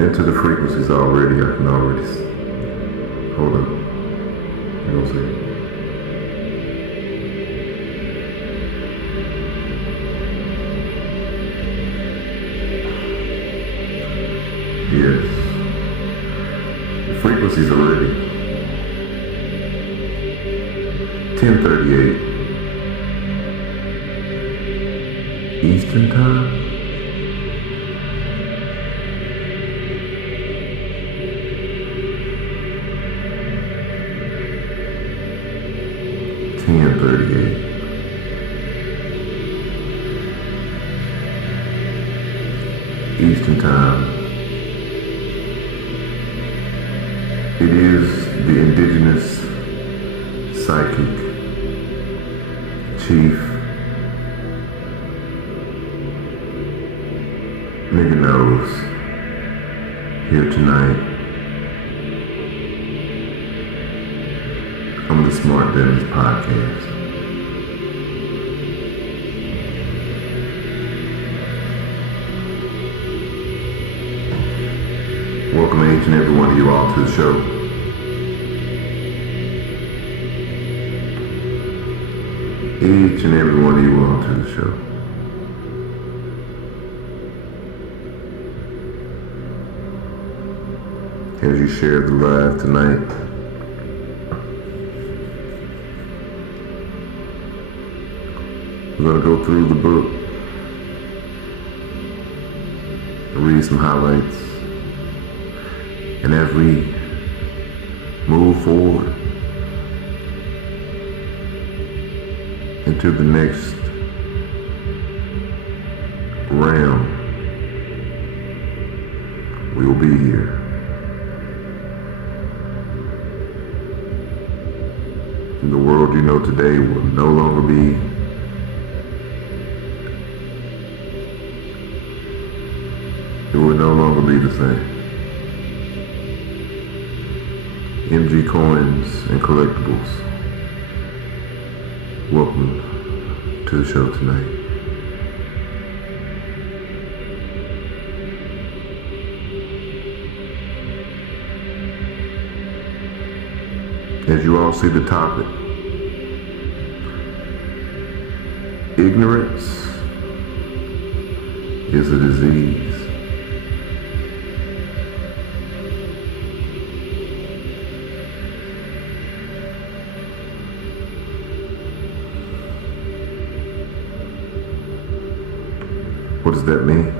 into the frequencies already. I can already hold up. You know what I'm saying? Yes. The frequencies are ready. 10:38 Eastern Time. Eastern Time. It is the Indigenous Psychic Chief Niggaknows here tonight on the Smart Dummies Podcast. Welcome each and every one of you all to the show. Each and every one of you all to the show. As you share the live tonight, we're going to go through the book, read some highlights. And as we move forward into the next realm, we will be here. And the world you know today will no longer be the same. MG Coins and Collectibles, welcome to the show tonight. As you all see the topic, ignorance is a disease. What does that mean?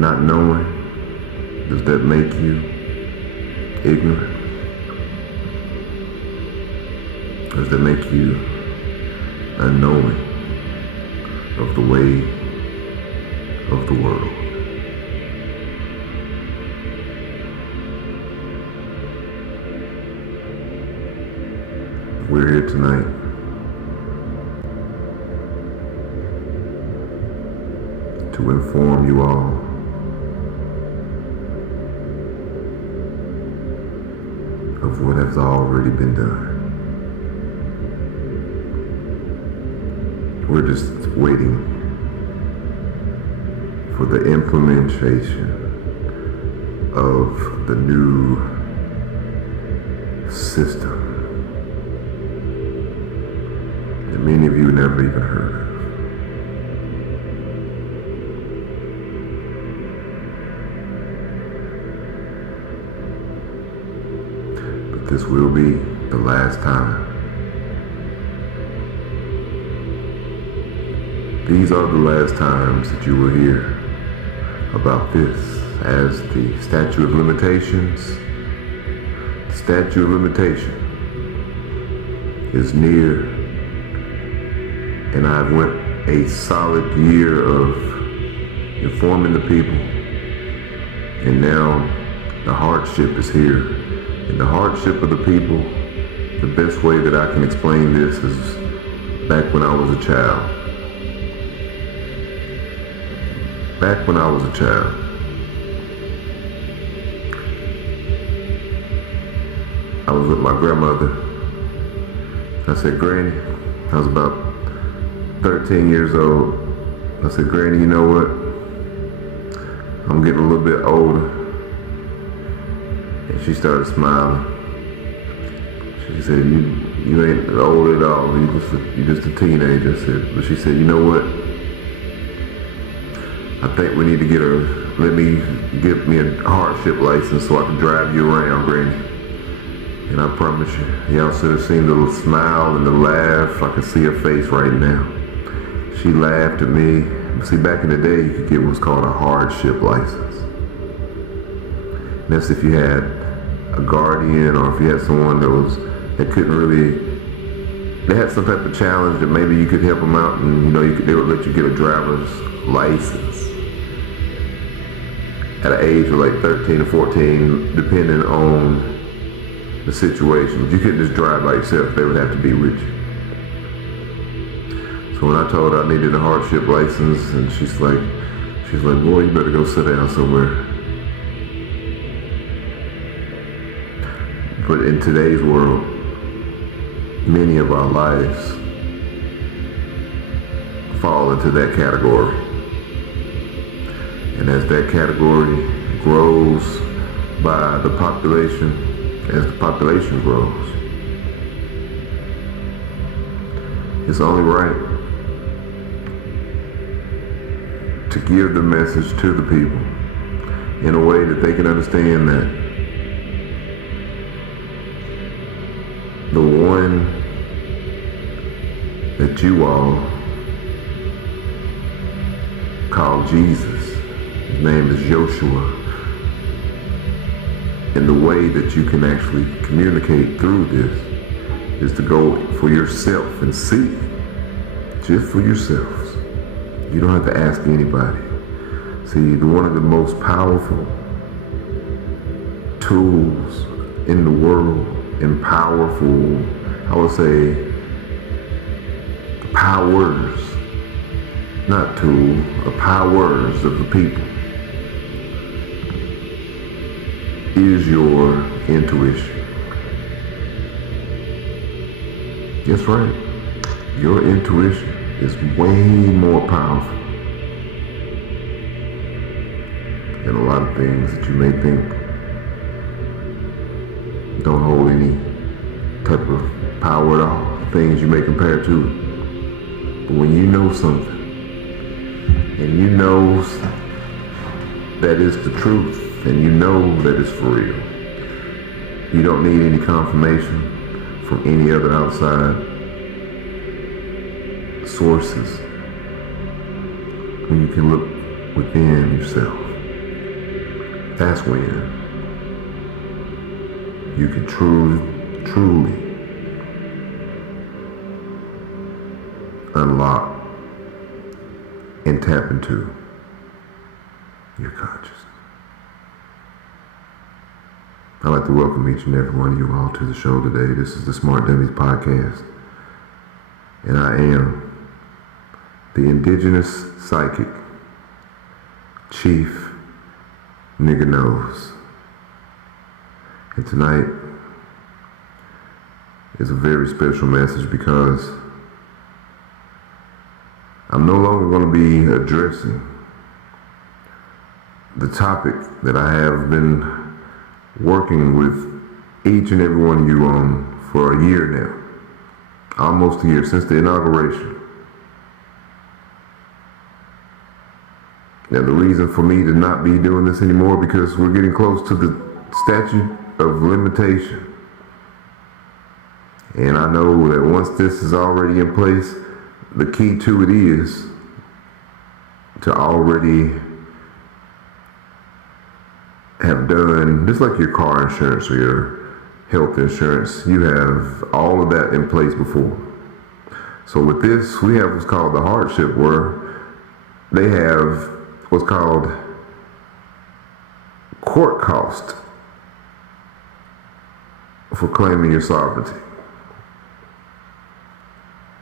Not knowing, does that make you ignorant? Does that make you unknowing of the way of the world? We're here tonight to inform you all of what has already been done. We're just waiting for the implementation of the new system that many of you never even heard of. But this will be the last time. These are the last times that you will hear about this, as the statute of limitations. The statute of limitation is near, and I've went a solid year of informing the people, and now the hardship is here. And the hardship of the people, the best way that I can explain this is back when I was a child. Back when I was a child, I was with my grandmother. I said, "Granny," I was about 13 years old. I said, Granny, you know what? I'm getting a little bit older. And she started smiling. She said, you ain't old at all. You just a teenager. I said, but she said, you know what? I think we need to let me get me a hardship license so I can drive you around, Granny. And I promise you, y'all should have seen the little smile and the laugh. I can see her face right now. She laughed at me. See, back in the day, you could get what's called a hardship license. And that's if you had a guardian or if you had someone that couldn't really, they had some type of challenge that maybe you could help them out, and they would let you get a driver's license at an age of like 13 or 14, depending on the situation. But you couldn't just drive by yourself. They would have to be with you. So when I told her I needed a hardship license, and she's like, boy, you better go sit down somewhere. But in today's world, many of our lives fall into that category. And as that category grows by the population, as the population grows, it's only right to give the message to the people in a way that they can understand that the one that you all call Jesus, his name is Joshua, and the way that you can actually communicate through this is to go for yourself and see, just for yourselves. You don't have to ask anybody. See, one of the most powerful tools in the world, and powerful, I would say, powers, not tools, powers of the people, is your intuition. That's right. Your intuition is way more powerful than a lot of things that you may think don't hold any type of power at all. Things you may compare to. But when you know something, and you know that it's the truth, and you know that it's for real, you don't need any confirmation from any other outside sources. When you can look within yourself, that's when you can truly unlock and tap into your consciousness. I'd like to welcome each and every one of you all to the show today. This is the Smart Dummies Podcast, and I am the Indigenous Psychic, Chief Niggaknows. And tonight is a very special message because I'm no longer going to be addressing the topic that I have been working with each and every one of you on for a year now. Almost a year, since the inauguration. Now the reason for me to not be doing this anymore, because we're getting close to the statute of limitation. And I know that once this is already in place, the key to it is to already have done, just like your car insurance or your health insurance, you have all of that in place before. So with this, we have what's called the hardship, where they have what's called court cost for claiming your sovereignty.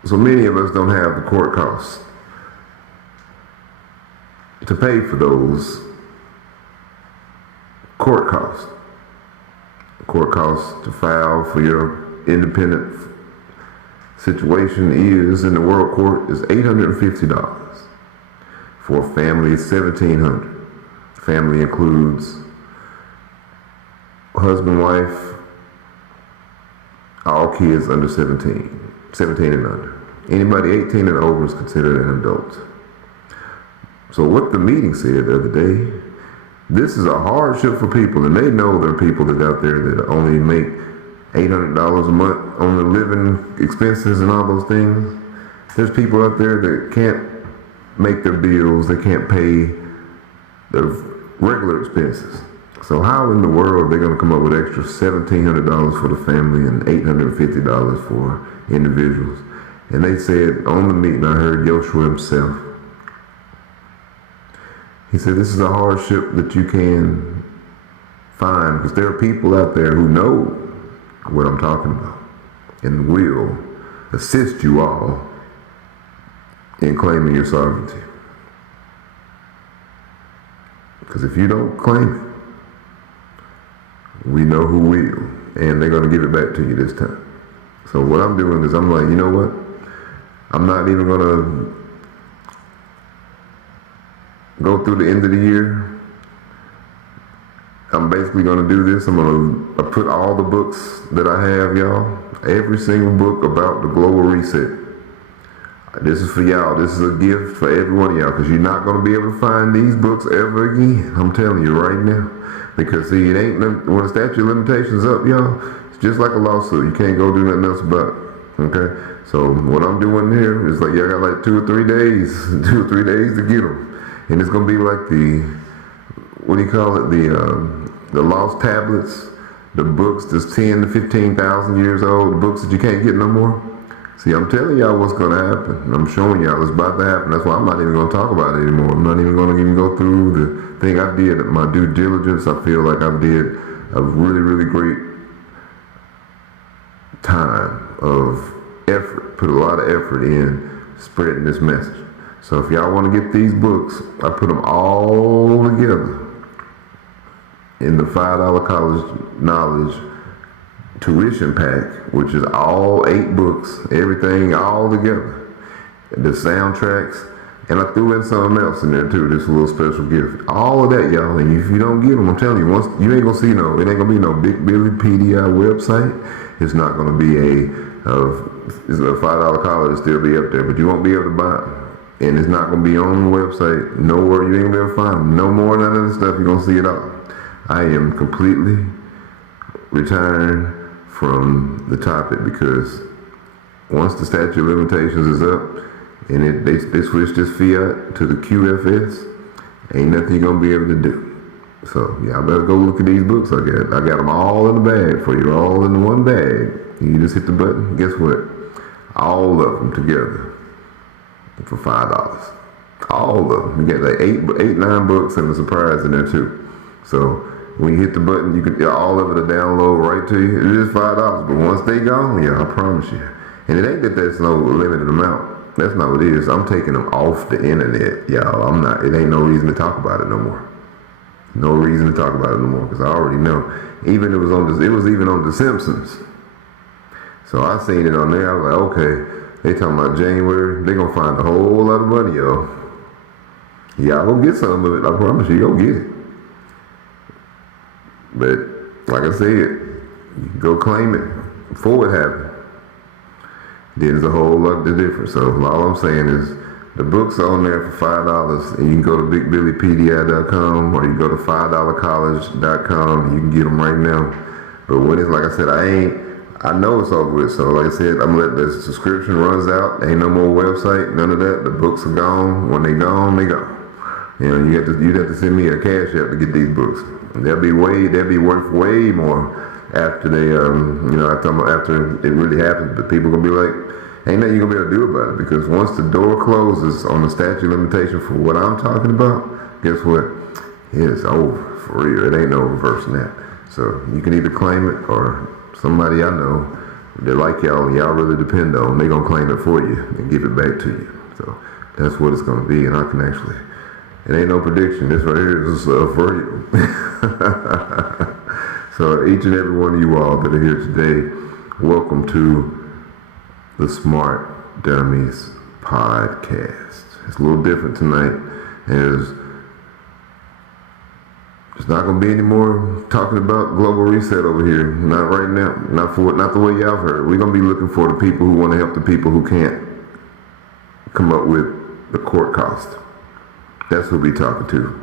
So many of us don't have the court costs to pay for those court costs. Court costs to file for your independent situation is in the world court is $850. For a family, it's $1,700. Family includes husband, wife, all kids under 17 and under. Anybody 18 and over is considered an adult. So what the meeting said the other day, this is a hardship for people, and they know there are people that out there that only make $800 a month on the living expenses and all those things. There's people out there that can't make their bills, they can't pay their regular expenses. So how in the world are they going to come up with extra $1,700 for the family and $850 for individuals? And they said on the meeting, I heard Yoshua himself. He said this is a hardship that you can find because there are people out there who know what I'm talking about and will assist you all in claiming your sovereignty. Because if you don't claim it, we know who will, and they're going to give it back to you this time. So what I'm doing is I'm like, you know what? I'm not even going to go through the end of the year. I'm basically going to do this. I'm going to put all the books that I have, y'all, every single book about the global reset. This is for y'all. This is a gift for every one of y'all because you're not going to be able to find these books ever again. I'm telling you right now. Because see, it ain't when the statute of limitations up, y'all, it's just like a lawsuit. You can't go do nothing else about it. Okay? So what I'm doing here is like, y'all got like 2 or 3 days to get them. And it's going to be like the, what do you call it? The lost tablets, the books that's 10 to 15,000 years old, the books that you can't get no more. See, I'm telling y'all what's going to happen. I'm showing y'all it's about to happen. That's why I'm not even going to talk about it anymore. I'm not even going to even go through the thing I did, my due diligence. I feel like I did a really, really great time of effort, put a lot of effort in spreading this message. So if y'all want to get these books, I put them all together in the $5 college knowledge tuition pack, which is all 8 books, everything all together. The soundtracks, and I threw in something else in there too, this little special gift. All of that, y'all, and if you don't get them, I'm telling you, once you ain't gonna see it ain't gonna be no Big Billy PDI website. It's not gonna be it's a $5 college will still be up there, but you won't be able to buy them. And it's not gonna be on the website, nowhere, you ain't gonna be able to find them. No more than that other stuff, you're gonna see it all. I am completely retiring from the topic because once the statute of limitations is up and they switch this fiat to the QFS, ain't nothing you're gonna be able to do. So y'all better go look at these books I got them all in the bag for you, all in one bag. You just hit the button, guess what? All of them together for $5. All of them. You get like 9 books and a surprise in there too. So when you hit the button, you can all of it to download right to you. It is $5, but once they gone, yeah, I promise you. And it ain't that that's no limited amount. That's not what it is. I'm taking them off the internet, y'all. I'm not. It ain't no reason to talk about it no more. No reason to talk about it no more because I already know. Even it was even on The Simpsons. So I seen it on there. I was like, okay, they talking about January. They gonna find a whole lot of money, y'all. Y'all go get some of it. I promise you, go get it. But like I said, you go claim it before it happened. Then there's a whole lot of difference. So all I'm saying is the books are on there for $5, and you can go to BigBillyPDI.com or you can go to $5college.com. You can get them right now. But when it's like I said, I know it's over with. So like I said, I'm gonna let the subscription runs out. Ain't no more website, none of that. The books are gone. When they gone, they gone. You know, you'd have to send me a cash app to get these books. They'll be worth way more after they, after it really happens. But people gonna be like, ain't nothing you gonna be able to do about it because once the door closes on the statute of limitation for what I'm talking about, guess what? It's over for real. It ain't no reversing that. So you can either claim it or somebody I know that like y'all and y'all really depend on, they gonna claim it for you and give it back to you. So that's what it's gonna be, and I can actually. It ain't no prediction. This right here is for you. So each and every one of you all that are here today, welcome to the Smart Dummies Podcast. It's a little different tonight, and it's not going to be any more talking about global reset over here. Not right now. Not the way y'all heard. We're going to be looking for the people who want to help the people who can't come up with the court cost. That's who we're talking to.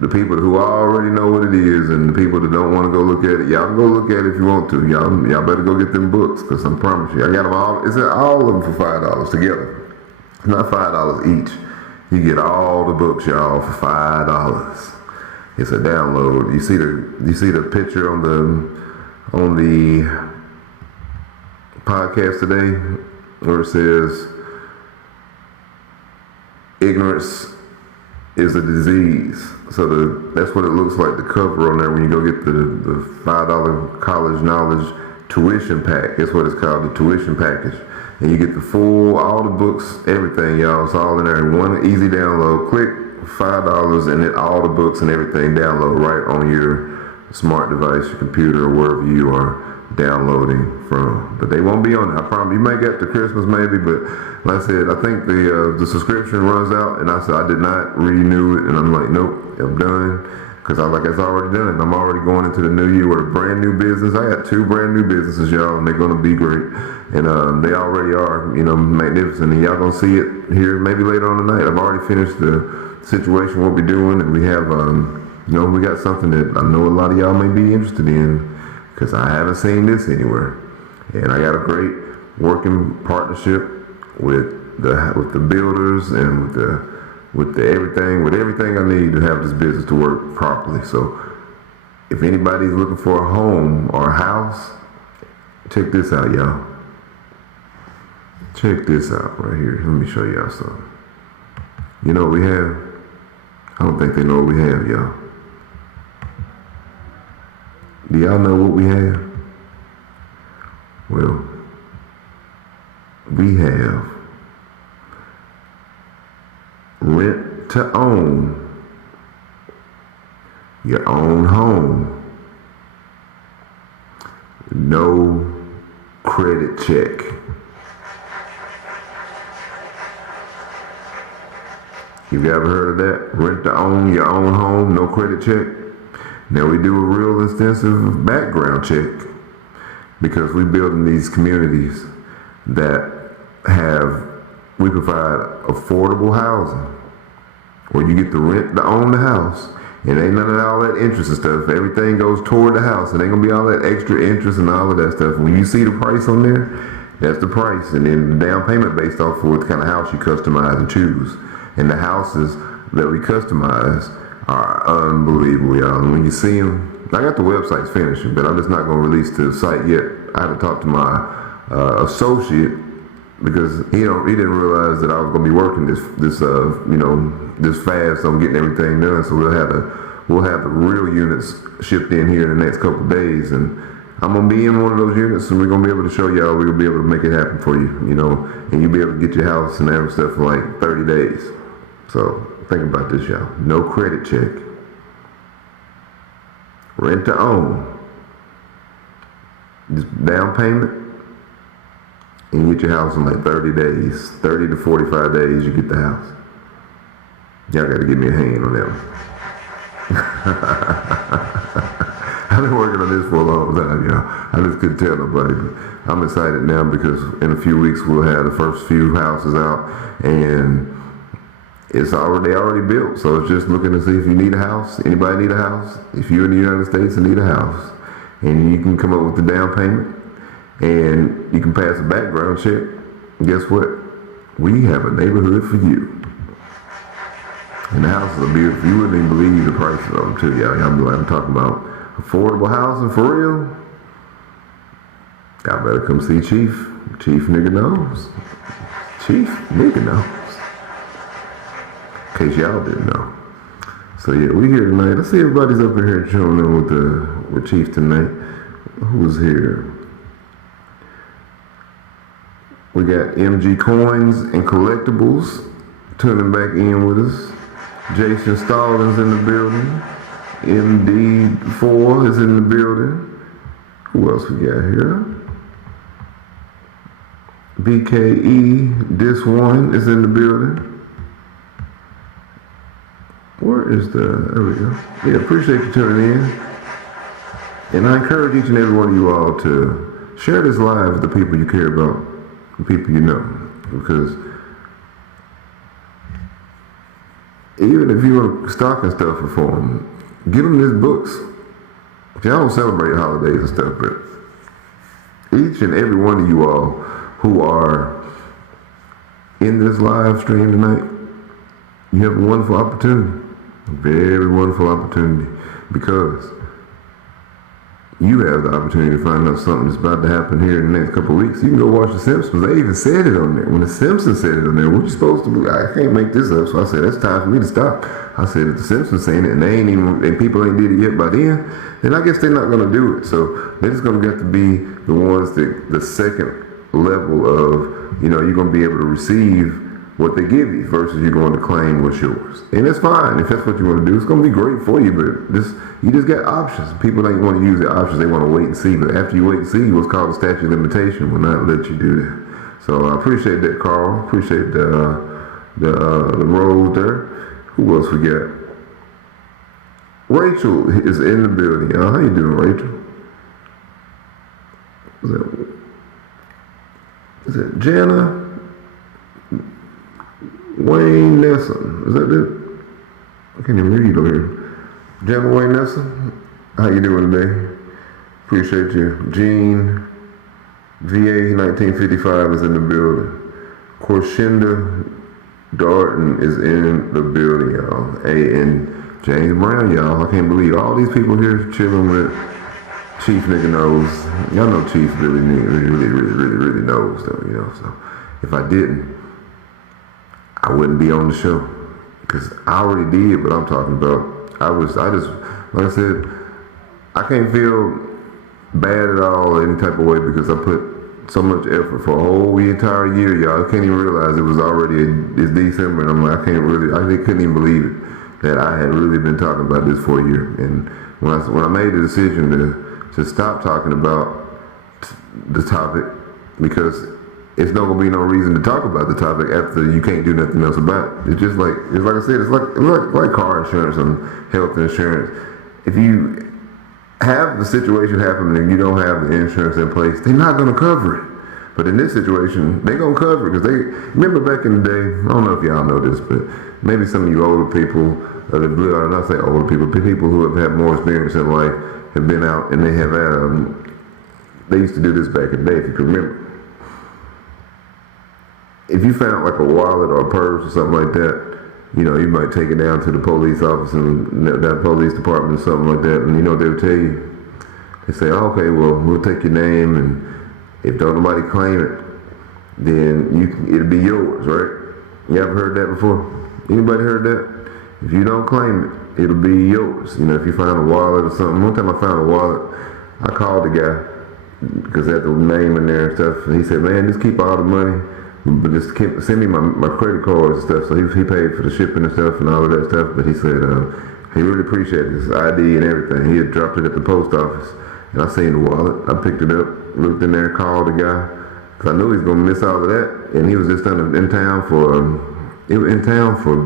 The people who already know what it is, and the people that don't want to go look at it. Y'all can go look at it if you want to. Y'all better go get them books, because I promise you, I got them all. It's all of them for $5 together. It's not $5 each. You get all the books, y'all, for $5. It's a download. You see the picture on the podcast today, where it says ignorance is a disease. So that's what it looks like, the cover on there when you go get the $5 college knowledge tuition pack. That's what it's called, the tuition package. And you get all the books, everything, y'all. It's all in there. One easy download. Click $5 and then all the books and everything download right on your smart device, your computer, or wherever you are downloading from. But they won't be on there. I promise. You may get to Christmas maybe, but like I said, I think the subscription runs out, and I said I did not renew it, and I'm like, nope, I'm done, because I was like, it's already done. I'm already going into the new year with a brand new business. I got 2 brand new businesses, y'all, and they're going to be great, and they already are, magnificent, and y'all going to see it here maybe later on tonight. I've already finished the situation, what we're doing, and we have, we got something that I know a lot of y'all may be interested in, because I haven't seen this anywhere. And I got a great working partnership with the builders and with everything I need to have this business to work properly. So if anybody's looking for a home or a house, check this out, y'all. Check this out right here. Let me show y'all something. You know what we have? I don't think they know what we have, y'all. Do y'all know what we have? Well, we have rent to own your own home. No credit check. You've ever heard of that? Rent to own your own home, no credit check? Now we do a real extensive background check, because we build in these communities that we provide affordable housing where you get the rent to own the house, and ain't none of all that interest and stuff. Everything goes toward the house, and ain't gonna be all that extra interest and all of that stuff. When you see the price on there, that's the price, and then the down payment based off of what kind of house you customize and choose. And the houses that we customize are unbelievable, y'all. And when you see them, I got the websites finishing, but I'm just not going to release the site yet. I had to talk to my associate, because he didn't realize that I was going to be working this fast on getting everything done. So we'll have the real units shipped in here in the next couple of days, and I'm going to be in one of those units, and we're going to be able to show y'all. We're going to be able to make it happen for you, and you'll be able to get your house and every stuff for like 30 days. So think about this, y'all. No credit check. Rent to own. Just down payment, and you get your house in like 30 days. 30 to 45 days, you get the house. Y'all got to give me a hand on that one. I've been working on this for a long time, y'all. I just couldn't tell nobody, but I'm excited now, because in a few weeks we'll have the first few houses out, and they already built. So it's just looking to see if you need a house. Anybody need a house? If you're in the United States and need a house, and you can come up with the down payment, and you can pass a background check, guess what? We have a neighborhood for you. And the houses are beautiful. You wouldn't even believe the prices of them too, y'all. I'm talking about affordable housing for real. Y'all better come see Chief Niggaknows. Chief Niggaknows. In case y'all didn't know. So yeah, we here tonight. Let's see, everybody's up in here chilling in with Chief tonight. Who's here? We got MG Coins and Collectibles tuning back in with us. Jason Stallings in the building. MD4 is in the building. Who else we got here? BKE, this one is in the building. Where is there we go. Yeah, appreciate you tuning in. And I encourage each and every one of you all to share this live with the people you care about, the people you know. Because even if you want stocking stuffer for them, give them these books. See, I don't celebrate holidays and stuff, but each and every one of you all who are in this live stream tonight, you have a wonderful opportunity. A very wonderful opportunity, because you have the opportunity to find out something that's about to happen here in the next couple of weeks. You can go watch The Simpsons. They even said it on there. When The Simpsons said it on there, what you supposed to do? I can't make this up. So I said, that's time for me to stop. I said, if The Simpsons saying it and and people ain't did it yet by then I guess they're not going to do it. So they're just going to get to be the ones that the second level of, you're going to be able to receive what they give you versus you're going to claim what's yours. And that's fine. If that's what you want to do, it's going to be great for you, but you just got options. People don't want to use the options. They want to wait and see. But after you wait and see, what's called a statute of limitation will not let you do that. So I appreciate that, Carl. Appreciate the road there. Who else we got? Rachel is in the building, y'all. How you doing, Rachel? Is that Jana? Wayne Nelson, is that it? I can't even read over here. Jana Wayne Nelson, how you doing today? Appreciate you. Gene, VA 1955 is in the building. Corshinda Darton is in the building, y'all. Hey, and James Brown, y'all. I can't believe all these people here chilling with Chief Niggaknows. Y'all know Chief really knows, though, So if I didn't, I wouldn't be on the show, because I already did what I'm talking about. Like I said, I can't feel bad at all any type of way, because I put so much effort for a whole entire year, y'all. I can't even realize it was already it's December, and I'm like, I couldn't even believe it, that I had really been talking about this for a year. And when I made the decision to stop talking about the topic, because it's not gonna be no reason to talk about the topic after you can't do nothing else about it. It's just like I said, it's like car insurance and health insurance. If you have the situation happen and you don't have the insurance in place, they're not gonna cover it. But in this situation, they're gonna cover it, because they remember back in the day. I don't know if y'all know this, but maybe some of you older people, or not say older people, people who have had more experience in life have been out and they have they used to do this back in the day, if you can remember. If you found like a wallet or a purse or something like that, you might take it down to the police office and that police department or something like that, and they'll tell you, they say, okay, well, we'll take your name, and if don't nobody claim it, then it'll be yours, right? You ever heard that before? Anybody heard that? If you don't claim it, it'll be yours. If you find a wallet or something. One time I found a wallet, I called the guy, because it had the name in there and stuff, and he said, man, just keep all the money, but just send me my credit cards and stuff. So he paid for the shipping and stuff and all of that stuff. But he said he really appreciated his ID and everything. He had dropped it at the post office, and I seen the wallet. I picked it up, looked in there, called the guy, because I knew he was gonna miss all of that. And he was just in town for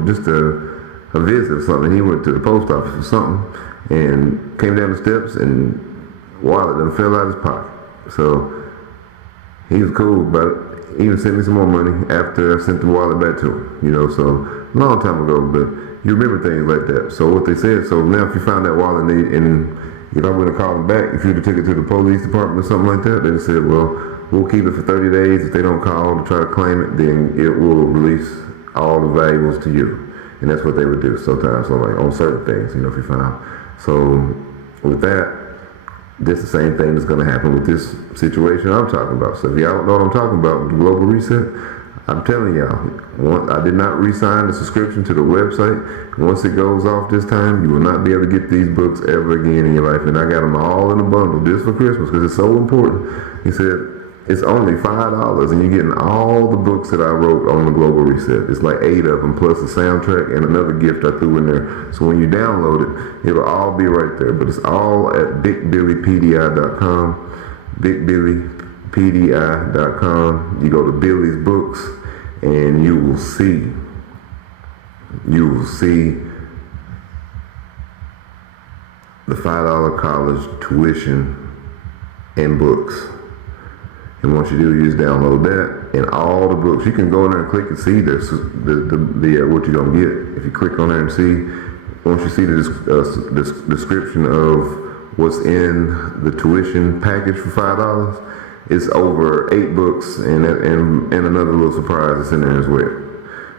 just a visit or something. He went to the post office or something and came down the steps, and wallet done fell out of his pocket. So he was cool about it. He even sent me some more money after I sent the wallet back to him, so a long time ago, but you remember things like that. So what they said, so now if you found that wallet and if I would have called them back, if you'd have took it to the police department or something like that, they said, well, we'll keep it for 30 days. If they don't call to try to claim it, then it will release all the valuables to you. And that's what they would do sometimes, so like on certain things, if you found. So with that, that's the same thing that's going to happen with this situation I'm talking about. So if y'all don't know what I'm talking about with the global reset, I'm telling y'all, I did not re-sign the subscription to the website. Once it goes off this time, you will not be able to get these books ever again in your life. And I got them all in a bundle just for Christmas, because it's so important. He said, it's only $5, and you're getting all the books that I wrote on the global reset. It's like 8 of them, plus a soundtrack and another gift I threw in there. So when you download it, it'll all be right there. But it's all at bigbillypdi.com, PDI.com. You go to Billy's Books, and you will see the $5 college tuition and books. And once you do, you just download that and all the books. You can go in there and click and see the what you're gonna get. If you click on there and see, once you see the description of what's in the tuition package for $5, it's over 8 books and another little surprise that's in there as well.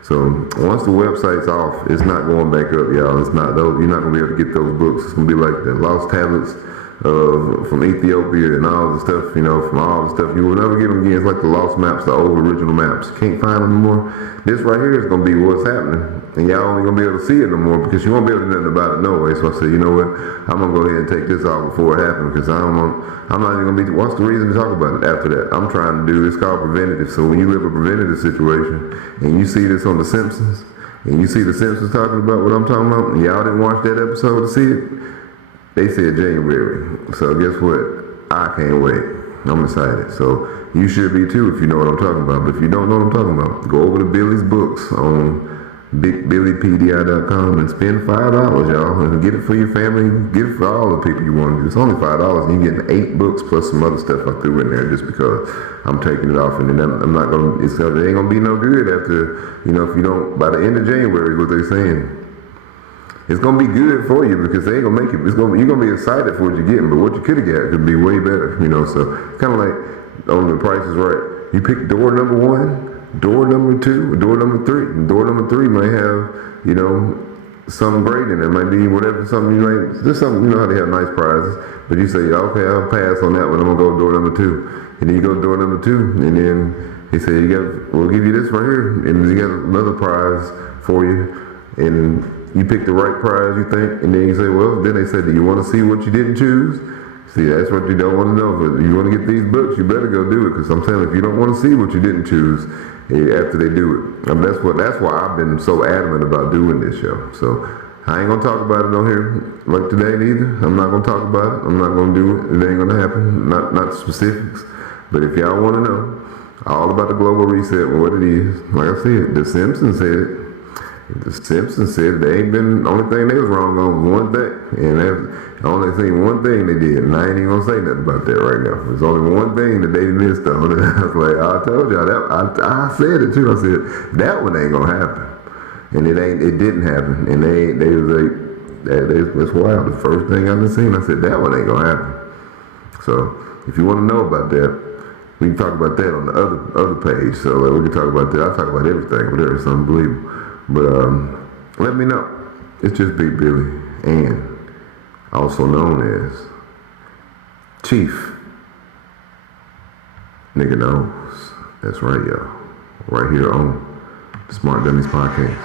So once the website's off, it's not going back up, y'all. It's not those. You're not gonna be able to get those books. It's gonna be like the lost tablets from Ethiopia and all the stuff, from all the stuff. You will never get them again. It's like the lost maps, the old original maps. You can't find them anymore. This right here is gonna be what's happening, and y'all only gonna be able to see it no more because you won't be able to do nothing about it no way. So I said, you know what? I'm gonna go ahead and take this off before it happens because I'm not even gonna be. What's the reason to talk about it after that? I'm trying to do. It's called preventative. So when you live a preventative situation and you see this on The Simpsons, and you see The Simpsons talking about what I'm talking about, and y'all didn't watch that episode to see it. They said January. So guess what? I can't wait. I'm excited. So you should be too if you know what I'm talking about. But if you don't know what I'm talking about, go over to Billy's Books on BigBillyPDI.com and spend $5, y'all, and get it for your family. Get it for all the people you want to do. It's only $5, and you're getting 8 books plus some other stuff I threw in there just because I'm taking it off, and then I'm not gonna. It ain't gonna be no good after if you don't by the end of January. Is what they're saying. It's gonna be good for you because they ain't gonna make it. You're gonna be excited for what you're getting, but what you could have got could be way better. So kind of like on The Price is Right. You pick door number 1. Door number 2, door number 3. And door number 3 may have, something great in it. It might be whatever, something just something, how they have nice prizes. But you say, okay, I'll pass on that one. I'm going to go to door number 2. And then you go to door number 2. And then he said, we'll give you this right here. And you got another prize for you. And you pick the right prize, you think. And then you say, then they said, do you want to see what you didn't choose? See, that's what you don't want to know. But if you want to get these books, you better go do it. Because I'm telling you, if you don't want to see what you didn't choose after they do it, that's why I've been so adamant about doing this show. So I ain't gonna talk about it on here like today neither. I'm not gonna talk about it. I'm not gonna do it. It ain't gonna happen. Not specifics. But if y'all want to know all about the global reset and what it is, like I said, The Simpsons said it. The Simpsons said they ain't been. The only thing they was wrong on was one thing, and that's the only one thing they did. And I ain't even gonna say nothing about that right now. There's only one thing that they missed on. And I was like, I told y'all that. I said it too. I said that one ain't gonna happen, and it ain't. It didn't happen. And they was like, that's wild. The first thing I done seen, I said that one ain't gonna happen. So if you want to know about that, we can talk about that on the other page. So we can talk about that. I talk about everything. Whatever. It's unbelievable. But let me know. It's just Big Billy, and also known as Chief Niggaknows. That's right, y'all. Right here on the Smart Dummies Podcast.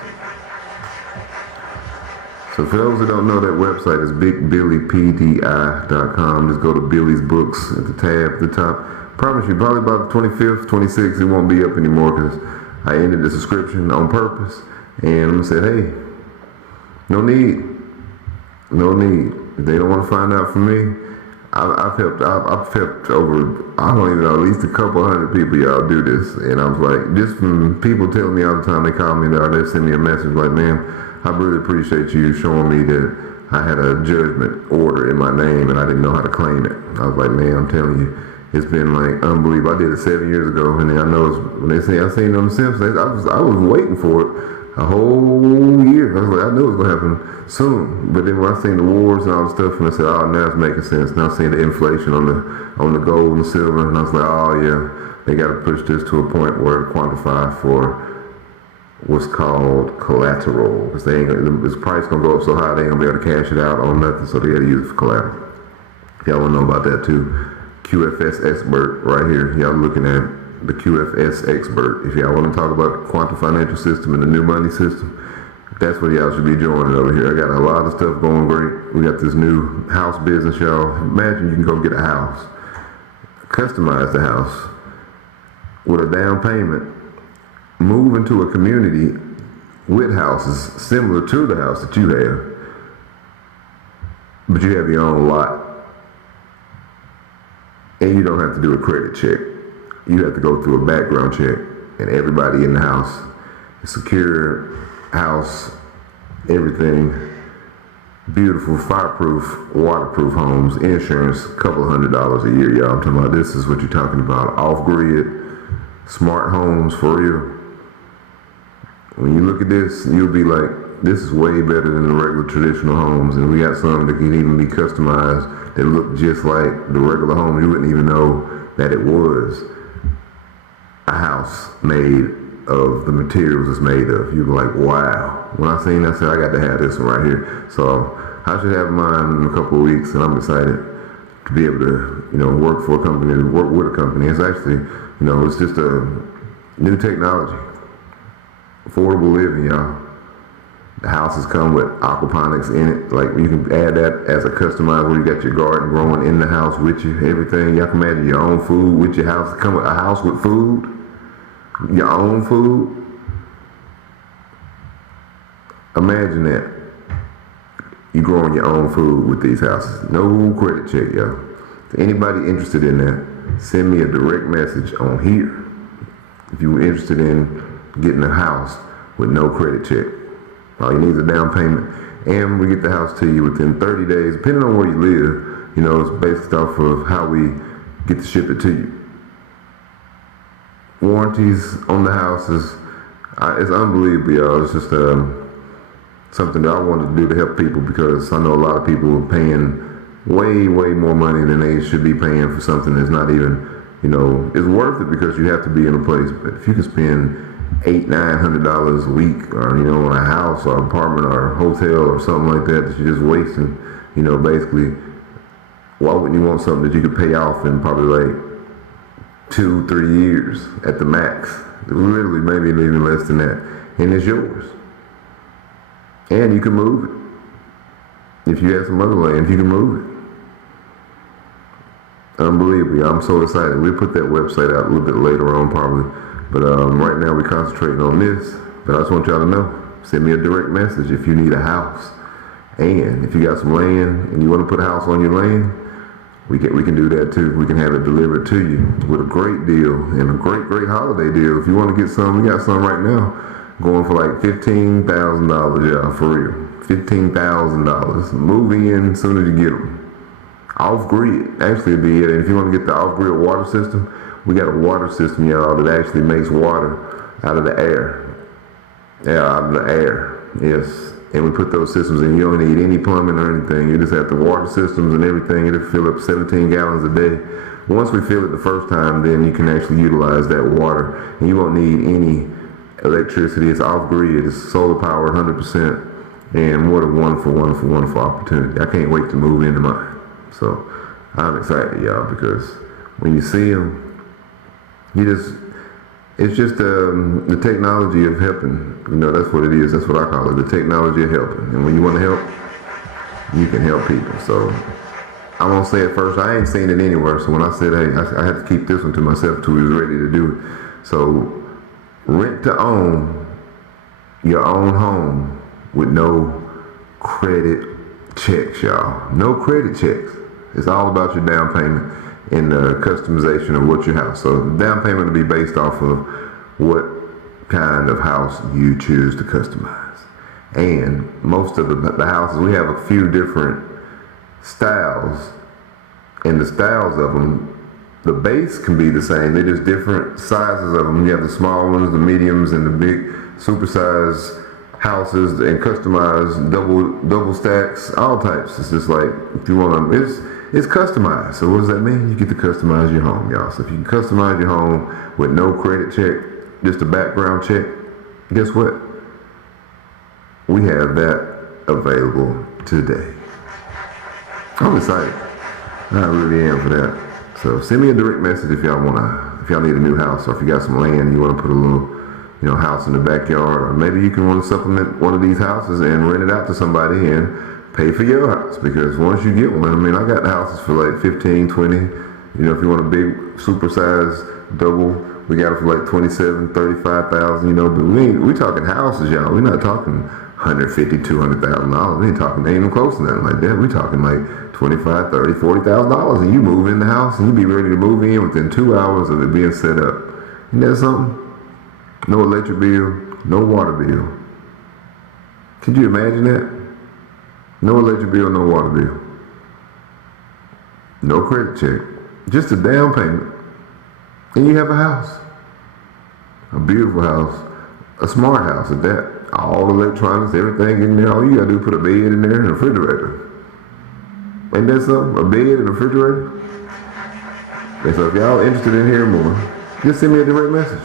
So for those that don't know, that website is BigBillyPDI.com. Just go to Billy's Books at the tab at the top. Promise you, probably about the 25th, 26th, it won't be up anymore because I ended the subscription on purpose. And I'm said, hey, no need. If they don't want to find out from me, I've helped over, I don't even know, at least a couple hundred people y'all do this. And I was like, just from people telling me all the time, they call me or they send me a message like, man, I really appreciate you showing me that I had a judgment order in my name and I didn't know how to claim it. I was like, man, I'm telling you, it's been like unbelievable. I did it 7 years ago, and then I know when they say I seen them Simpsons, I was waiting for it a whole year. I was like, I knew it was gonna happen soon. But then when I seen the wars and all the stuff, and I said, oh, now it's making sense. Now seeing the inflation on the gold and silver, and I was like, oh yeah, they got to push this to a point where it quantify for what's called collateral, because this price gonna go up so high they ain't gonna be able to cash it out on nothing, so they got to use it for collateral. Y'all wanna know about that too? QFS expert right here. Y'all looking at the QFS expert. If y'all want to talk about quantum financial system and the new money system, that's what y'all should be joining over here. I got a lot of stuff going great. We got this new house business, y'all. Imagine you can go get a house, customize the house with a down payment, move into a community with houses similar to the house that you have, but you have your own lot. And you don't have to do a credit check. you have to go through a background check, and everybody in the house, a secure house, everything, beautiful, fireproof, waterproof homes, insurance, a couple of $100 a year, y'all. I'm talking about this is what you're talking about. Off-grid, smart homes, for real. When you look at this, you'll be like, this is way better than the regular traditional homes, and we got some that can even be customized that look just like the regular home. You wouldn't even know that it was a house made of the materials it's made of. You'd be like, wow. When I seen that, I said, I got to have this one right here. So I should have mine in a couple of weeks, and I'm excited to be able to, work for a company, to work with a company. It's actually, it's just a new technology. Affordable living, y'all. The houses come with aquaponics in it. Like, you can add that as a customized where you got your garden growing in the house with you, everything. Y'all can imagine your own food with your house. Come with a house with food, your own food. Imagine that. You growing your own food with these houses. No credit check, y'all. If anybody interested in that, send me a direct message on here. If you're interested in getting a house with no credit check. All you need is a down payment, and we get the house to you within 30 days, depending on where you live. It's based off of how we get to ship it to you. Warranties on the houses, it's unbelievable, y'all. It's just something that I wanted to do to help people, because I know a lot of people are paying way, way more money than they should be paying for something that's not even, it's worth it because you have to be in a place. But if you can spend $800-900 a week, or on a house or apartment or a hotel or something like that you're just wasting, basically, why wouldn't you want something that you could pay off in probably like 2-3 years at the max? Literally, maybe even less than that, and it's yours. And you can move it if you have some other land. If you can move it, unbelievable. I'm so excited. We'll put that website out a little bit later on, probably. But right now we're concentrating on this. But I just want y'all to know, send me a direct message if you need a house. And if you got some land and you want to put a house on your land, we can do that too. We can have it delivered to you with a great deal and a great holiday deal. If you want to get some, we got some right now going for like $15,000, y'all, for real. $15,000. Move in as soon as you get them. Off-grid, actually, it'd be it. And if you want to get the off-grid water system, we got a water system, y'all, that actually makes water out of the air. Yeah, out of the air, yes. And we put those systems in. You don't need any plumbing or anything. You just have the water systems and everything. It'll fill up 17 gallons a day. Once we fill it the first time, then you can actually utilize that water. And you won't need any electricity. It's off-grid. It's solar power 100%. And what a wonderful opportunity. I can't wait to move into mine. So I'm excited, y'all, because when you see them, it's just the technology of helping. That's what it is. That's what I call it, the technology of helping. And when you want to help, you can help people. So I won't say it first. I ain't seen it anywhere. So when I said, hey, I had to keep this one to myself till we was ready to do it. So rent to own your own home with no credit checks, y'all. No credit checks. It's all about your down payment and the customization of what your house. So the down payment will be based off of what kind of house you choose to customize. And most of the houses, we have a few different styles, and the styles of them, the base can be the same. They're just different sizes of them. You have the small ones, the mediums, and the big supersized houses, and customized double stacks, all types. It's just like, if you want to, it's customized. So what does that mean? You get to customize your home, y'all. So if you can customize your home with no credit check, just a background check, guess what? We have that available today. I'm excited. I really am for that. So send me a direct message if y'all need a new house, or if you got some land and you want to put a little, house in the backyard, or maybe you can want to supplement one of these houses and rent it out to somebody and pay for your house. Because once you get one, I got houses for like 15, 20. If you want a big supersized double, we got it for like 27, 35,000. But we talking houses, y'all. We're not talking $150,000, $200,000. We ain't talking, ain't even close to nothing like that. We talking like $25,000, $30,000, $40,000, and you move in the house and you be ready to move in within 2 hours of it being set up. Isn't that something? No electric bill, no water bill. Could you imagine that? No electric bill, no water bill. No credit check. Just a down payment. And you have a house. A beautiful house. A smart house at that. All electronics, everything in there. All you gotta do is put a bed in there and a refrigerator. Ain't that something? A bed and a refrigerator? And so if y'all interested in hearing more, just send me a direct message.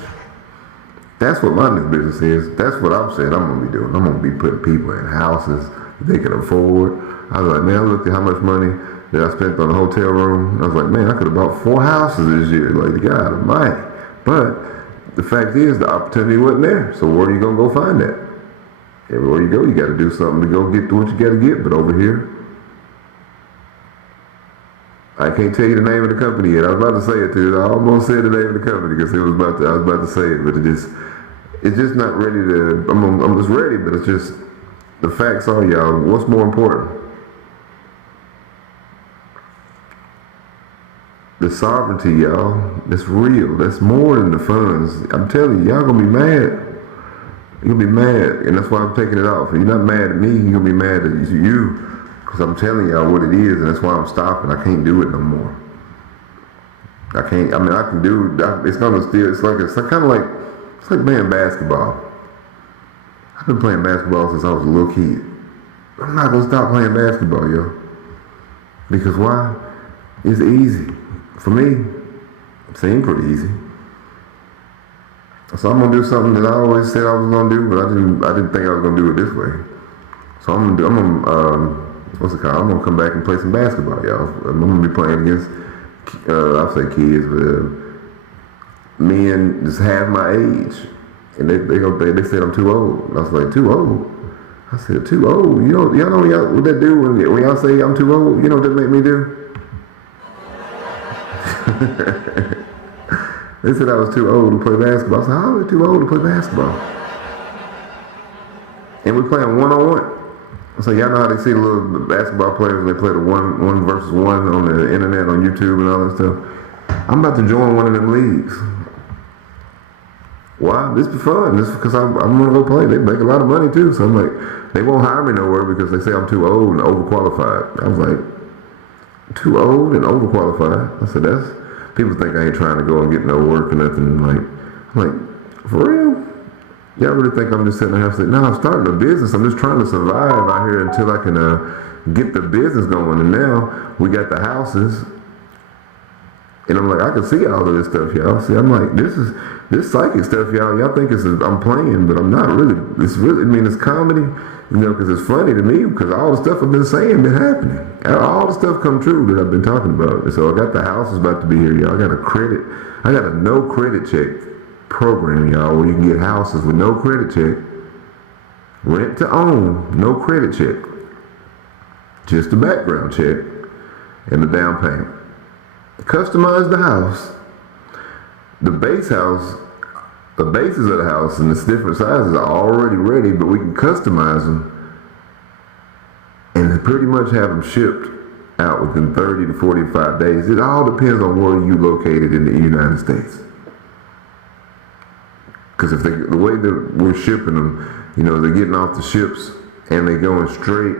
That's what my new business is. That's what I'm saying I'm gonna be doing. I'm gonna be putting people in houses that they can afford. I was like, man, I looked at how much money that I spent on a hotel room. I was like, man, I could have bought 4 houses this year. Like, God almighty. But the fact is, the opportunity wasn't there. So where are you going to go find that? Everywhere you go, you got to do something to go get to what you got to get. But over here, I can't tell you the name of the company yet. I was about to say it too. I almost said the name of the company because I was about to say it, but it's just not ready to. I'm just ready, but it's just the facts are, y'all. What's more important? The sovereignty, y'all, that's real. That's more than the funds. I'm telling you, y'all gonna be mad. You're gonna be mad, and that's why I'm taking it off. If you're not mad at me, you're gonna be mad at you, because I'm telling y'all what it is, and that's why I'm stopping. I can't do it no more. I can't. I mean, I can do. It's gonna still. It's kind of like playing basketball. I've been playing basketball since I was a little kid. I'm not gonna stop playing basketball, yo. Because why? It's easy. For me, it seemed pretty easy. So I'm gonna do something that I always said I was gonna do, but I didn't think I was gonna do it this way. So I'm gonna what's it called? I'm gonna come back and play some basketball, y'all. I'm gonna be playing against, I'll say kids, but men just half my age, and they said I'm too old. I was like, too old? I said, too old? You know, y'all know what that do when y'all say I'm too old? You know what that make me do? They said I was too old to play basketball. I said, how are you too old to play basketball? And we're playing one-on-one. So y'all know how they see the little basketball players, they play the one versus one on the internet, on YouTube and all that stuff. I'm about to join one of them leagues. Why? This be fun. This because I'm gonna go play. They make a lot of money too. So I'm like, they won't hire me nowhere because they say I'm too old and overqualified. I was like, too old and overqualified? I said, people think I ain't trying to go and get no work or nothing. I'm like, for real? Y'all really think I'm just sitting there and saying, no, I'm starting a business. I'm just trying to survive out here until I can get the business going. And now we got the houses. And I'm like, I can see all of this stuff, y'all. See, I'm like, this psychic stuff, y'all think I'm playing, but I'm not really. It's really, I mean, it's comedy, because it's funny to me, because all the stuff I've been saying been happening. All the stuff come true that I've been talking about. And so I got the houses about to be here, y'all. I got a no credit check program, y'all, where you can get houses with no credit check. Rent to own, no credit check. Just a background check and a down payment. Customize the house. The bases of the house and the different sizes are already ready, but we can customize them and pretty much have them shipped out within 30 to 45 days. It all depends on where you located in the United States. Because if the way that we're shipping them, they're getting off the ships and they're going straight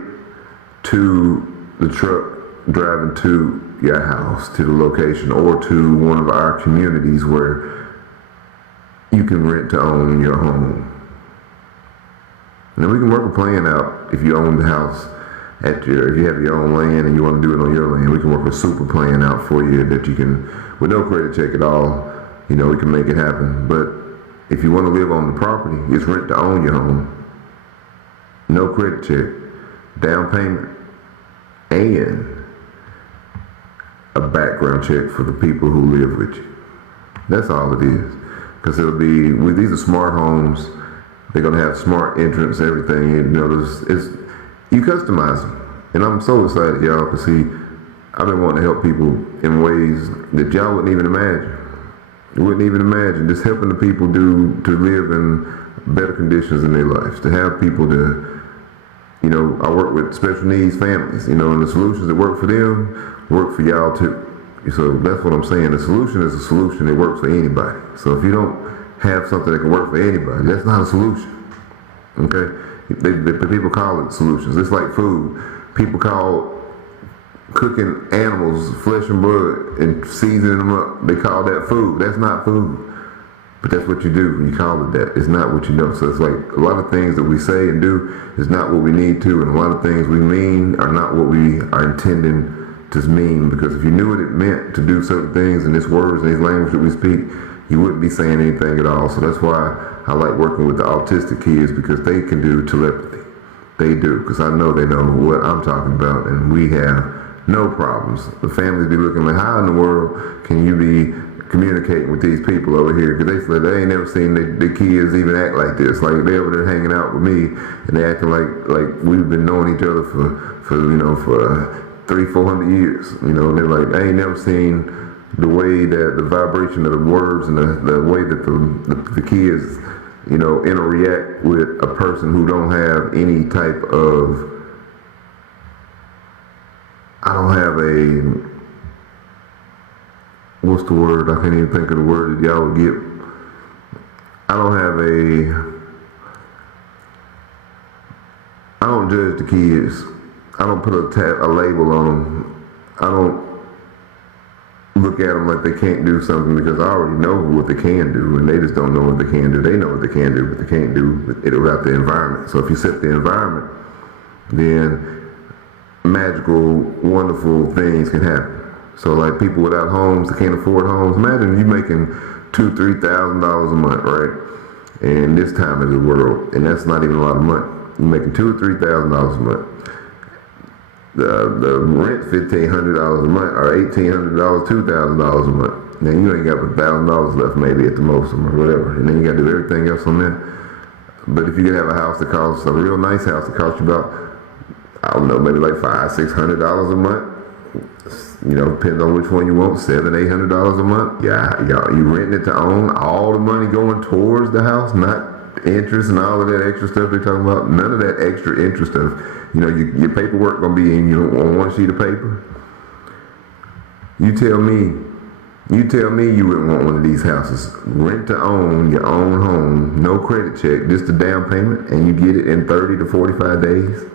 to the truck driving to your house, to the location, or to one of our communities where you can rent to own your home. And then we can work a plan out if you own the house if you have your own land and you want to do it on your land, we can work a super plan out for you that you can, with no credit check at all, we can make it happen. But if you want to live on the property, it's rent to own your home. No credit check, down payment, and a background check for the people who live with you. That's all it is. Because it'll be, these are smart homes. They're going to have smart entrance, everything. You customize them. And I'm so excited, y'all, because I've been wanting to help people in ways that y'all wouldn't even imagine. You wouldn't even imagine. Just helping the people to live in better conditions in their lives. To have people to I work with special needs families, and the solutions that work for them work for y'all too. So that's what I'm saying. The solution is a solution that works for anybody. So if you don't have something that can work for anybody, that's not a solution. Okay? People call it solutions. It's like food. People call cooking animals, flesh and blood, and seasoning them up, they call that food. That's not food. But that's what you do when you call it that. It's not what you know. So it's like a lot of things that we say and do is not what we need to, and a lot of things we mean are not what we are intending to mean. Because if you knew what it meant to do certain things in these words and these language that we speak, you wouldn't be saying anything at all. So that's why I like working with the autistic kids, because they can do telepathy. They do, because I know they know what I'm talking about, and we have no problems. The families be looking like, how in the world can you be communicating with these people over here? Because they ain't never seen the kids even act like this. Like they over there hanging out with me, and they acting like we've been knowing each other for 300-400 years. They're like, I ain't never seen the way that the vibration of the words and the way that the kids, interact with a person who don't have any type of, I don't have a, what's the word? I can't even think of the word that y'all would get. I don't judge the kids. I don't put a label on them. I don't look at them like they can't do something, because I already know what they can do, and they just don't know what they can do. They know what they can do, but they can't do it without the environment. So if you set the environment, then magical, wonderful things can happen. So like people without homes, that can't afford homes. Imagine you making $2,000-$3,000 a month, right? And this time of the world, and that's not even a lot of money. You're making $2,000 or $3,000 a month. The rent $1,500 a month, or $1,800, $2,000 a month. Now you ain't got $1,000 left, maybe at the most, or whatever. And then you got to do everything else on that. But if you could have a house that costs, a real nice house that costs you about, I don't know, maybe like $500-$600 a month. Depends on which one you want, $700-$800 a month. Yeah, you renting it to own. All the money going towards the house, not interest and all of that extra stuff they're talking about. None of that extra interest stuff. Your paperwork gonna be in on one sheet of paper. You tell me you wouldn't want one of these houses. Rent to own, your own home, no credit check, just a down payment, and you get it in 30 to 45 days.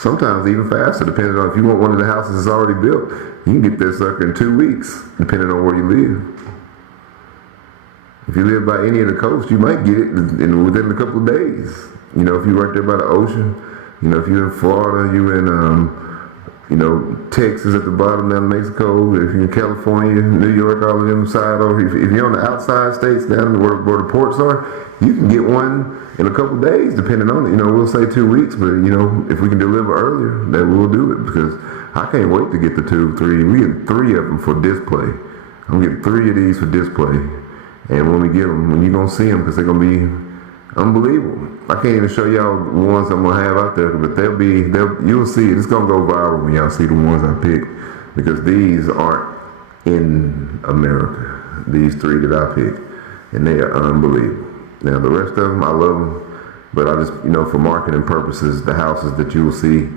Sometimes even faster, depending on if you want one of the houses that's already built. You can get that sucker in 2 weeks, depending on where you live. If you live by any of the coast, you might get it within a couple of days. If you're right there by the ocean, if you're in Florida, you in, Texas at the bottom down in Mexico, if you're in California, New York, all of them side over. If you're on the outside states down where the ports are, you can get one in a couple of days, depending on it. We'll say 2 weeks, but if we can deliver earlier, then we'll do it, because I can't wait to get the 2, 3. We get 3 of them for display. I'm gonna get 3 of these for display. And when we get them, when you're going to see them, because they're going to be unbelievable. I can't even show y'all the ones I'm going to have out there, but you'll see it. It's going to go viral when y'all see the ones I picked, because these aren't in America. These 3 that I picked, and they are unbelievable. Now, the rest of them, I love them, but I just, for marketing purposes, the houses that you will see,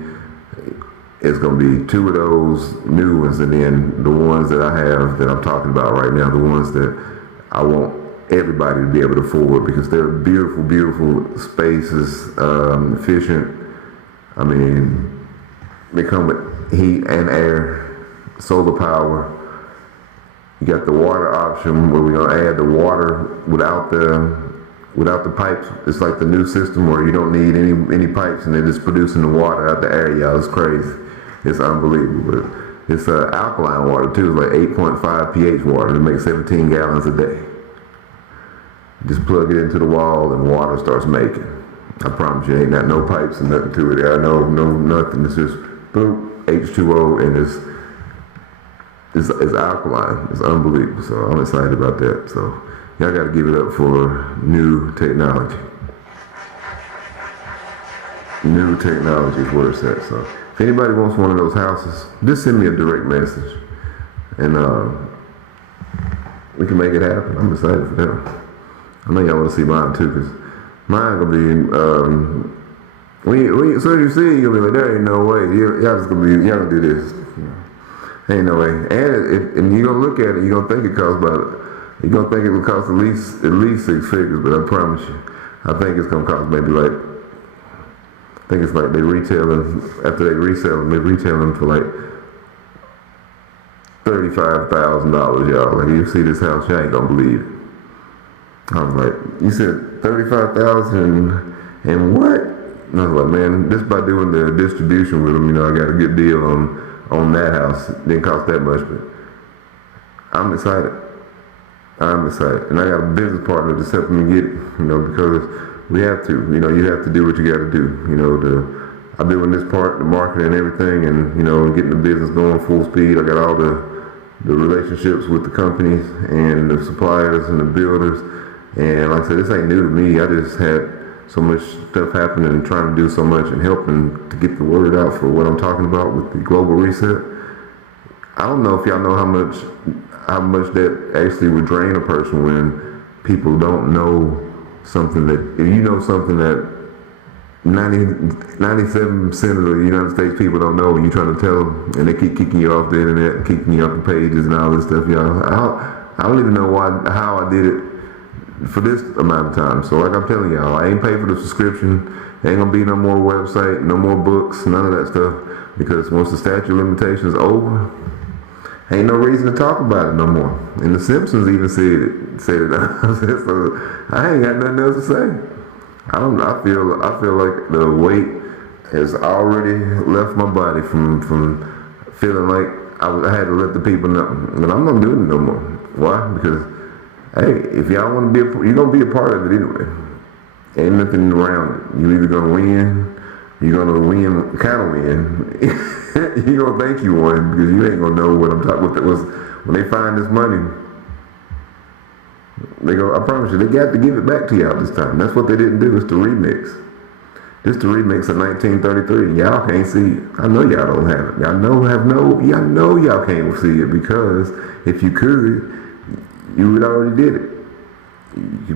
it's going to be 2 of those new ones, and then the ones that I have that I'm talking about right now, the ones that I want everybody to be able to afford, because they're beautiful, beautiful spaces, efficient. I mean, they come with heat and air, solar power. You got the water option, where we're gonna add the water without the pipes. It's like the new system where you don't need any pipes, and they're just producing the water out the air. Y'all, it's crazy. It's unbelievable. But it's alkaline water too. It's like 8.5 pH water. It makes 17 gallons a day. Just plug it into the wall and water starts making. I promise you, ain't got no pipes and nothing to it. I know no nothing. It's just boom, H2O, and it's alkaline. It's unbelievable. So I'm excited about that. So y'all got to give it up for new technology. New technology is where it's at. So if anybody wants one of those houses, just send me a direct message, and we can make it happen. I'm excited for that. I know y'all want to see mine too, because mine gonna be As soon as you see it, you're gonna be like, there ain't no way. Y'all just y'all gonna do this. Ain't no way. And you're gonna look at it, you're gonna think it costs you're gonna think it would cost at least 6 figures, but I promise you, I think it's gonna cost maybe like, I think it's like they retail them, after they resell them, they retail them for like $35,000, y'all. Like, you see this house, you ain't gonna believe it. I was like, you said 35,000 and what? And I was like, man, just by doing the distribution with them, I got a good deal on that house. It didn't cost that much, but I'm excited. And I got a business partner that's helping me get it, because we have to. You have to do what you got to do. I'm doing this part, the marketing and everything, and, getting the business going full speed. I got all the relationships with the companies and the suppliers and the builders. And like I said, this ain't new to me. I just had so much stuff happening and trying to do so much and helping to get the word out for what I'm talking about with the global reset. I don't know if y'all know how much that actually would drain a person when people don't know something that, if you know something that 97% of the United States people don't know, and you're trying to tell them, and they keep kicking you off the internet and kicking you off the pages and all this stuff, y'all. I don't even know how I did it for this amount of time. So like I'm telling y'all, I ain't paid for the subscription. There ain't gonna be no more website, no more books, none of that stuff, because once the statute of limitations is over, ain't no reason to talk about it no more. And the Simpsons even said it. So I ain't got nothing else to say. I feel like the weight has already left my body from feeling like I had to let the people know. But I'm not doing it no more. Why? Because, hey, if y'all want to you're going to be a part of it anyway. Ain't nothing around it. You're either going to win, you're going to win, kind of win. You're going to think you won, because you ain't going to know what I'm talking about. When they find this money, they go, I promise you, they got to give it back to y'all this time. That's what they didn't do, is the remix. Just the remix of 1933. Y'all can't see it. I know y'all don't have it. Y'all know y'all can't see it, because if you could, you would already did it.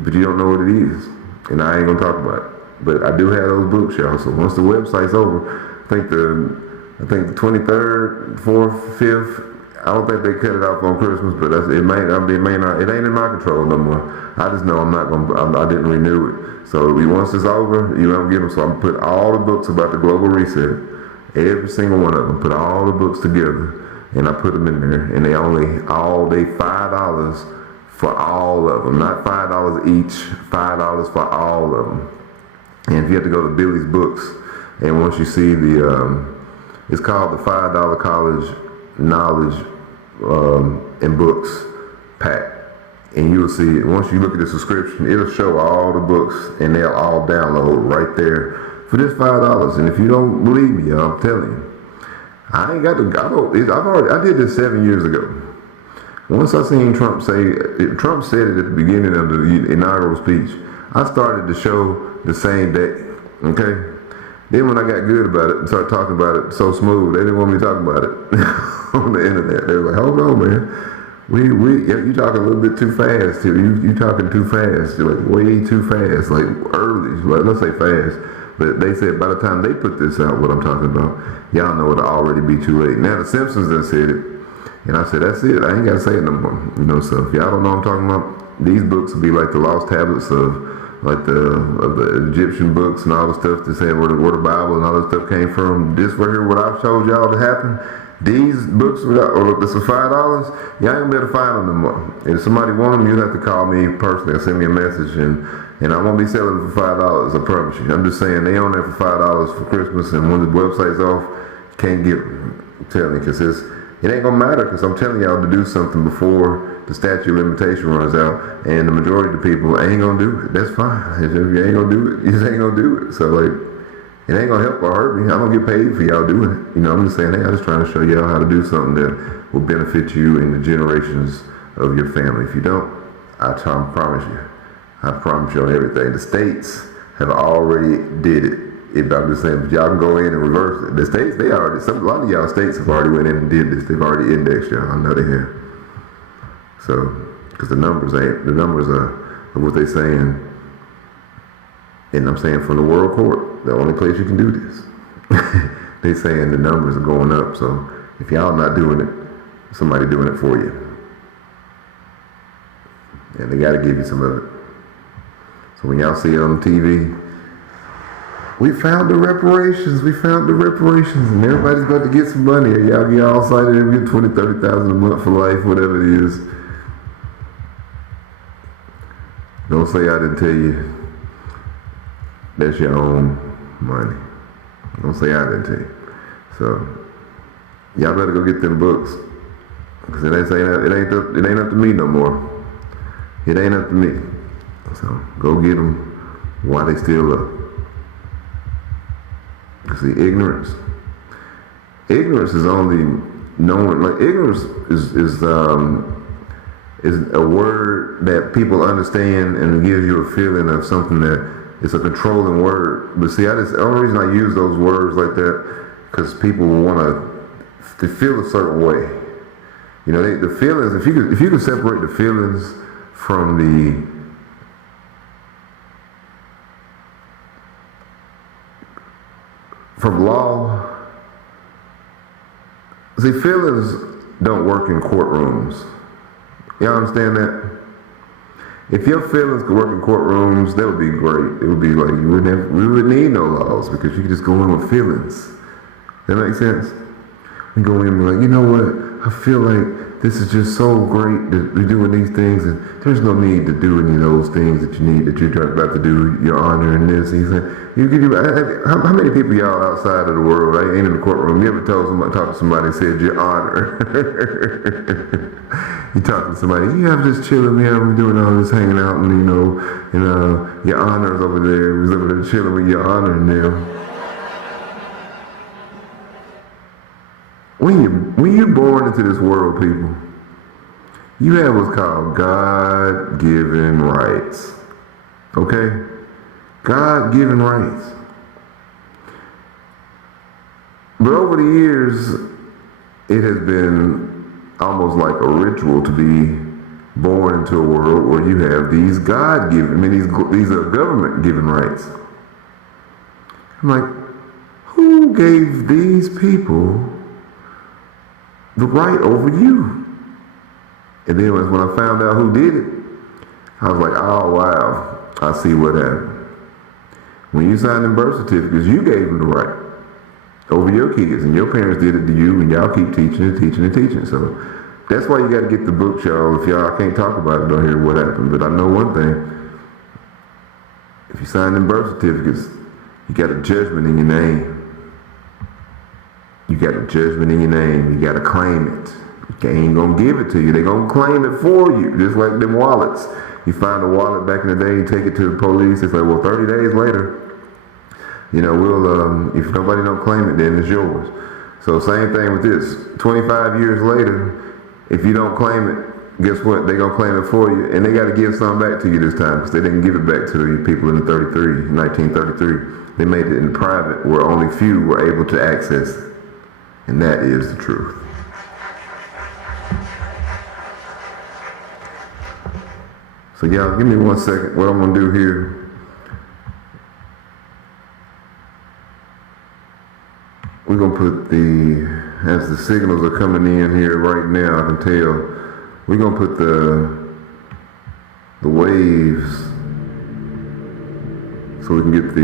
But you don't know what it is. And I ain't gonna talk about it. But I do have those books, y'all. So once the website's over, I think the 23rd, 4th, 5th, I don't think they cut it off on Christmas, but it may not. It ain't in my control no more. I just know I didn't renew it. So once it's over, you don't get them. So I'm put all the books about the global reset, every single one of them. Put all the books together, and I put them in there. And they $5 for all of them, not $5 each. $5 for all of them. And if you have to go to Billy's Books, and once you see it's called the $5 College Knowledge and Books pack, and you'll see it. Once you look at the subscription, it'll show all the books, and they'll all download right there for just $5. And if you don't believe me, I'm telling you, I did this 7 years ago. Once I seen Trump said it at the beginning of the inaugural speech, I started the show the same day. Okay. Then when I got good about it and started talking about it so smooth, they didn't want me to talk about it on the internet. They were like, hold on, man. You talking a little bit too fast here. You talking too fast. You're like way too fast. Like early. Like, let's say fast. But they said by the time they put this out, what I'm talking about, y'all know it'll already be too late. Now the Simpsons done said it. And I said, that's it. I ain't got to say it no more. So if y'all don't know what I'm talking about, these books will be like the lost tablets of the Egyptian books and all the stuff that said where the Bible and all that stuff came from. This right here, what I've showed y'all to happen, these books, this is $5, y'all ain't gonna be able to find them no more. If somebody want them, you'll have to call me personally or send me a message, and I won't be selling them for $5, I promise you. I'm just saying, they on there for $5 for Christmas, and when the website's off, you can't get them. I'm telling you, because it ain't gonna matter, because I'm telling y'all to do something before the statute of limitation runs out, and the majority of the people ain't gonna do it. That's fine. If you ain't gonna do it, you just ain't gonna do it. So like, it ain't gonna help or hurt me. I don't get paid for y'all doing it. I'm just saying, hey, I'm just trying to show y'all how to do something that will benefit you and the generations of your family. If you don't, I promise you on everything. The states have already did it. I'm just saying, but y'all can go in and reverse it. The states, a lot of y'all states have already went in and did this. They've already indexed y'all. I know they have. So, because the numbers are what they saying. And I'm saying from the world court, the only place you can do this. They saying the numbers are going up, so if y'all not doing it, somebody doing it for you. And they got to give you some of it. So when y'all see it on TV, we found the reparations, and everybody's about to get some money, and y'all get all excited and get $20,000, $30,000 a month for life, whatever it is. Don't say I didn't tell you. That's your own money. Don't say I didn't tell you. So y'all better go get them books, because it ain't up to me no more. It ain't up to me. So go get them while they still up. See, ignorance is only knowing. Like ignorance is a word that people understand, and it gives you a feeling of something that it's a controlling word. But see, the only reason I use those words like that because people want to feel a certain way. You know, the feelings. If you can separate the feelings from law. See, feelings don't work in courtrooms. Y'all understand that? If your feelings could work in courtrooms, that would be great. It would be like we would need no laws because you could just go in with feelings. That makes sense? We go in and be like, you know what? I feel like this is just so great that we're doing these things, and there's no need to do any of those things that you're about to do, your honor and this. And he's like, how many people y'all outside of the world, right, ain't in the courtroom, you ever talked to somebody and said, your honor? You talk to somebody, I'm just chilling here, we're doing all this hanging out, and your honor's over there, we're over there chilling with your honor and them. When you're born into this world, people, you have what's called God-given rights. Okay? God-given rights. But over the years, it has been almost like a ritual to be born into a world where you have these God-given, these are government-given rights. I'm like, who gave these people the right over you? And then when I found out who did it, I was like, oh wow, I see what happened. When you signed them birth certificates, you gave them the right over your kids, and your parents did it to you, and y'all keep teaching. So that's why you got to get the book, y'all. If y'all can't talk about it, don't hear what happened. But I know one thing: if you sign them birth certificates, you got a judgment in your name. You got a judgment in your name. You got to claim it. They ain't going to give it to you. They're going to claim it for you. Just like them wallets. You find a wallet back in the day, you take it to the police. It's like, well, 30 days later, we'll, if nobody don't claim it, then it's yours. So same thing with this. 25 years later, if you don't claim it, guess what? They're going to claim it for you. And they got to give some back to you this time because they didn't give it back to the people in 1933. They made it in private where only few were able to access it. And that is the truth. So y'all, give me 1 second. What I'm going to do here, we're going to put as the signals are coming in here right now, I can tell, we're going to put the waves so we can get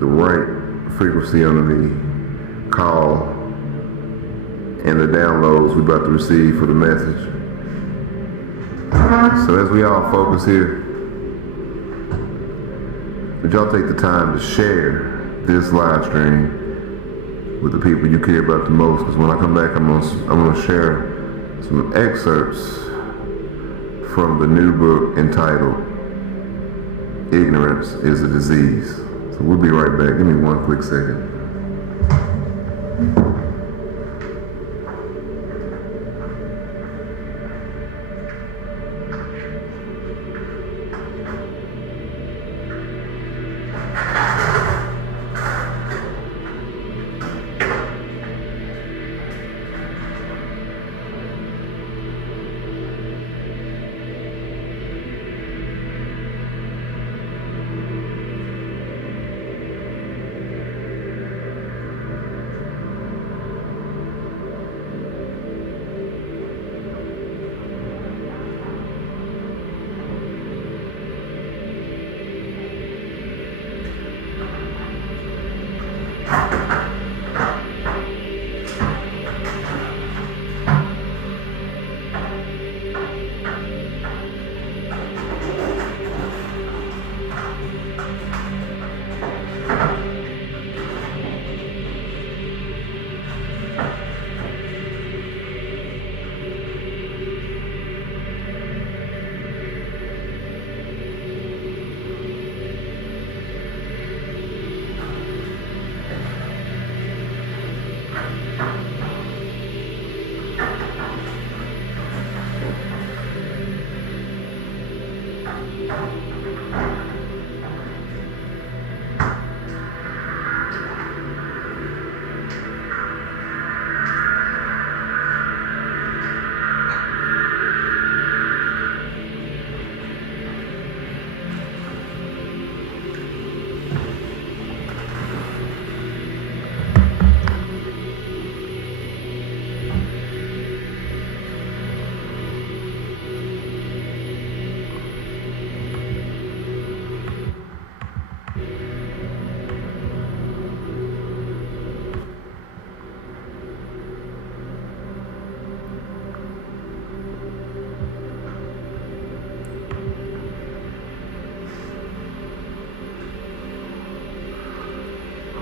the right frequency on the call and the downloads we're about to receive for the message. So as we all focus here, would y'all take the time to share this live stream with the people you care about the most? Because when I come back, I'm gonna share some excerpts from the new book entitled "Ignorance is a Disease." So we'll be right back. Give me 1 quick second.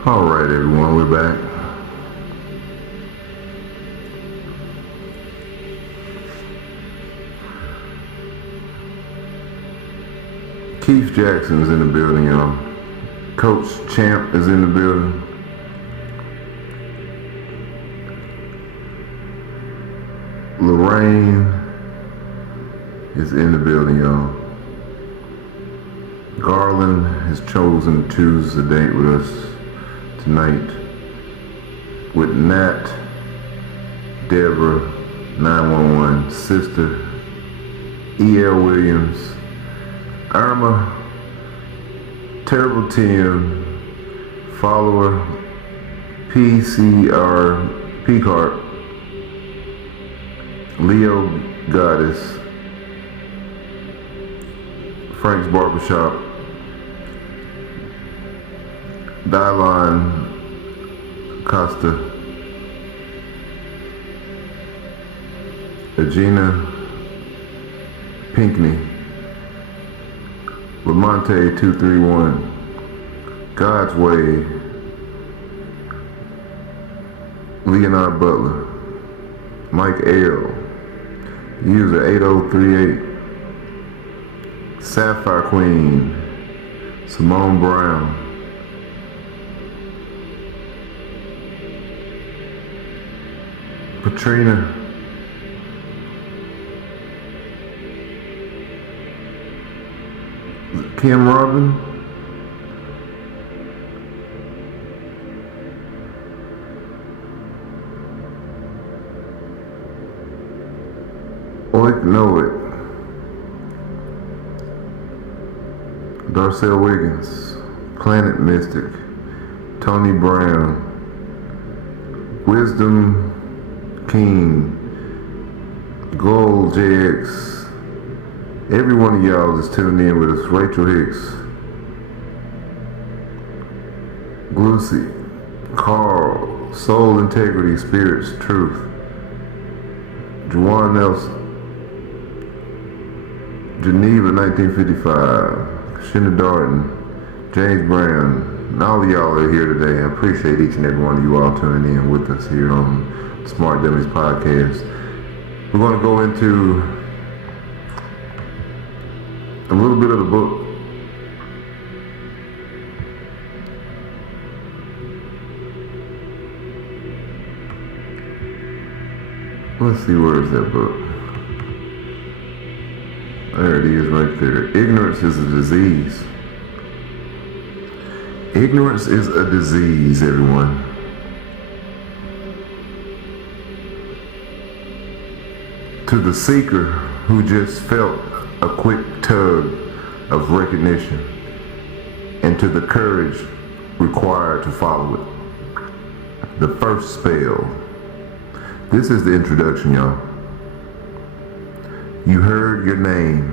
Alright everyone, we're back. Keith Jackson's in the building, y'all. Coach Champ is in the building. Lorraine is in the building, y'all. Garland has chosen to choose a date with us tonight with Nat, Deborah, 911, Sister, E.L. Williams, Irma, Terrible Tim, Follower, PCR, Picart, Leo Goddess, Frank's Barbershop, Dylon Costa, Agina Pinkney, Lamonte 231, God's Way, Leonard Butler, Mike L, user 8038, Sapphire Queen, Simone Brown, Katrina, Kim Robin, Oik Know It, Darcel Wiggins, Planet Mystic, Tony Brown, Wisdom King, Gold JX, every one of y'all that's tuned in with us, Rachel Hicks, Glucy, Carl, Soul Integrity, Spirits, Truth, Juwan Nelson, Geneva 1955, Shinna Darden, James Brown, and all of y'all are here today. I appreciate each and every one of you all tuning in with us here on Smart Dummies Podcast. We're going to go into a little bit of the book. Let's see, where is that book? There it is right there. Ignorance is a disease. Ignorance is a disease, everyone. To the seeker who just felt a quick tug of recognition, and to the courage required to follow it. The first spell. This is the introduction, y'all. You heard your name.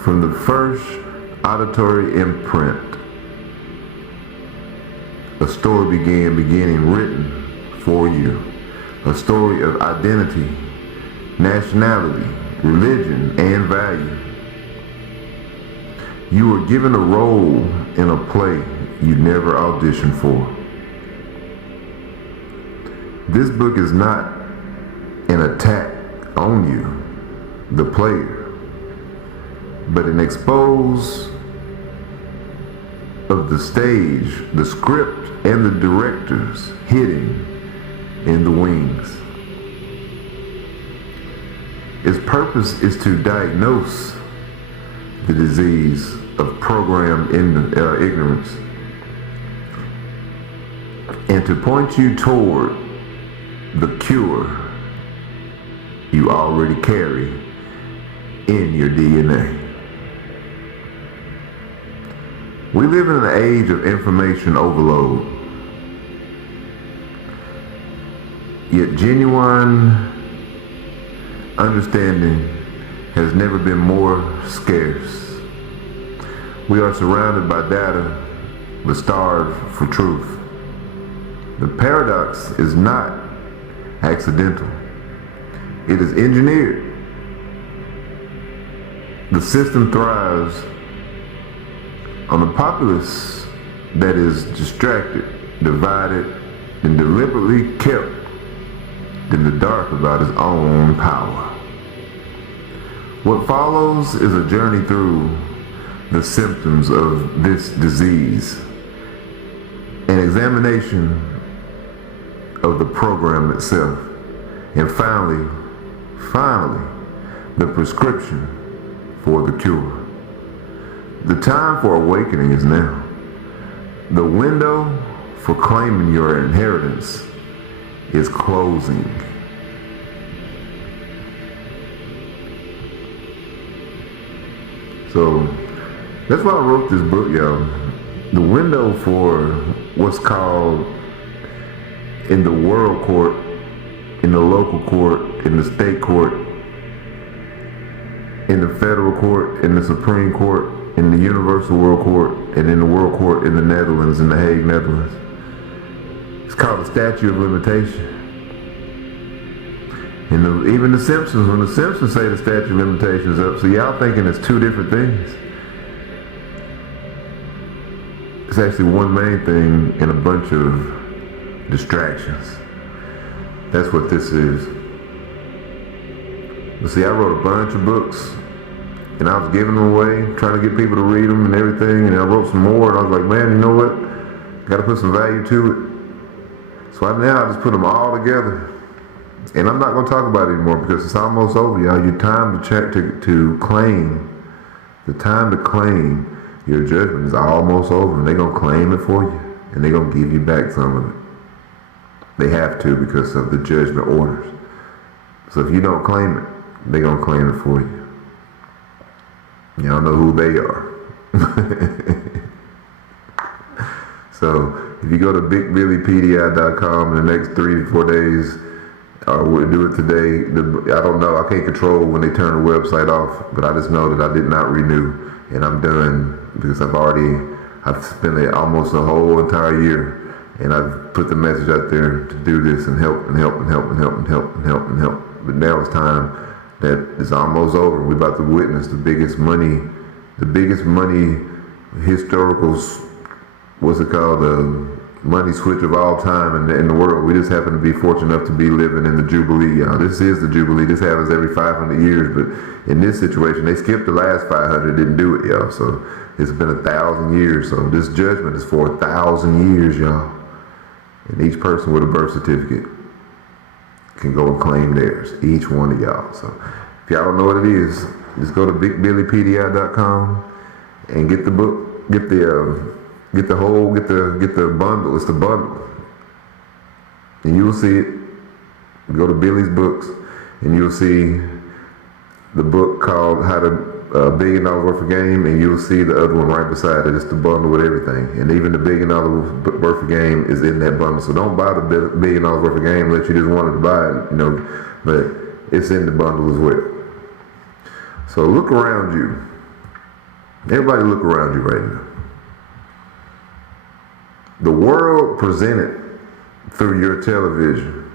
From the first auditory imprint, a story beginning written for you. A story of identity, nationality, religion, and value. You were given a role in a play you never auditioned for. This book is not an attack on you, the player, but an expose of the stage, the script, and the directors hidden in the wings. Its purpose is to diagnose the disease of programmed ignorance and to point you toward the cure you already carry in your DNA. We live in an age of information overload. Yet genuine understanding has never been more scarce. We are surrounded by data, but starved for truth. The paradox is not accidental. It is engineered. The system thrives on the populace that is distracted, divided, and deliberately kept in the dark about his own power. What follows is a journey through the symptoms of this disease, an examination of the program itself, and finally, the prescription for the cure. The time for awakening is now. The window for claiming your inheritance is closing. So that's why I wrote this book, y'all. The window for what's called in the world court, in the local court, in the state court, in the federal court, in the Supreme Court, in the Universal World Court, and in the World Court in the Netherlands, in the Hague, Netherlands. It's called the statute of limitation. And even the Simpsons, when the Simpsons say the statute of limitations is up, so y'all thinking it's two different things. It's actually one main thing and a bunch of distractions. That's what this is. But see, I wrote a bunch of books, and I was giving them away, trying to get people to read them and everything, and I wrote some more, and I was like, man, you know what? Got to put some value to it. So now I just put them all together. And I'm not going to talk about it anymore because it's almost over, y'all. Your time to claim, the time to claim your judgment is almost over. And they're going to claim it for you. And they're going to give you back some of it. They have to because of the judgment orders. So if you don't claim it, they're going to claim it for you. Y'all know who they are. So if you go to bigbillypdi.com in the next 3 to 4 days, we'll do it today. I don't know. I can't control when they turn the website off, but I just know that I did not renew, and I'm done because I've spent almost a whole entire year, and I've put the message out there to do this and help and help and help and help and help and help and help. But now it's time that it's almost over. We're about to witness the biggest money historical, what's it called, money switch of all time in the world. We just happen to be fortunate enough to be living in the Jubilee, y'all. This is the Jubilee. This happens every 500 years, but in this situation, they skipped the last 500, didn't do it, y'all. So it's been 1,000 years. So this judgment is for 1,000 years, y'all. And each person with a birth certificate can go and claim theirs, each one of y'all. So if y'all don't know what it is, just go to bigbillypdi.com and get the book, get the bundle. It's the bundle. And you'll see it. Go to Billy's Books and you'll see the book called How to $1 Billion Worth of Game, and you'll see the other one right beside it. It's the bundle with everything. And even the $1 billion worth of game is in that bundle. So don't buy the $1 billion worth of game unless you just wanted to buy it, but it's in the bundle as well. So look around you. Everybody look around you right now. The world presented through your television,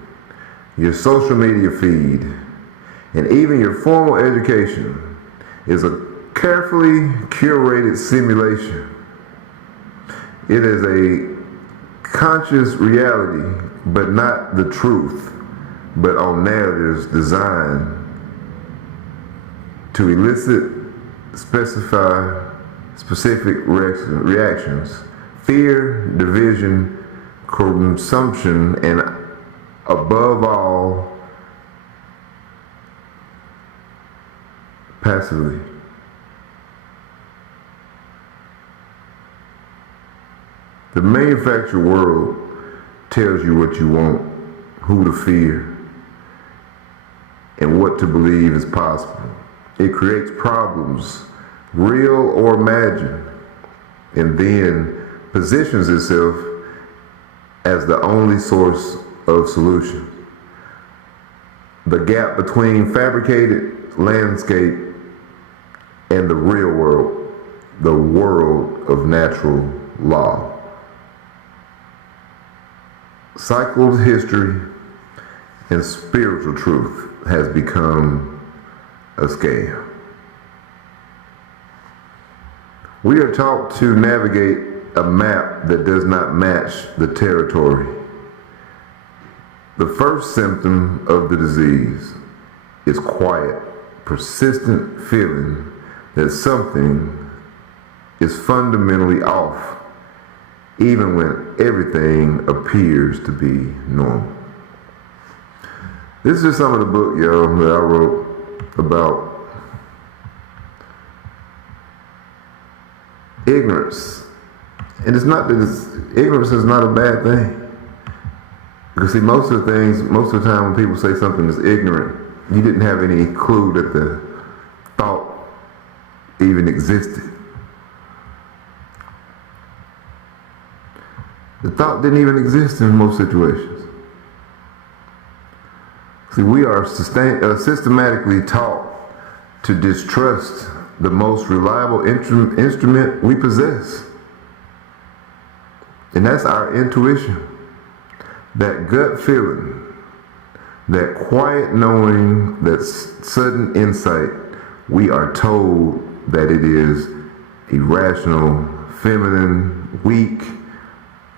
your social media feed, and even your formal education is a carefully curated simulation. It is a conscious reality, but not the truth, but on narratives designed to elicit specific reactions, fear, division, consumption, and above all, passively. The manufactured world tells you what you want, who to fear, and what to believe is possible. It creates problems, real or imagined, and then positions itself as the only source of solution. The gap between fabricated landscape and the real world, the world of natural law. Cycled history and spiritual truth has become a scam. We are taught to navigate a map that does not match the territory. The first symptom of the disease is quiet, persistent feeling that something is fundamentally off, even when everything appears to be normal. This is just some of the book, yo, that I wrote about ignorance. And it's not that ignorance is not a bad thing. Because see, most of the time when people say something is ignorant, you didn't have any clue that the thought even existed. The thought didn't even exist in most situations. See, we are systematically taught to distrust the most reliable instrument we possess. And that's our intuition. That gut feeling, that quiet knowing, that sudden insight. We are told that it is irrational, feminine, weak,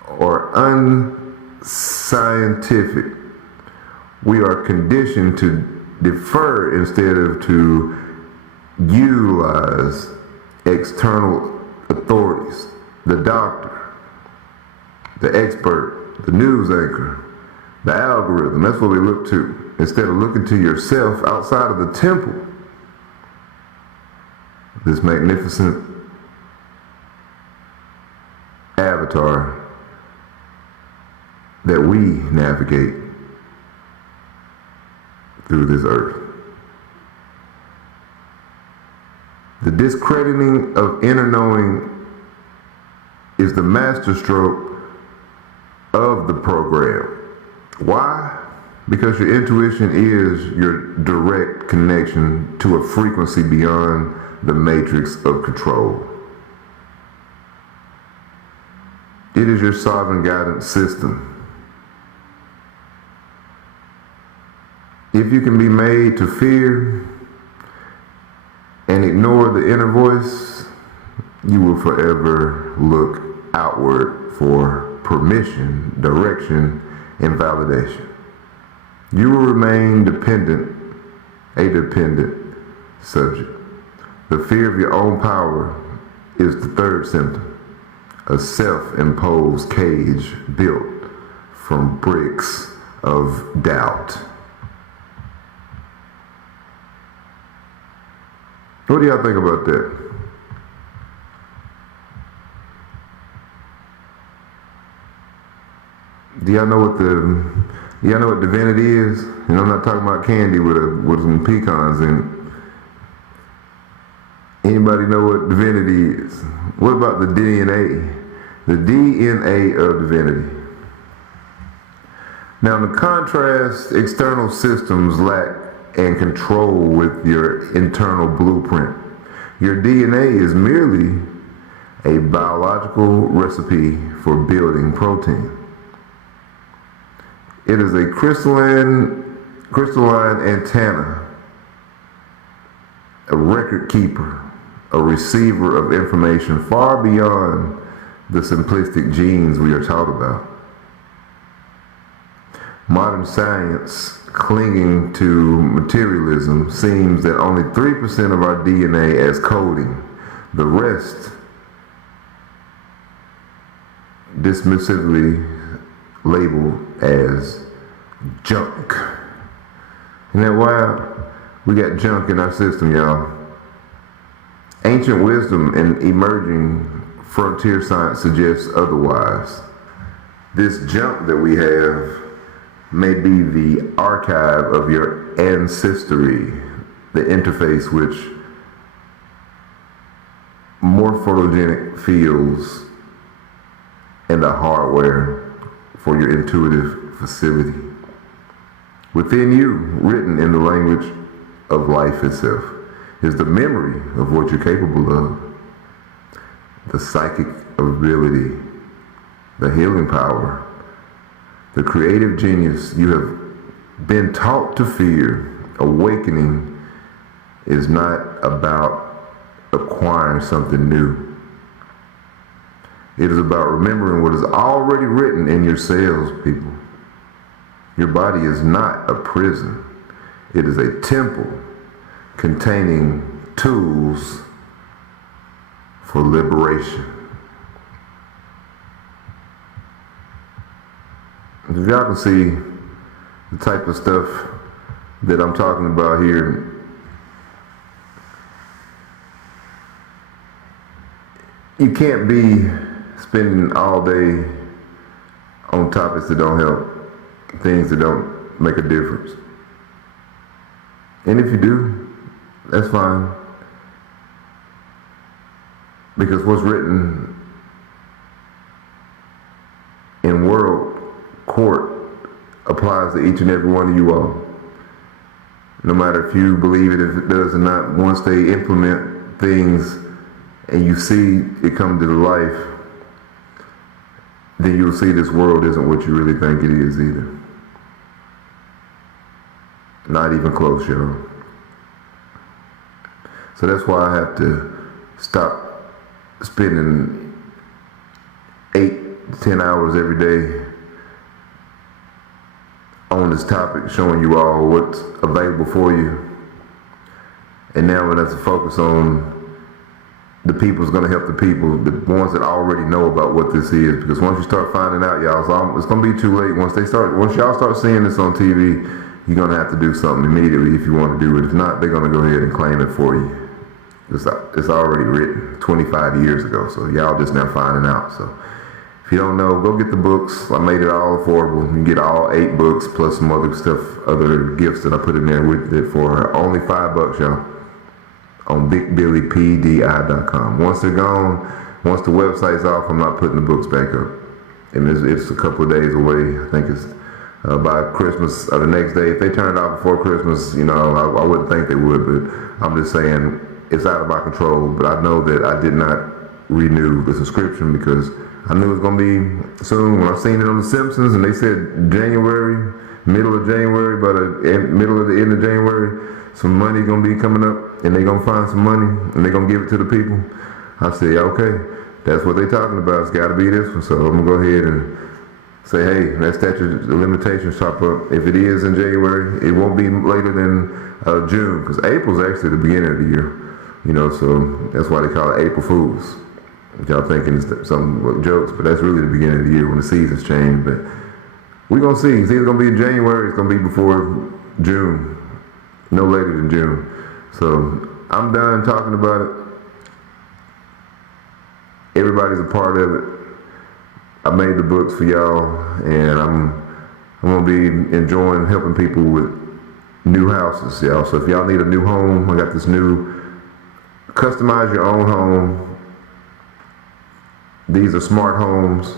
or unscientific. We are conditioned to defer instead of to utilize external authorities, the doctor, the expert, the news anchor, the algorithm. That's what we look to, instead of looking to yourself outside of the temple. This magnificent avatar that we navigate through this earth. The discrediting of inner knowing is the masterstroke of the program. Why? Because your intuition is your direct connection to a frequency beyond the matrix of control. It is your sovereign guidance system. If you can be made to fear and ignore the inner voice, you will forever look outward for permission, direction, and validation. You will remain a dependent subject. The fear of your own power is the third symptom, a self-imposed cage built from bricks of doubt. What do y'all think about that? Do y'all know what divinity is? And I'm not talking about candy with some pecans in it. Anybody know what divinity is? What about the DNA? The DNA of divinity. Now, in contrast, external systems lack and control with your internal blueprint. Your DNA is merely a biological recipe for building protein. It is a crystalline antenna, a record keeper, a receiver of information far beyond the simplistic genes we are taught about. Modern science, clinging to materialism, seems that only 3% of our DNA as coding, the rest dismissively labeled as junk. Isn't that wild? We got junk in our system, y'all. Ancient wisdom and emerging frontier science suggests otherwise. This junk that we have may be the archive of your ancestry, the interface which more photogenic fields and the hardware for your intuitive facility. Within you, written in the language of life itself, is the memory of what you're capable of, the psychic ability, the healing power, the creative genius you have been taught to fear. Awakening is not about acquiring something new. It is about remembering what is already written in your cells, people. Your body is not a prison. It is a temple containing tools for liberation. If y'all can see the type of stuff that I'm talking about here, you can't be spending all day on topics that don't help, things that don't make a difference. And if you do, that's fine. Because what's written in world court applies to each and every one of you all. No matter if you believe it, if it does or not, once they implement things and you see it come to life, then you'll see this world isn't what you really think it is either. Not even close, y'all. So that's why I have to stop spending 8 to 10 hours every day on this topic, showing you all what's available for you. And now we're going to have to focus on the people's going to help the people, the ones that already know about what this is. Because once you start finding out, y'all, so it's going to be too late. Once y'all start seeing this on TV, you're going to have to do something immediately if you want to do it. If not, they're going to go ahead and claim it for you. It's already written 25 years ago, so y'all just now finding out. So if you don't know, go get the books. I made it all affordable. You can get all 8 books plus some other stuff, other gifts that I put in there with it for only $5, y'all, on BigBillyPDI.com. Once they're gone, once the website's off, I'm not putting the books back up. And it's a couple of days away. I think it's by Christmas or the next day. If they turn it off before Christmas, I wouldn't think they would, but I'm just saying it's out of my control. But I know that I did not renew the subscription because I knew it was going to be soon. When I seen it on The Simpsons and they said January, middle of January, by the middle of the end of January, some money going to be coming up and they're going to find some money and they're going to give it to the people. I said, okay, that's what they're talking about. It's got to be this one. So I'm going to go ahead and say, hey, that statute of limitations top up. If it is in January, it won't be later than June, because April's actually the beginning of the year. So that's why they call it April Fools. Y'all thinking it's some jokes, but that's really the beginning of the year when the seasons change. But we're going to see. It's either going to be in January, it's going to be before June. No later than June. So I'm done talking about it. Everybody's a part of it. I made the books for y'all, and I'm going to be enjoying helping people with new houses, y'all. So if y'all need a new home, I got this new customize your own home. These are smart homes.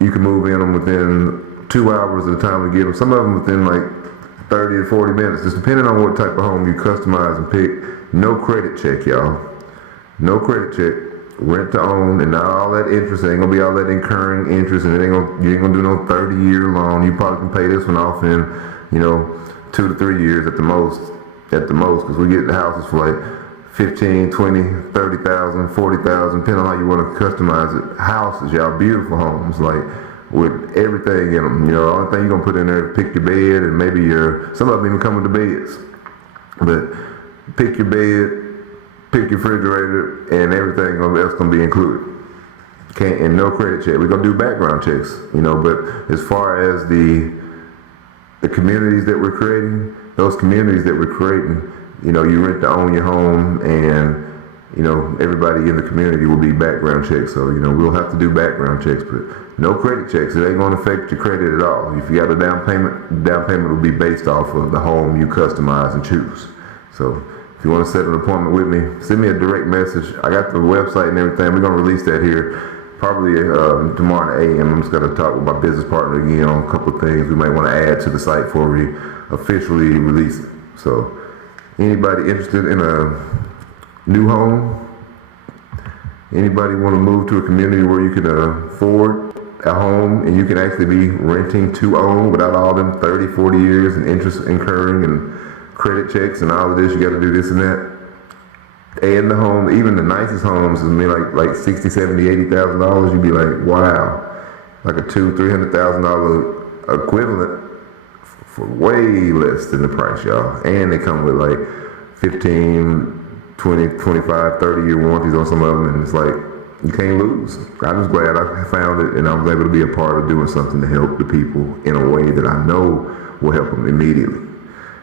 You can move in them within 2 hours at a time to get them. Some of them within like 30 to 40 minutes, just depending on what type of home you customize and pick. No credit check, y'all. No credit check. Rent to own, and not all that interest. It ain't gonna be all that incurring interest, and you ain't gonna do no 30-year loan. You probably can pay this one off in, 2 to 3 years at the most, because we get the houses for like 15, 20, 30,000, 40,000, depending on how you want to customize it. Houses, y'all, beautiful homes, like with everything in them. The only thing you're gonna put in there is pick your bed, and maybe some of them even come with the beds. But pick your bed, pick your refrigerator, and everything else gonna be included. And no credit check. We're gonna do background checks, but as far as the communities that we're creating, those communities that we're creating, you rent to own your home, and everybody in the community will be background checks. So we'll have to do background checks, but no credit checks. It ain't gonna affect your credit at all. If you got a down payment will be based off of the home you customize and choose. So if you want to set an appointment with me, send me a direct message. I got the website and everything. We're going to release that here probably tomorrow at 8 a.m. I'm just going to talk with my business partner again on a couple of things we might want to add to the site before we officially release it. So anybody interested in a new home? Anybody want to move to a community where you can afford a home and you can actually be renting to own without all them 30, 40 years and interest incurring and credit checks and all of this, you got to do this and that? And the home, even the nicest homes, is like $60,000, $70,000, $80,000. You'd be like, wow, like a $200,000, $300,000 equivalent for way less than the price, y'all. And they come with like 15, 20, 25, 30-year warranties on some of them, and it's like, you can't lose. I'm just glad I found it, and I was able to be a part of doing something to help the people in a way that I know will help them immediately.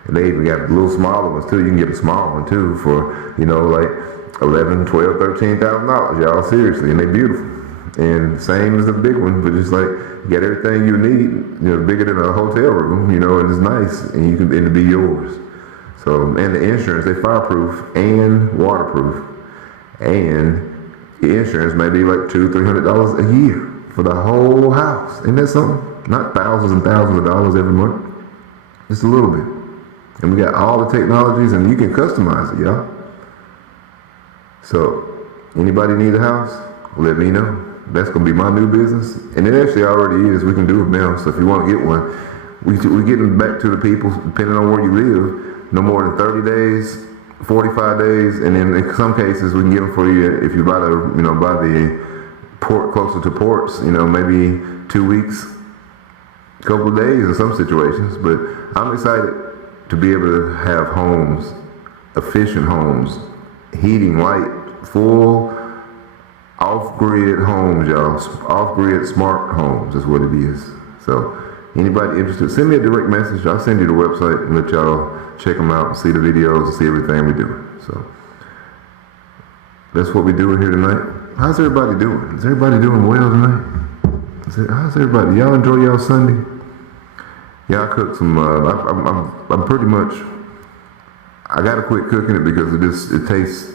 And they even got little smaller ones too. You can get a small one too for, like $11,000, $12,000, $13,000, y'all, seriously, and they're beautiful. And same as the big one, but just like you got everything you need, bigger than a hotel room, and it's nice, and it'll be yours. So, and the insurance, they fireproof and waterproof, and the insurance may be like $200, $300 a year for the whole house. Isn't that something? Not thousands and thousands of dollars every month, just a little bit. And we got all the technologies, and you can customize it, y'all. So, anybody need a house? Let me know. That's going to be my new business. And it actually already is. We can do it now. So if you want to get one, we're getting back to the people, depending on where you live, no more than 30 days, 45 days, and then in some cases we can get them for you if you buy the port closer to ports, maybe 2 weeks, a couple of days in some situations. But I'm excited to be able to have homes, efficient homes, heating, light, full off-grid homes, y'all. Off-grid smart homes is what it is. So anybody interested, send me a direct message. I'll send you the website and let y'all check them out and see the videos and see everything we do. So that's what we're doing here tonight. How's everybody doing? Is everybody doing well tonight? How's everybody? Y'all enjoy y'all Sunday? Yeah, I cooked some, I'm pretty much, I gotta quit cooking it because it tastes,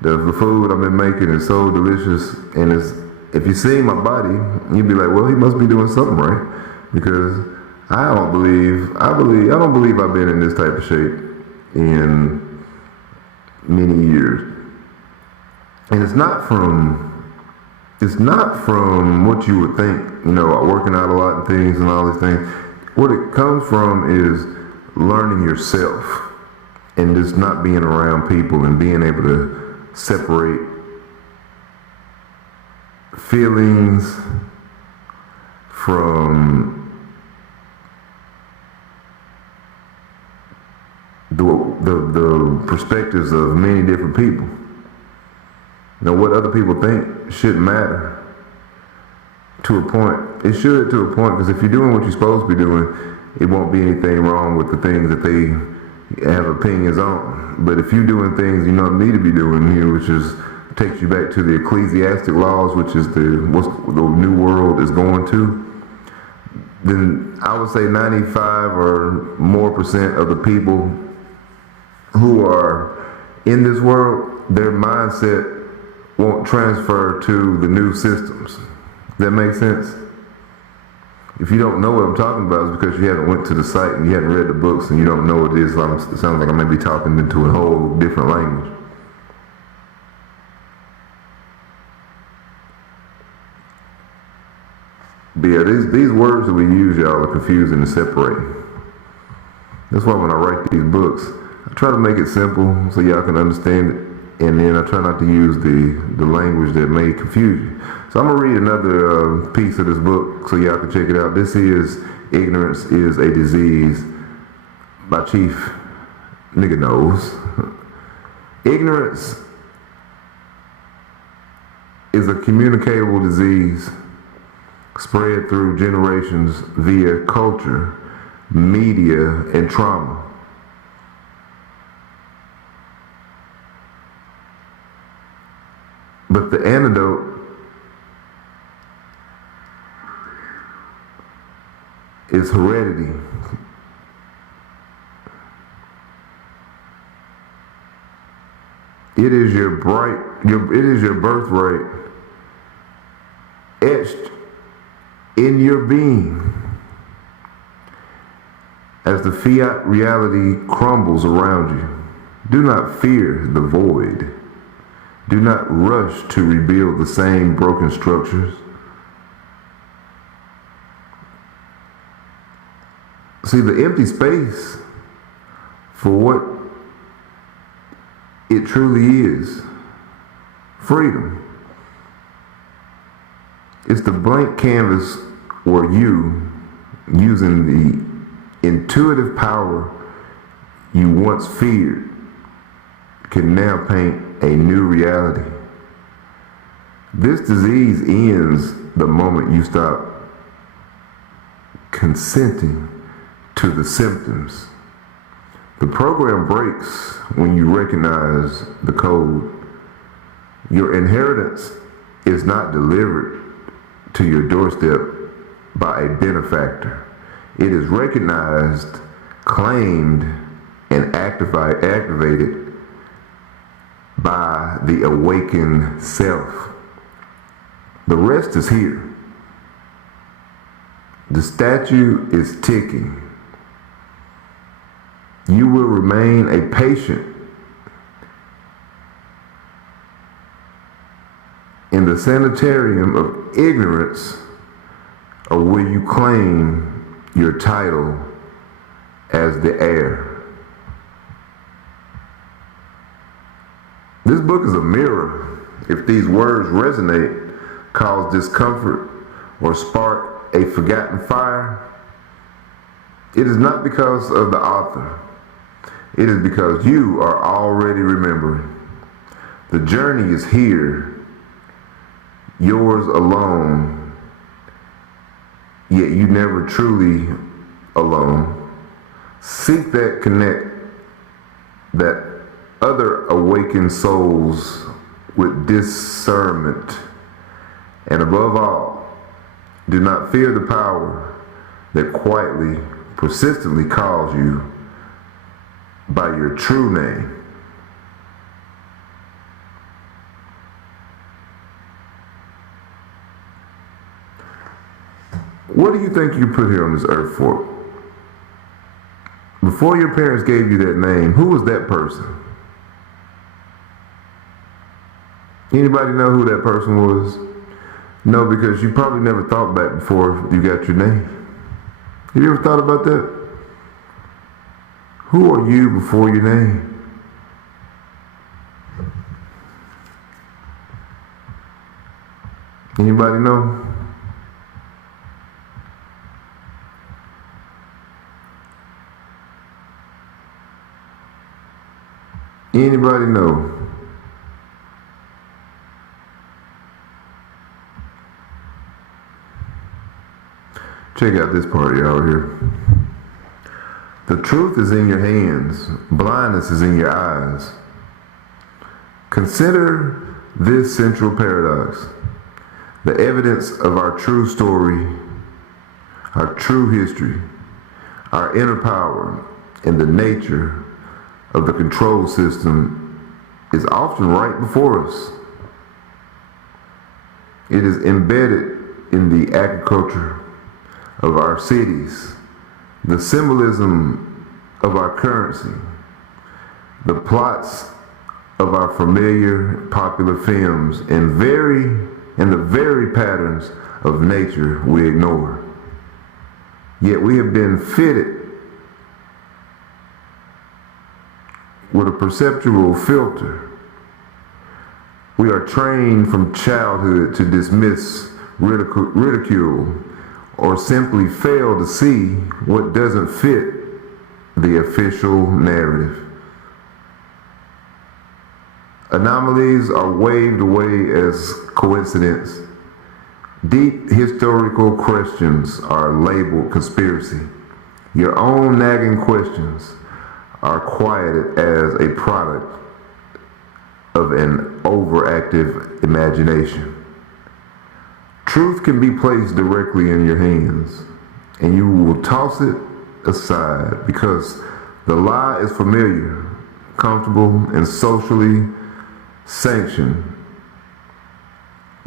the food I've been making is so delicious, and if you see my body, you'd be like, well, he must be doing something right, because I don't believe I've been in this type of shape in many years. And it's not from what you would think, working out a lot and things and all these things. What it comes from is learning yourself and just not being around people and being able to separate feelings from the perspectives of many different people. What other people think shouldn't matter to a point. It should to a point, because if you're doing what you're supposed to be doing, it won't be anything wrong with the things that they have opinions on. But if you're doing things you don't need to be doing, which takes you back to the ecclesiastic laws, which is what the new world is going to, then I would say 95 or more % of the people who are in this world, their mindset won't transfer to the new systems. That makes sense? If you don't know what I'm talking about, it's because you haven't went to the site and you haven't read the books and you don't know what it is. It sounds like I may be talking into a whole different language. But yeah, these words that we use, y'all, are confusing and separating. That's why when I write these books, I try to make it simple so y'all can understand it. And then I try not to use the language that may confuse you. So I'm going to read another piece of this book so y'all can check it out. This is Ignorance is a Disease by Chief Niggaknows. Ignorance is a communicable disease spread through generations via culture, media, and trauma. But the antidote is heredity. It is your birthright etched in your being as the fiat reality crumbles around you. Do not fear the void. Do not rush to rebuild the same broken structures. See, the empty space for what it truly is freedom. It's the blank canvas where you, using the intuitive power you once feared, can now paint a new reality. This disease ends the moment you stop consenting to the symptoms. The program breaks when you recognize the code. Your inheritance is not delivered to your doorstep by a benefactor. It is recognized, claimed, and activated by the awakened self. The rest is here. The statue is ticking. You will remain a patient in the sanitarium of ignorance, or will you claim your title as the heir? This book is a mirror. If these words resonate, cause discomfort, or spark a forgotten fire, it is not because of the author. It is because you are already remembering. The journey is here, yours alone, yet you never truly alone. Seek that connect, that other awakened souls with discernment. And above all, do not fear the power that quietly, persistently calls you by your true name. What do you think you put here on this earth for? Before your parents gave you that name, who was that person? Anybody know who that person was? No, because you probably never thought back before you got your name. Have you ever thought about that? Who are you before your name? Anybody know? Anybody know? Check out this part, y'all, here. The truth is in your hands. Blindness is in your eyes. Consider this central paradox. The evidence of our true story, our true history, our inner power, and the nature of the control system is often right before us. It is embedded in the agriculture of our cities, the symbolism of our currency, the plots of our familiar popular films, and the very patterns of nature we ignore. Yet we have been fitted with a perceptual filter. We are trained from childhood to dismiss, ridicule, or simply fail to see what doesn't fit the official narrative. Anomalies are waved away as coincidence. Deep historical questions are labeled conspiracy. Your own nagging questions are quieted as a product of an overactive imagination. Truth can be placed directly in your hands, and you will toss it aside because the lie is familiar, comfortable, and socially sanctioned.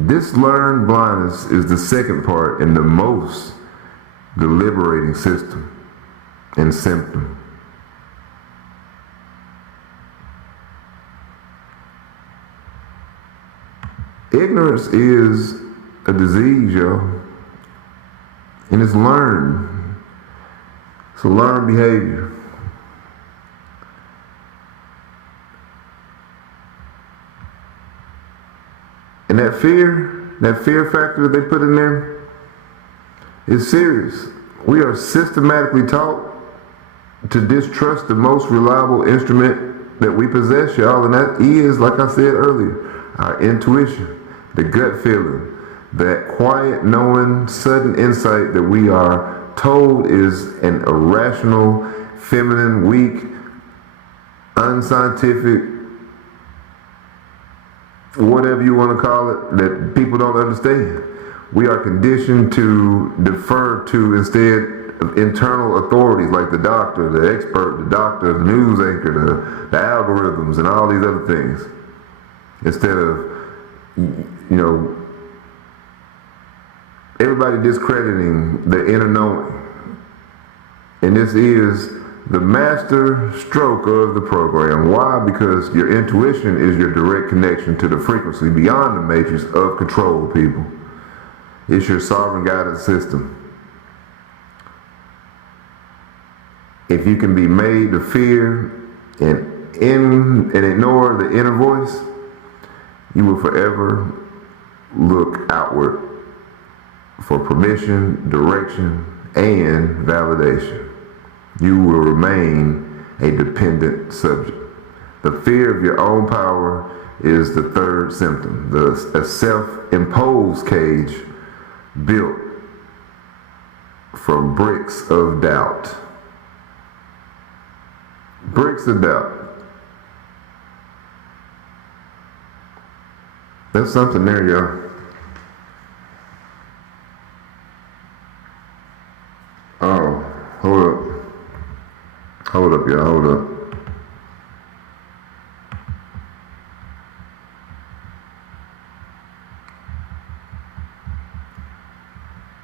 This learned blindness is the second part in the most deliberating system and symptom. Ignorance is a disease, y'all, and it's learned. It's a learned behavior. And that fear factor that they put in there is serious. We are systematically taught to distrust the most reliable instrument that we possess, y'all, and that is, like I said earlier, our intuition, the gut feeling, that quiet knowing, sudden insight that we are told is an irrational, feminine, weak, unscientific, whatever you want to call it, that people don't understand. We are conditioned to defer to instead of internal authorities like the doctor, the expert, the news anchor, the algorithms, and all these other things. Instead of, everybody discrediting the inner knowing. And this is the master stroke of the program. Why? Because your intuition is your direct connection to the frequency beyond the matrix of control, people. It's your sovereign guidance system. If you can be made to fear and ignore the inner voice, you will forever look outward for permission, direction, and validation. You will remain a dependent subject. The fear of your own power is the third symptom, a self-imposed cage built from bricks of doubt. Bricks of doubt. That's something there, y'all. Oh, hold up, y'all, hold up.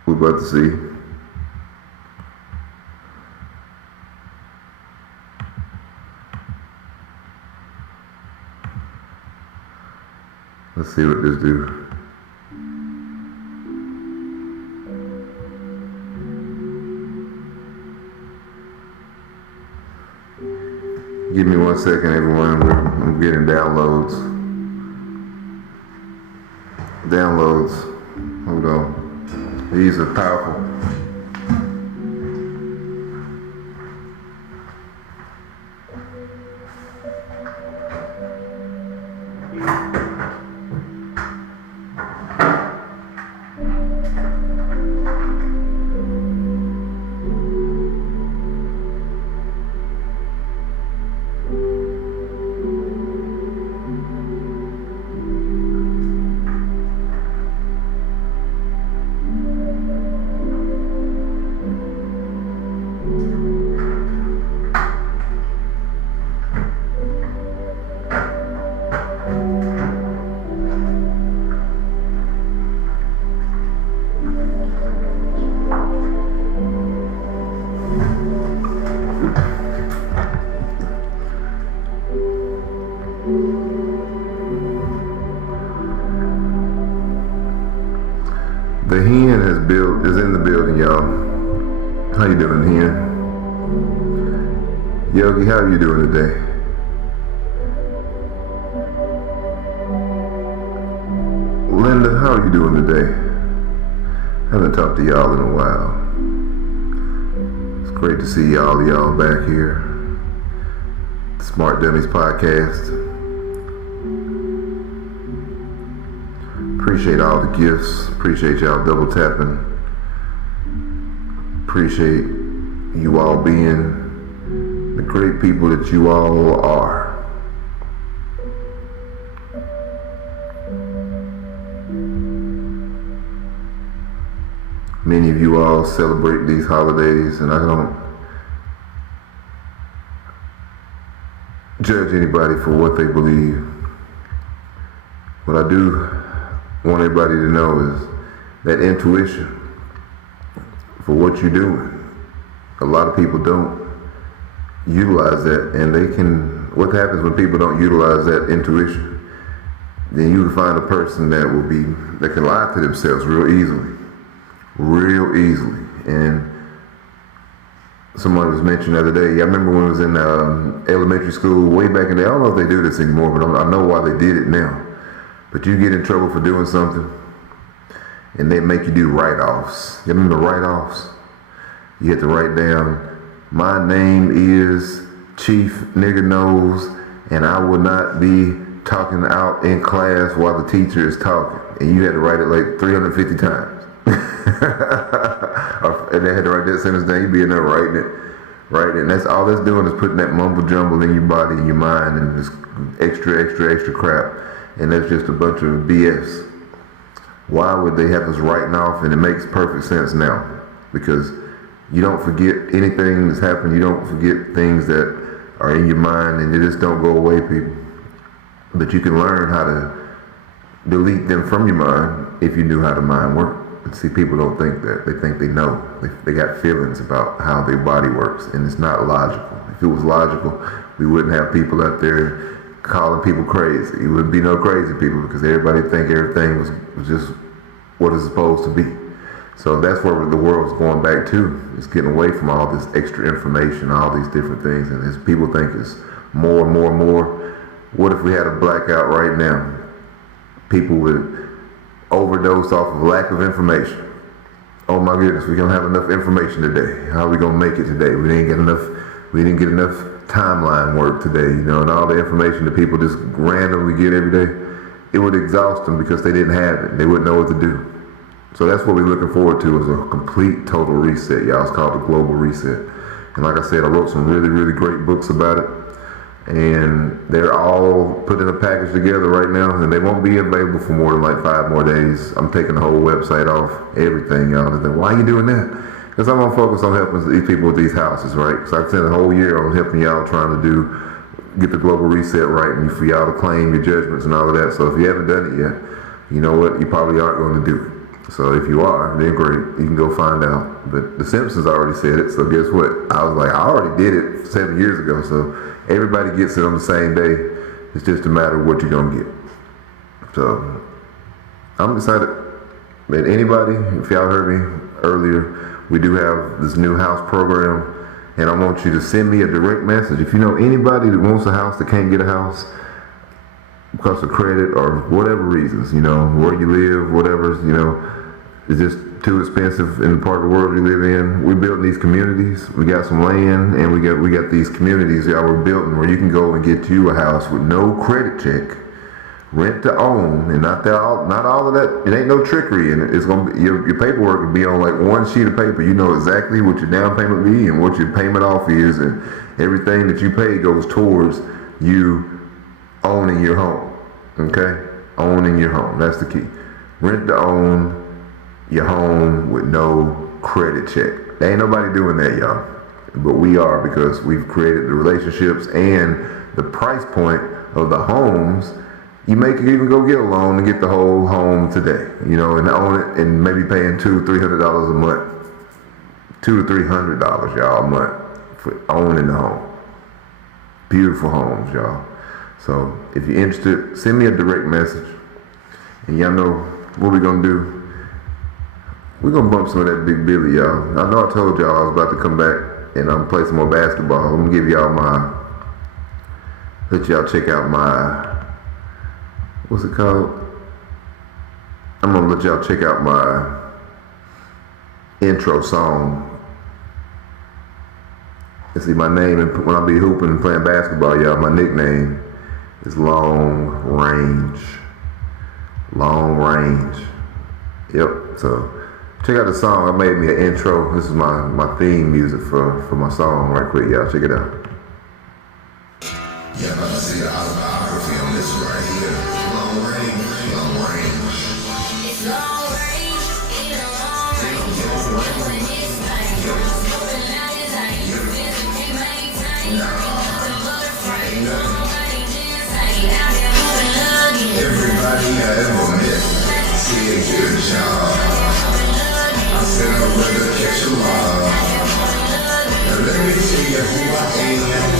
We're about to see. Let's see what this do. Give me 1 second, everyone. I'm getting downloads. Hold on. These are powerful. The hen is in the building, y'all. How you doing, hen? Yogi, how are you doing today? Linda, how are you doing today? Haven't talked to y'all in a while. It's great to see y'all back here. Smart Dummies Podcast. Appreciate all the gifts. Appreciate y'all double tapping. Appreciate you all being the great people that you all are. Many of you all celebrate these holidays, and I don't judge anybody for what they believe. What I do want everybody to know is that intuition for what you're doing. A lot of people don't utilize that, and what happens when people don't utilize that intuition? Then you can find a person that can lie to themselves real easily. And someone was mentioning the other day, I remember when I was in elementary school way back in the day, I don't know if they do this anymore, but I know why they did it now. But you get in trouble for doing something, and they make you do write-offs. You remember write-offs? You have to write down, my name is Chief Niggaknows, and I will not be talking out in class while the teacher is talking. And you had to write it like 350 times. And they had to write that sentence down. You'd be in there writing it. And that's all that's doing is putting that mumble jumble in your body and your mind and this extra crap. And that's just a bunch of BS. Why would they have us writing off? And it makes perfect sense now, because you don't forget anything that's happened. You don't forget things that are in your mind, and they just don't go away, people. But you can learn how to delete them from your mind if you knew how the mind works. See, people don't think that. They think they know. They got feelings about how their body works, and it's not logical. If it was logical, we wouldn't have people out there calling people crazy. It wouldn't be no crazy people, because everybody think everything was just what it's supposed to be. So that's where the world's going back to. It's getting away from all this extra information, all these different things, and as people think it's more and more and more. What if we had a blackout right now? People would overdose off of lack of information. Oh my goodness, we don't have enough information today. How are we gonna make it today? We didn't get enough timeline work today, and all the information that people just randomly get every day. It would exhaust them because they didn't have it. They wouldn't know what to do. So that's what we're looking forward to, is a complete total reset, y'all. It's called the Global Reset. And like I said, I wrote some really, really great books about it. And they're all put in a package together right now, and they won't be available for more than like 5 more days. I'm taking the whole website off, everything, y'all. Then why are you doing that? Because I'm gonna focus on helping these people with these houses, right? Because I've spent a whole year on helping y'all trying to get the global reset right, and for y'all to claim your judgments and all of that. So if you haven't done it yet, you know what? You probably aren't going to do it. So if you are, then great. You can go find out. But The Simpsons already said it, so guess what? I was like, I already did it 7 years ago, so everybody gets it on the same day. It's just a matter of what you're going to get. So I'm excited. But anybody, if y'all heard me earlier, we do have this new house program, and I want you to send me a direct message. If you know anybody that wants a house that can't get a house because of credit or whatever reasons, where you live, whatever, it's just too expensive in the part of the world you live in. We're building these communities. We got some land, and we got these communities that we're building where you can go and get you a house with no credit check, rent to own, and not all of that. It ain't no trickery in it. It's gonna be your paperwork will be on like one sheet of paper. You know exactly what your down payment be and what your payment off is, and everything that you pay goes towards you owning your home. Okay, owning your home. That's the key. Rent to own your home with no credit check. There ain't nobody doing that, y'all. But we are, because we've created the relationships and the price point of the homes. You may even go get a loan and get the whole home today, and own it, and maybe paying $200-300 a month. $200 to $300, y'all, a month for owning the home. Beautiful homes, y'all. So if you're interested, send me a direct message, and y'all know what we're gonna do. We're gonna bump some of that Big Billy, y'all. I know I told y'all I was about to come back and I'm gonna play some more basketball. I'm gonna give y'all let y'all check out my, what's it called? I'm gonna let y'all check out my intro song. And see, my name, when I be hooping and playing basketball, y'all, my nickname is Long Range. Long Range. Yep, so check out the song. I made me an intro. This is my theme music for my song right quick, y'all. Check it out. Yeah, about to see the autobiography on this right here. Long range, long range. It's long range, it's long range. When it's time, moving out his eye. You physically maintain. Nothing but a frame. Long range insane. Out here moving luggage. Everybody I ever met, see a good job. I said I'd rather catch a mob. Now let me tell you who I am.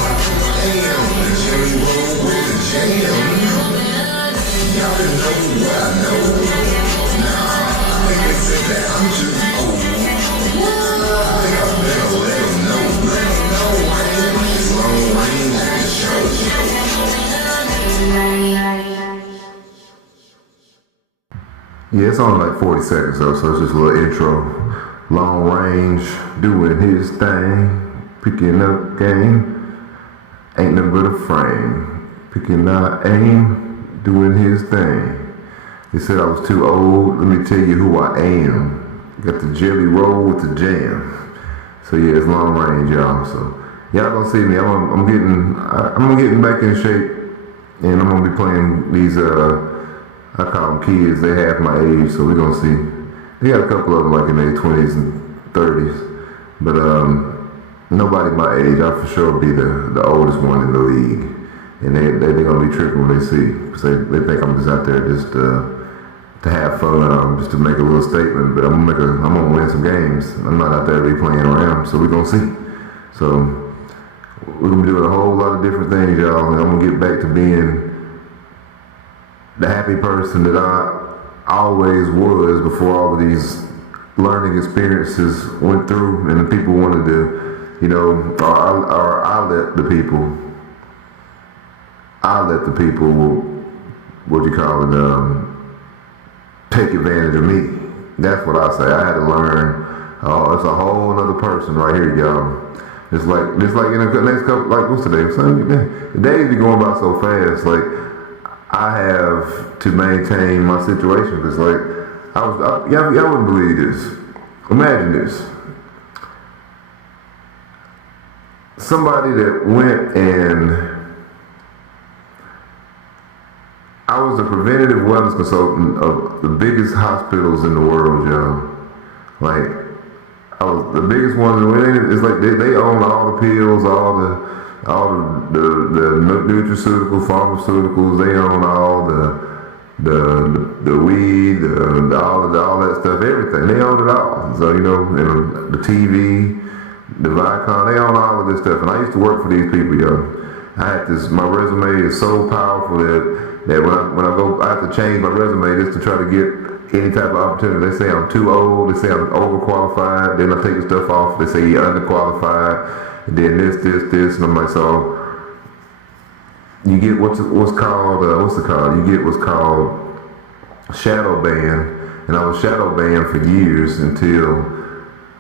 The Jimmy roll with the jam. Y'all didn't know who I know. Nah, I think they said that I'm too old. I think I better let them know. It's long range at the show. Yeah, it's only like 40 seconds though, so it's just a little intro. Long range, doing his thing, picking up game, ain't nothing but a frame. Picking out aim, doing his thing. He said I was too old, let me tell you who I am. Got the jelly roll with the jam. So yeah, it's long range, y'all. So y'all gonna see me. I'm getting back in shape, and I'm gonna be playing these I call them kids. They half my age, so we're gonna see. They got a couple of them like in their 20s and 30s, but nobody my age. I for sure be the oldest one in the league, and they gonna be tripping when they see. Cause they think I'm just out there just to have fun, just to make a little statement. But I'm gonna win some games. I'm not out there to be playing around. So we're gonna see. So we're gonna be doing a whole lot of different things, y'all. And I'm gonna get back to being the happy person that I always was before all of these learning experiences went through, and the people wanted to, or I let the people, take advantage of me. That's what I say. I had to learn. It's a whole other person right here, y'all. It's like in the next couple, like what's today? The days be going by so fast. Like I have to maintain my situation because, like, y'all wouldn't believe this. Imagine this. Somebody that went and I was a preventative wellness consultant of the biggest hospitals in the world, y'all. Like, I was the biggest one. It's like they own all the pills, all the nutraceutical, pharmaceuticals. They own all the weed, all that stuff, everything. They own it all. So and the TV, the Viacom, they own all of this stuff. And I used to work for these people, yo. I had this. My resume is so powerful that when I go, I have to change my resume just to try to get any type of opportunity. They say I'm too old. They say I'm overqualified. Then I take the stuff off. They say you're underqualified. And then this, and I'm like, so you get what's called You get what's called shadow ban, and I was shadow banned for years until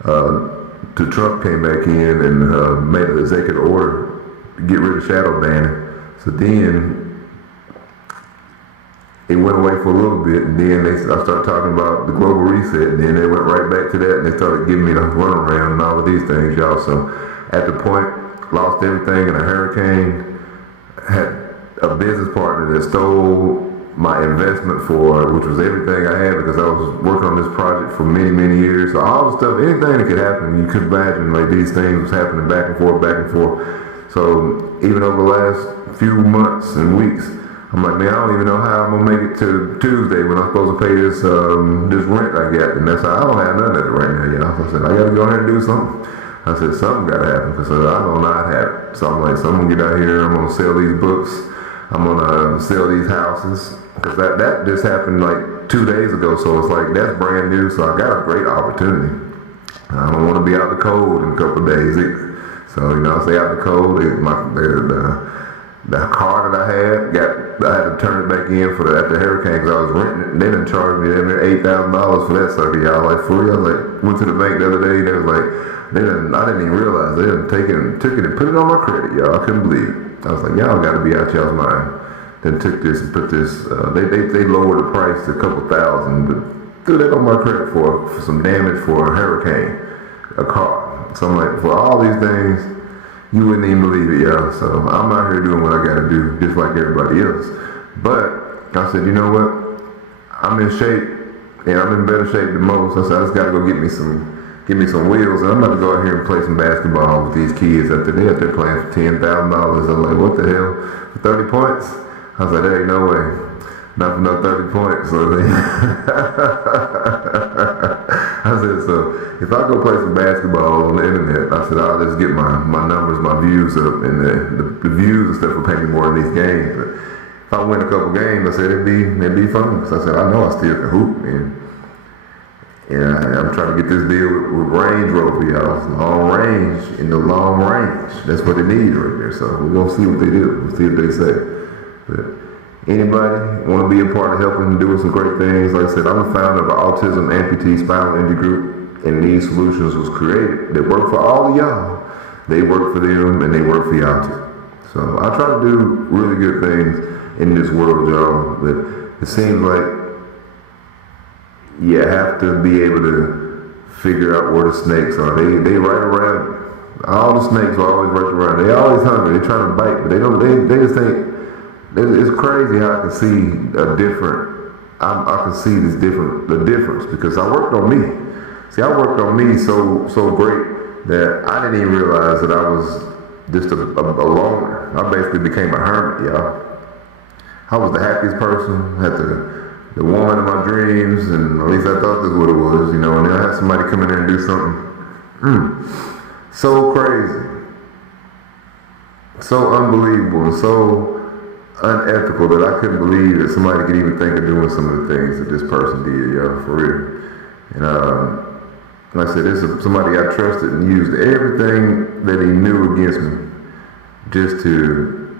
the Trump came back in and made an executive order to get rid of shadow banning. So then it went away for a little bit, and then I started talking about the global reset, and then they went right back to that, and they started giving me the runaround and all of these things, y'all. So at the point, lost everything in a hurricane, had a business partner that stole my investment which was everything I had because I was working on this project for many, many years. So all the stuff, anything that could happen, you could imagine, like these things was happening back and forth. So even over the last few months and weeks, I'm like, man, I don't even know how I'm gonna make it to Tuesday when I'm supposed to pay this rent I got, and that's how I don't have none of it right now, y'all. So I said, I gotta go ahead and do something. I said, something gotta happen because I don't not have it. So I'm like, so I'm gonna get out here, I'm gonna sell these books, I'm gonna sell these houses, because that just happened like 2 days ago. So it's like, that's brand new. So I got a great opportunity. I don't want to be out the cold in a couple of days either. So I stay out the cold. The car that I had to turn it back in after the hurricane because I was renting it, and they done charged me $8,000 for that sucker, y'all. Like, for real? I was like, went to the bank the other day, and they was like, I didn't even realize they done took it and put it on my credit, y'all. I couldn't believe it. I was like, y'all got to be out y'all's mind. Then took this and put this. They lowered the price to a couple thousand, but threw that on my credit for some damage for a hurricane, a car. So I'm like, for all these things. You wouldn't even believe it, y'all. So I'm out here doing what I gotta do, just like everybody else. But I said, you know what? I'm in shape, and I'm in better shape than most. I said, I just gotta go get me some wheels, and I'm about to go out here and play some basketball with these kids out there. They out there playing for $10,000. I'm like, what the hell? For 30 points? I was like, there ain't no way. Not for no 30 points. So I said, so if I go play some basketball on the internet, I said, I'll just get my numbers, my views up, and the views and stuff will pay me more in these games. But if I win a couple games, I said, it'd be fun. So I said, I know I still can hoop, man. And I'm trying to get this deal with Range Rover, y'all. It's long range, in the long range. That's what they need right there. So we're going to see what they do. We'll see what they say. But anybody want to be a part of helping doing some great things, like I said, I'm the founder of an autism amputee spinal injury group, and these solutions was created that work for all of y'all. They work for them and they work for y'all too. So I try to do really good things in this world, y'all, but it seems like you have to be able to figure out where the snakes are. They right around. All the snakes are always right around. They always hungry. They trying to bite, but they just think. It's crazy how I can see a different. I can see the difference because I worked on me. See, I worked on me so great that I didn't even realize that I was just a loner. I basically became a hermit, y'all. I was the happiest person, had the woman of my dreams, and at least I thought that's what it was, and then I had somebody come in there and do something. So crazy. So unbelievable and so unethical that I couldn't believe that somebody could even think of doing some of the things that this person did, y'all, for real. And like I said, this is somebody I trusted and used everything that he knew against me just to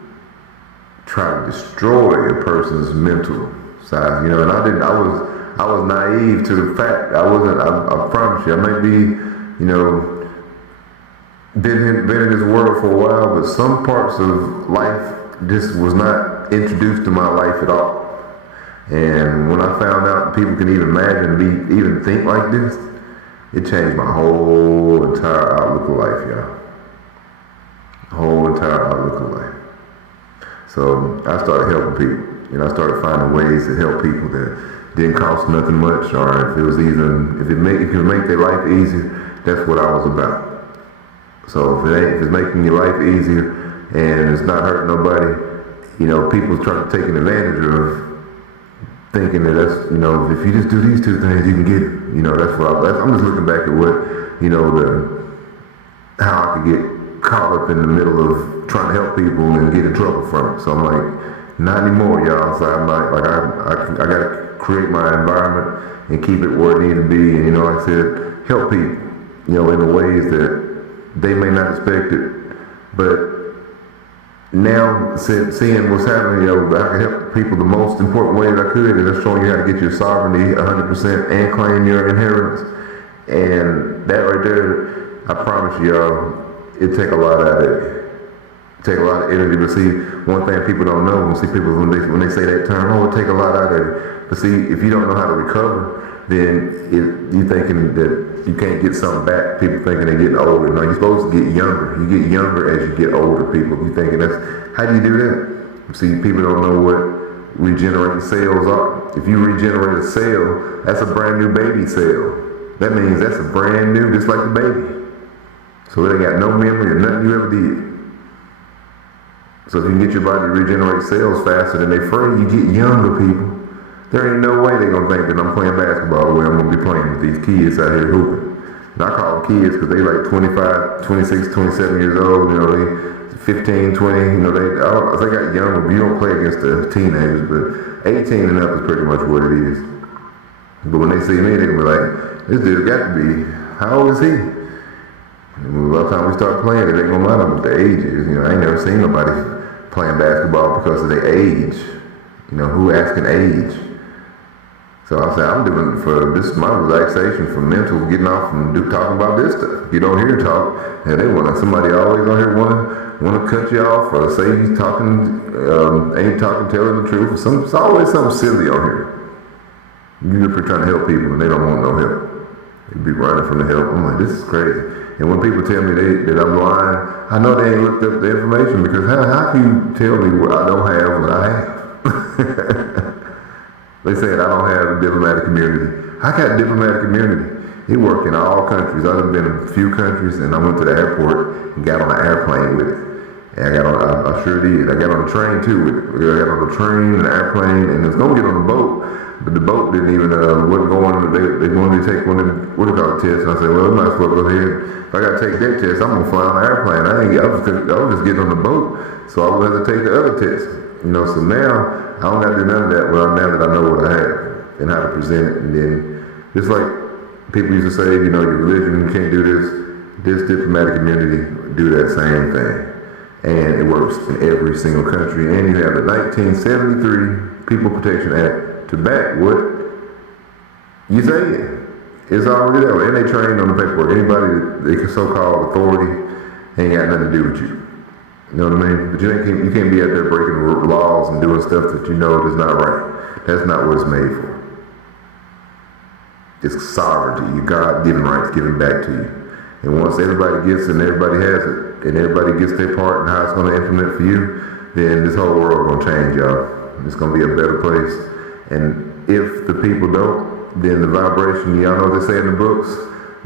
try to destroy a person's mental side, and I was naive to the fact. I promise you, I might be, been in this world for a while, but some parts of life just was not introduced to my life at all. And when I found out people can even imagine, even think like this, it changed my whole entire outlook of life, y'all. Whole entire outlook of life. So I started helping people. I started finding ways to help people that didn't cost nothing much, or if it could make their life easier, that's what I was about. So if it's making your life easier and it's not hurting nobody, people trying to take advantage of thinking that that's, if you just do these two things, you can get it. That's what I'm just looking back at what, how I could get caught up in the middle of trying to help people and get in trouble from it. So I'm like, not anymore, y'all. So I'm like I got to create my environment and keep it where it needs to be. And, like I said, help people, in the ways that they may not expect it. But now, seeing what's happening, I can help people the most important way that I could, and that's showing you how to get your sovereignty 100% and claim your inheritance. And that right there, I promise y'all, it take a lot out of it. It take a lot of energy. But see, one thing people don't know, when they say that term, it take a lot out of it. But see, if you don't know how to recover, then you thinking that you can't get something back. People thinking they're getting older. No, you're supposed to get younger. You get younger as you get older, people. You thinking how do you do that? See, people don't know what regenerating cells are. If you regenerate a cell, that's a brand new baby cell. That means that's a brand new, just like the baby. So it ain't got no memory of nothing you ever did. So if you can get your body to regenerate cells faster than they fray, you get younger, people. There ain't no way they're going to think that I'm playing basketball the way I'm going to be playing with these kids out here hooping. And I call them kids because they like 25, 26, 27 years old, they 15, 20, they got younger, but you don't play against the teenagers, but 18 and up is pretty much what it is. But when they see me, they can be like, this dude got to be, how old is he? And by the time we start playing, it ain't going to matter what the age is. I ain't never seen nobody playing basketball because of their age. Who asking age? So I said, I'm doing it for this is my relaxation from mental, getting off and talking about this stuff. Get on here and talk, and they somebody always on here want to cut you off or say he's talking, ain't talking, telling the truth. It's always something silly on here. You're trying to help people and they don't want no help. They be running from the help. I'm like, this is crazy. And when people tell me that I'm lying, I know they ain't looked up the information because how can you tell me what I don't have what I have? They said I don't have a diplomatic immunity. I got diplomatic immunity. It worked in all countries. I've been in a few countries, and I went to the airport and got on an airplane with it. And I sure did. I got on a train too with it. I got on a train, an airplane, and it was going to get on the boat, but the boat didn't even, wasn't going, they wanted to take one of the, what do you call it, tests. And I said, well, I might as well go ahead. If I got to take that test, I'm going to fly on an airplane. I was just getting on the boat, so I would have to take the other test. So now, I don't got to do none of that now that I know what I have and how to present it. And then, just like people used to say, your religion, you can't do this diplomatic immunity, do that same thing. and it works in every single country. And you have the 1973 People Protection Act to back what you say. It's already there, and they trained on the paperwork. Anybody that so-called authority ain't got nothing to do with you. You know what I mean? But you can't be out there breaking laws and doing stuff that you know is not right. That's not what it's made for. It's sovereignty, your God-given rights given back to you. And once everybody gets it and everybody has it, and everybody gets their part and how it's going to implement for you, then this whole world going to change, y'all. It's going to be a better place. And if the people don't, then the vibration, y'all know what they say in the books,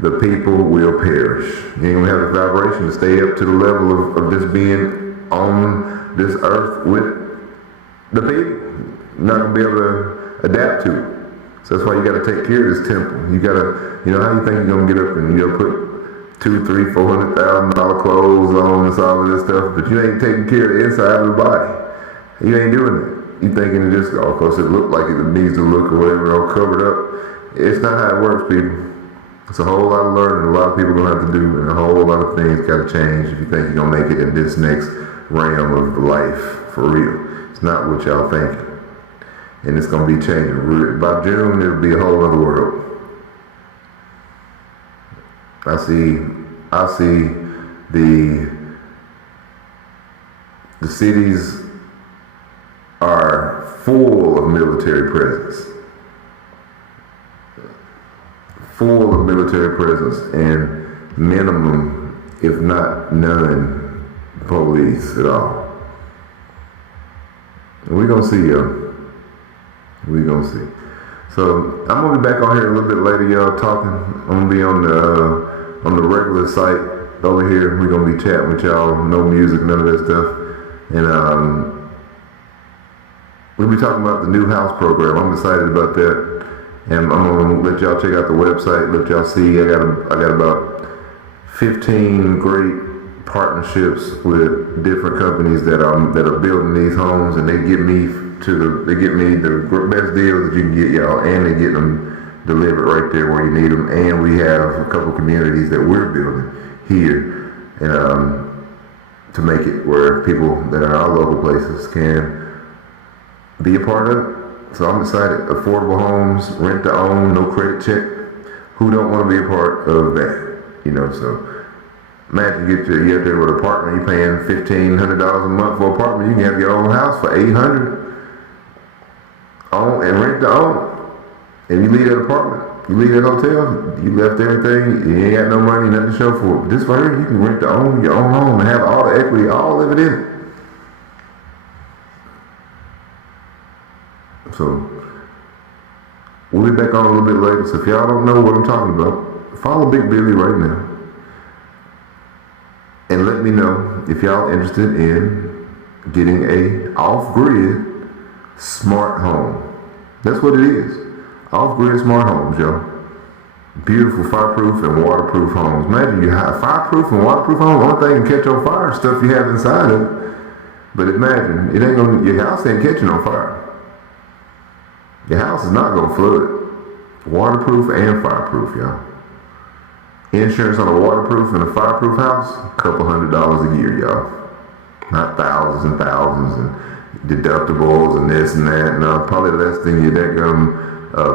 the people will perish. You ain't going to have the vibration to stay up to the level of just being on this earth with the people. You're not going to be able to adapt to it. So that's why you got to take care of this temple. You got to, how you think you're going to get up and put $200,000, $300,000, $400,000 clothes on and all of this stuff, but you ain't taking care of the inside of the body. You ain't doing it. You thinking it just, of course, it look like it needs to look or whatever, all covered up. It's not how it works, people. It's a whole lot of learning, a lot of people are going to have to do, and a whole lot of things got to change if you think you're going to make it in this next realm of life, for real. It's not what y'all thinking. And it's going to be changing. By June, it'll be a whole other world. I see the cities are full of military presence. Full of military presence and minimum, if not none, police at all. And we're going to see, y'all. We're going to see. So I'm going to be back on here a little bit later, y'all, talking. I'm going to be on the regular site over here. We're going to be chatting with y'all. No music, none of that stuff. And we'll be talking about the new house program. I'm excited about that. And I'm going to let y'all check out the website, let y'all see. I got about 15 great partnerships with different companies that are building these homes, and they get me the best deals that you can get, y'all, and they get them delivered right there where you need them. And we have a couple communities that we're building here, and to make it where people that are our local places can be a part of it. So I'm excited. Affordable homes, rent to own, no credit check. Who don't want to be a part of that? So imagine you out there with an apartment, you're paying $1,500 a month for an apartment. You can have your own house for $800. Own and rent to own. And you leave that apartment, you leave that hotel, you left everything, you ain't got no money, nothing to show for it. But this right here, you can rent to own your own home and have all the equity, all of it in it. So we'll be back on a little bit later. So if y'all don't know what I'm talking about, follow Big Billy right now. And let me know if y'all interested in getting a off-grid smart home. That's what it is. Off-grid smart homes, y'all. Beautiful fireproof and waterproof homes. Imagine you have fireproof and waterproof homes. Only thing can catch on fire is stuff you have inside of it. But imagine, your house ain't catching on fire. Your house is not going to flood. Waterproof and fireproof, y'all. Insurance on a waterproof and a fireproof house, $200 a year, y'all. Not thousands and thousands and deductibles and this and that. No, probably less than your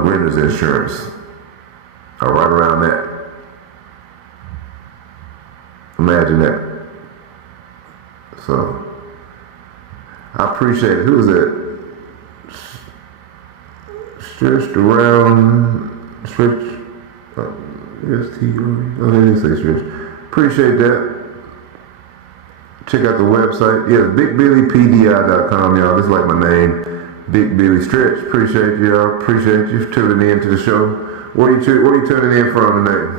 renter's insurance. Or right around that. Imagine that. So, I appreciate it. Who is that? Stretched around, stretch, S-T-O-E, oh, they didn't say stretch. Appreciate that. Check out the website. Yeah, BigBillyPDI.com, y'all. This is like my name, Big Billy Stretch. Appreciate you, y'all. Appreciate you tuning in to the show. Where you tuning in from tonight?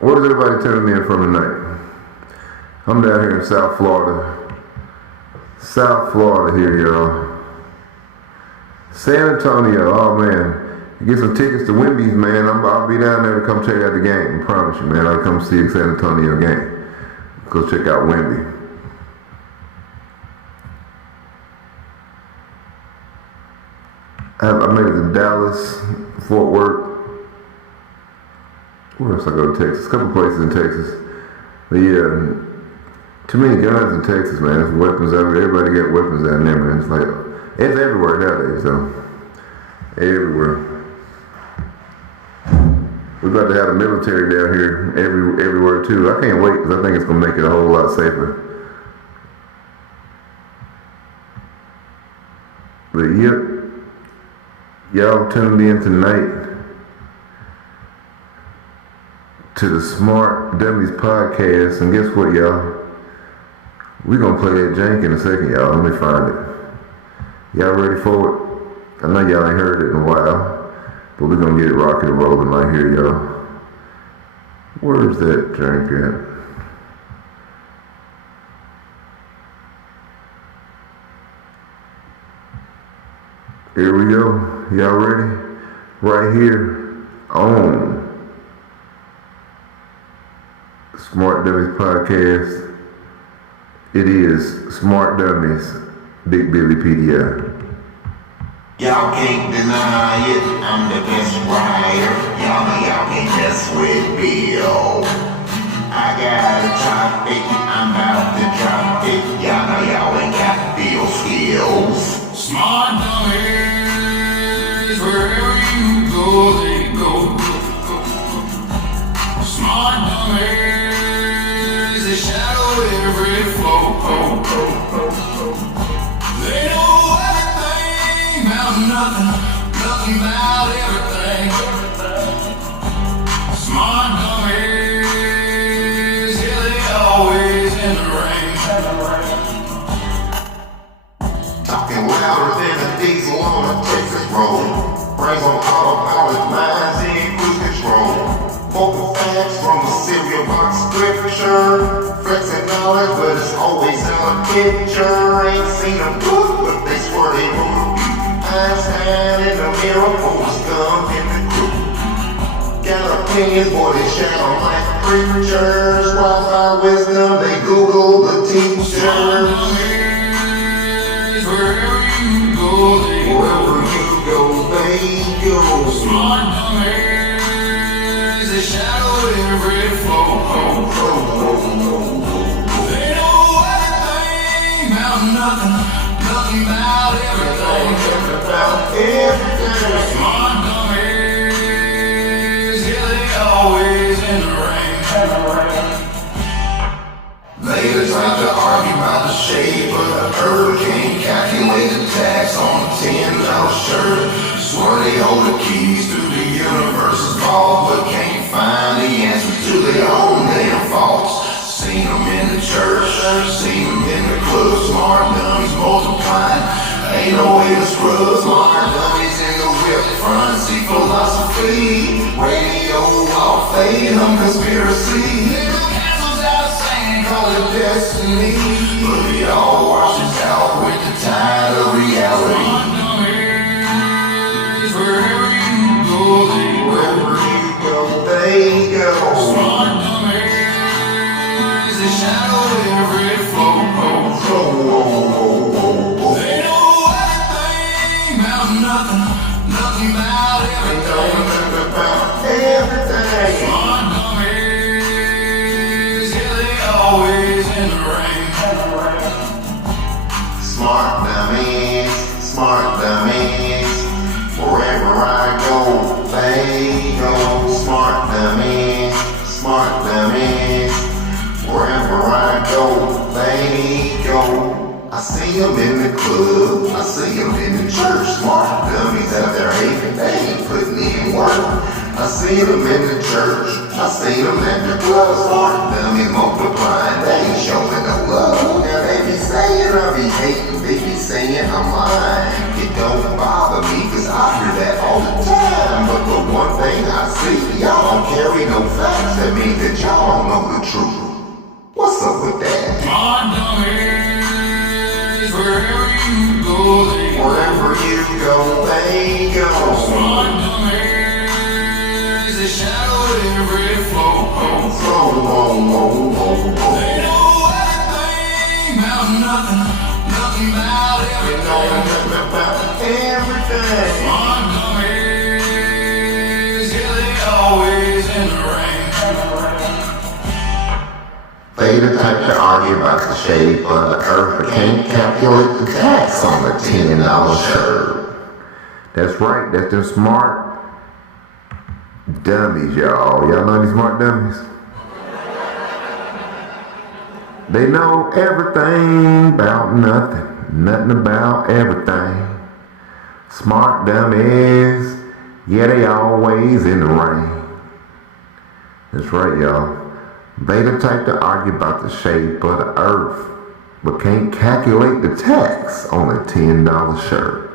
Where is everybody tuning in from tonight? I'm down here in South Florida. South Florida here, y'all. San Antonio, oh man. Get some tickets to Wimby's, man. I'll be down there to come check out the game. I promise you, man. I'll come see the San Antonio game. Go check out Wimby. I made it to Dallas, Fort Worth, Where else I go to Texas? A couple places in Texas. But yeah, too many guns in Texas, man. There's weapons everywhere. Everybody got weapons down there, man. It's like, it's everywhere nowadays, though. Everywhere. We're about to have the military down here everywhere, too. I can't wait, because I think it's going to make it a whole lot safer. But yep, y'all tuned in tonight to the Smart Dummies Podcast, and guess what, y'all? We're gonna play that jank in a second, y'all. Let me find it. Y'all ready for it? I know y'all ain't heard it in a while, but we're gonna get it rocking and rolling right here, y'all. Where's that jank at? Here we go. Y'all ready? Right here on Smart Dummies Podcast. It is Smart Dummies, Big Billy PDI. Y'all can't deny it, I'm the best writer. Y'all can just with Bill. I got a topic, I'm about to drop it. Y'all ain't got Bill skills. Smart dummies, wherever you go, they go. Smart dummies, they shadow every flow. They know everything about nothing about everything. Smart dummies, yeah, they always in the rain. Talking louder than a diesel on a Texas road. Brains on autopilot, minds in cruise control. Vocal facts from a cereal box scripture. Flexing knowledge, but it's always in a picture. Ain't seen them good, but they swear they will. Einstein in the mirror, Forrest Gump in the crew. Got opinions, boy, they shadow like preachers. Wi-Fi wisdom, they Google the teachers. Wherever you go, they go. Smart dummies, they shadow every flow. They know everything about nothing about everything. Smart dummies, yeah, they always in the rain. Ladies like to argue about the shape of the earth. Can't calculate the tax on a $10 shirt. Swear they hold the keys to the universe's vault, but can't find the answer to their own damn faults. Seen them in the church, seen them in the club. Smart dummies multiplying, ain't no way to scrub. Smart dummies in the whip front seat philosophy. Radio off, fade them conspiracy. Call it destiny, but it all washes out with the tide of reality. Wherever you go, they go. Smart dummies, they shadow every flow. They know everything about nothing about everything. Smart dummies, yeah, they always in the rain. Smart dummies, wherever I go, they go. Smart dummies, wherever I go, they go. I see them in the club, I see them in the church. Smart dummies out there hating, they ain't putting in work. I see them in the church, I see them at the club. Smart dummies multiplying, they ain't showing no love. Now they be saying I be hating, they be saying I'm lying. It don't bother me, cause I hear that all the time. But the one thing I see, y'all don't carry no facts. That means that y'all don't know the truth. What's up with that? Smart dummies, wherever you go, they go. Wherever you go, they go. Smart dummies, they shadow every flow. They know everything about nothing about everything. Smart dummies, yeah, they always in the rain. They the type to argue about the shape of the earth, but can't calculate the tax on the $10 shirt. That's right, that's them smart dummies, y'all. Y'all know these smart dummies? They know everything about nothing, nothing about everything. Smart dummies, yeah, they always in the rain. That's right, y'all. They the type to argue about the shape of the earth, but can't calculate the tax on a $10 shirt.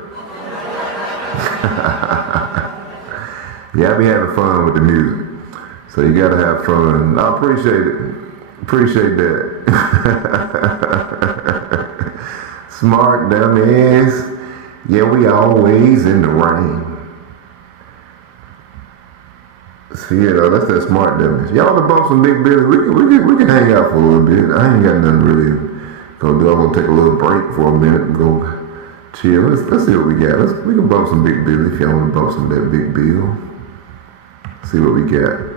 Yeah, I be having fun with the music, so you gotta have fun. I appreciate it. Appreciate that. Smart dummies, yeah, we always in the rain. So yeah, that's that smart dummies. Y'all to bump some Big Billy. We can hang out for a little bit. I ain't got nothing really gonna do. I'm gonna take a little break for a minute and go chill. Let's see what we got. We can bump some Big Billy if y'all want to bump some of that Big Bill. See what we got.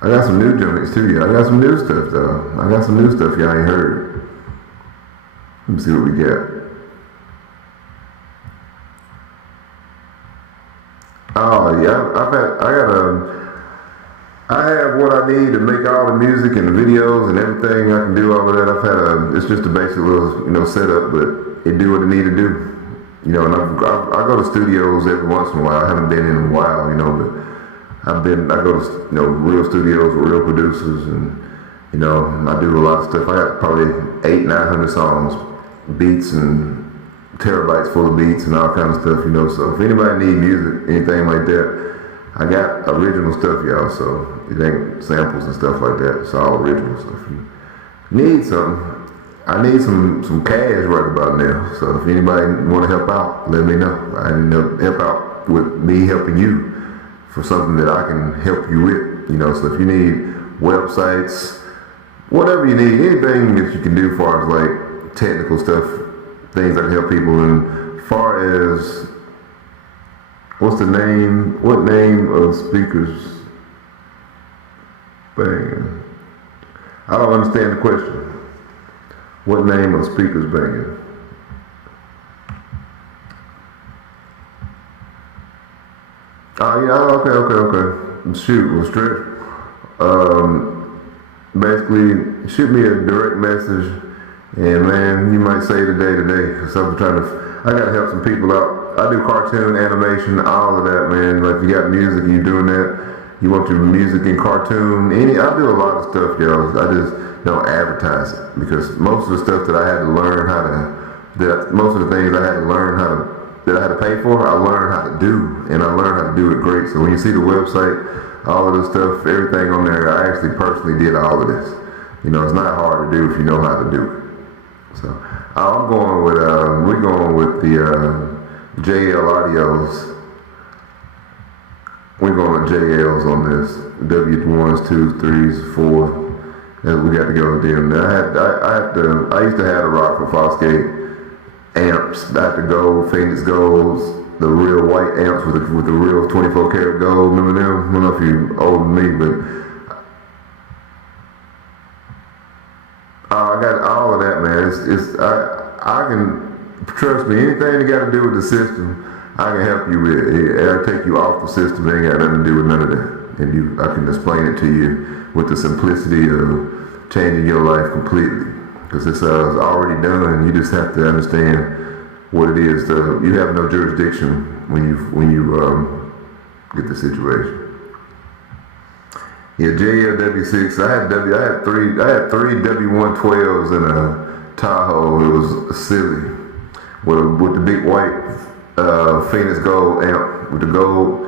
I got some new joints too, y'all. I got some new stuff though. I got some new stuff y'all ain't heard. Let me see what we got. Oh yeah, I have what I need to make all the music and the videos and everything I can do all of that. It's just a basic little, setup, but it do what it need to do. And I go to studios every once in a while. I haven't been in a while, but I go to, real studios with real producers and, I do a lot of stuff. I got probably 800-900 songs, beats and terabytes full of beats and all kinds of stuff, so if anybody need music, anything like that, I got original stuff, y'all, so it ain't samples and stuff like that. It's all original stuff. If you need something, I need some cash right about now, so if anybody want to help out, let me know. I need to help out with me helping you for something that I can help you with, so if you need websites, whatever you need, anything that you can do as far as like technical stuff, things that can help people. And far as what name of speakers banging? I don't understand the question. What name of speakers banging? Oh yeah, okay. Shoot, well stretch. Basically, shoot me a direct message. And man, you might say today, because I gotta help some people out. I do cartoon, animation, all of that, man. Like if you got music, you doing that. You want your music in cartoon, I do a lot of stuff, y'all. I just don't advertise it because most of the stuff that I had to learn most of the things I had to learn that I had to pay for, I learned how to do, and I learned how to do it great. So when you see the website, all of this stuff, everything on there, I actually personally did all of this. It's not hard to do if you know how to do it. So we're going with the JL Audios. We're going with JLs on this. W1s, 2s, 3s, 4s. And we got to go with them. I used to have the Rock for Fosgate amps. I had the gold, Phoenix Golds, the real white amps with the real 24 karat gold. Remember them? I don't know if you're older than me, but I got all of that, man. I can, trust me, anything that got to do with the system, I can help you with it. I'll take you off the system. It ain't got nothing to do with none of that. And I can explain it to you with the simplicity of changing your life completely. Because it's already done. You just have to understand what it is. You have no jurisdiction when you get the situation. Yeah, JLW6. I had three W112s in a Tahoe. It was silly with the big white Phoenix Gold amp with the gold.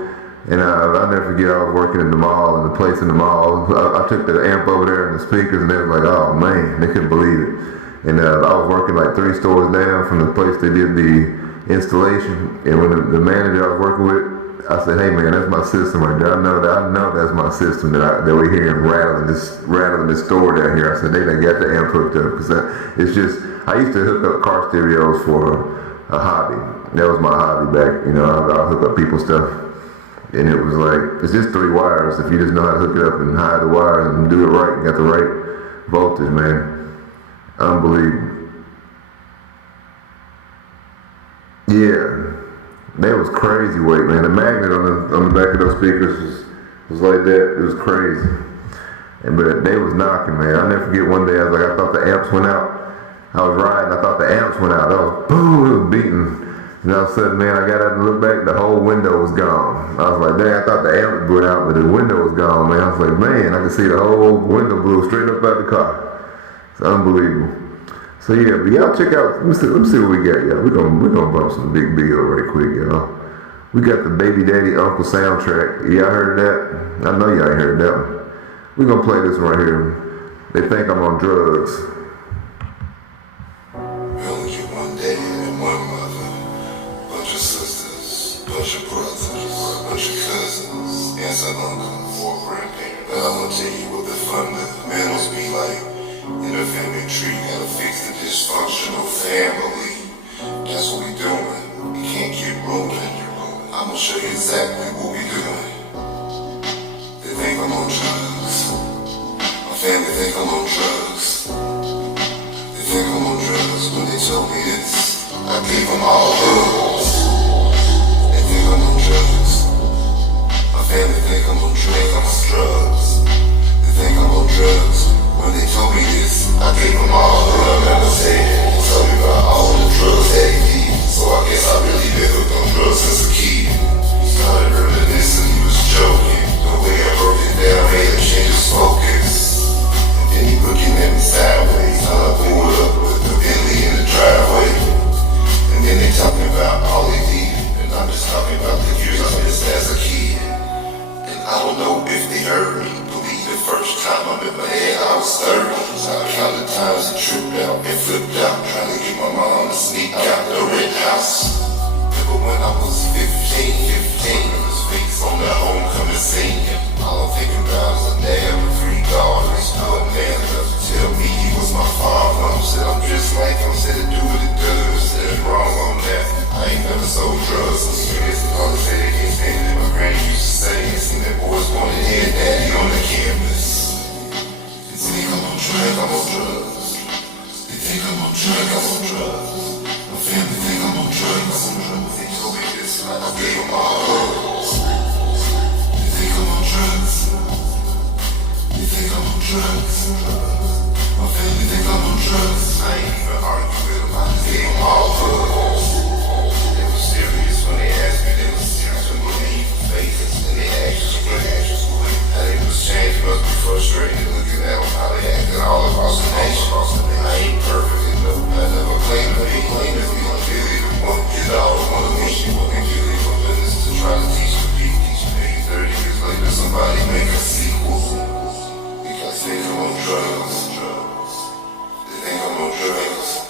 And I'll never forget, I was working in the mall, in the place in the mall. I took the amp over there and the speakers, and they was like, oh man, they couldn't believe it. And I was working like 3 stores down from the place they did the installation. And when the manager I was working with, I said, hey man, that's my system right there. I know that's my system that we're hearing rattling this store down here. I said, they done got the amp hooked up. Because it's just, I used to hook up car stereos for a hobby. That was my hobby back. I'll hook up people's stuff. And it was like, it's just 3 wires. If you just know how to hook it up and hide the wires and do it right, you got the right Voltage, man. Unbelievable. Yeah. That was crazy weight, man. The magnet on the back of those speakers was like that. It was crazy. But they was knocking, man. I'll never forget one day I was like, I thought the amps went out. I was riding, I thought the amps went out. I was boom, it was beating. And all of a sudden, man, I got out and looked back, the whole window was gone. I was like, dang, I thought the amp went out, but the window was gone, man. I was like, man, I could see the whole window blew straight up out the car. It's unbelievable. So yeah, but y'all check out, let me see what we got, y'all. We're gonna bump some big bill right quick, y'all. We got the Baby Daddy Uncle soundtrack. Y'all heard of that? I know y'all ain't heard that one. We're gonna play this one right here. They think I'm on drugs. Only you one daddy and one mother, bunch of sisters, bunch of brothers, bunch of cousins, aunts and uncles, 4 grandparents. But I'm gonna tell you what the fundamentals be like. In a family tree, gotta fix the dysfunctional family. That's what we doing. We can't keep rolling. I'm gonna show you exactly what we doing. They think I'm on drugs. My family think I'm on drugs. They think I'm on drugs when they told me this. I gave them all hugs. They think I'm on drugs. My family think I'm on drugs. They think I'm on drugs. When they told me this, I gave them all hugs. I never said it. Tell me about all the drugs that he did. So I guess I really been hooked on drugs since a kid. He started reminiscing, he was joking. The way I broke it down made him change his focus. And then he looking at me sideways. I pulled up with the Bentley in the driveway. And then they talking about all they did. And I'm just talking about the years I missed as a kid. And I don't know if they heard me. Believe the first time I met my dad, I was 30. So I counted times he tripped out and flipped out, trying to get my mom to sneak out the rent house. Remember when I was 15, his face on the homecoming scene. All I'm thinking about is a dad with 3 daughters. Good man enough to tell me he was my father. Said I'm just like him, said to do what it does. Said wrong on that. I ain't never sold drugs. I'm serious, and all the say they can't stand it. My granny used to say, seen that boys wanted head daddy on the campus. They think I'm on drugs. They think I'm on drugs. My family think I'm on drugs. They told me this, I gave them all hugs. They think I'm on drugs. They think I'm on drugs. My family think I'm on drugs. I ain't even argue with them, I just gave them all hugs. They were serious when they asked me, they were serious when they made faces. And they asked me, how they was changing, must be frustrated looking at them, how they acted all across the nation. I ain't perfect enough, I never claimed to be. Really the one get all the one of me. She wasn't really for business to try to teach the people. Maybe 30 years later, somebody make a sequel. Because they think I'm on drugs. They think I'm on drugs.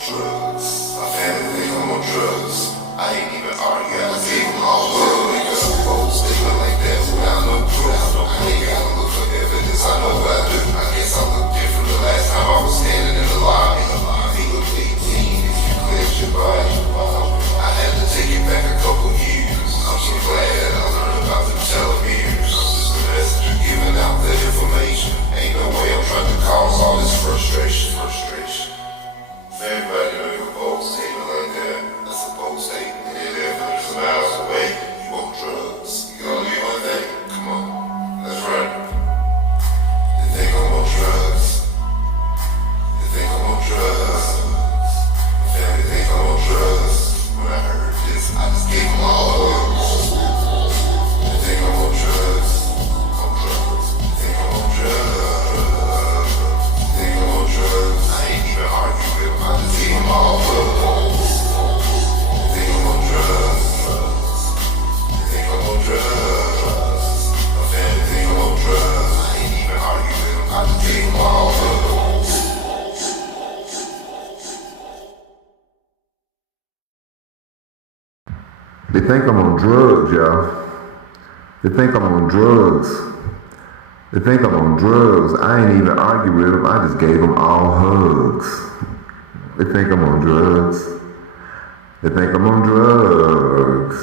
My family think I'm on drugs. I ain't even argue, I gave them all hugs. Because some folks, they look like that without no proof. I ain't gotta look for evidence, I know what I do. I guess I look different the last time I was standing in the lobby. He looked 18 if you cleared your body. I had to take it back a couple years. I'm so glad I learned about the telomeres. Just the messenger giving out the information. Ain't no way I'm trying to cause all this frustration. If everybody know your bold statement like that, that's a bold statement. You're there hundreds of miles away, you want drugs. You gonna leave one thing? Come on, that's right. They think I'm on drugs. They think I'm on drugs. My family think I'm on drugs. When I heard this, I just gave them all hugs. They think I'm on drugs. They think I'm on drugs. They think I'm on drugs. I ain't even argue with them, I just gave them all hugs. They think I'm on drugs. They think I'm on drugs. My family think I'm on drugs. I ain't even argue with them, I just gave them all hugs. They think I'm on drugs, y'all. They think I'm on drugs. They think I'm on drugs. I ain't even argue with them. I just gave them all hugs. They think I'm on drugs. They think I'm on drugs.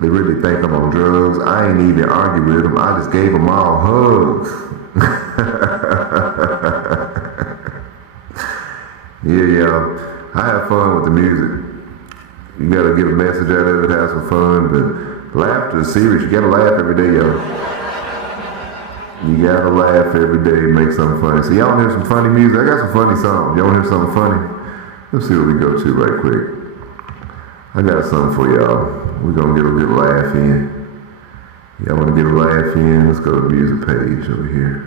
They really think I'm on drugs. I ain't even argue with them. I just gave them all hugs. Yeah. I have fun with the music. You gotta get a message out of it, have some fun, but laughter is serious. You gotta laugh every day, y'all. You gotta laugh every day, make something funny. So y'all wanna hear some funny music? I got some funny songs. Y'all wanna hear something funny? Let's see what we go to right quick. I got something for y'all. We're gonna get a good laugh in. Y'all wanna get a laugh in? Let's go to the music page over here.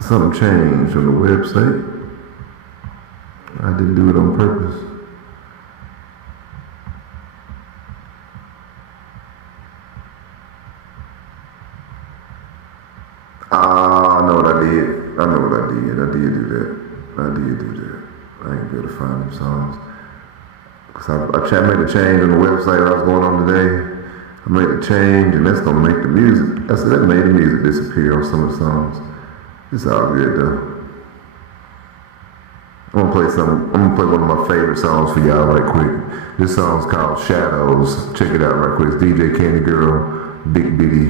Something changed on the website. I didn't do it on purpose. I know what I did. I did do that. I ain't be able to find them songs. Cause I made a change on the website I was going on today. I made a change and that's gonna make the music. That made the music disappear on some of the songs. It's all good though. I'm gonna play one of my favorite songs for y'all right quick. This song's called Shadows. Check it out right quick. It's DJ Candy Girl, Big Billy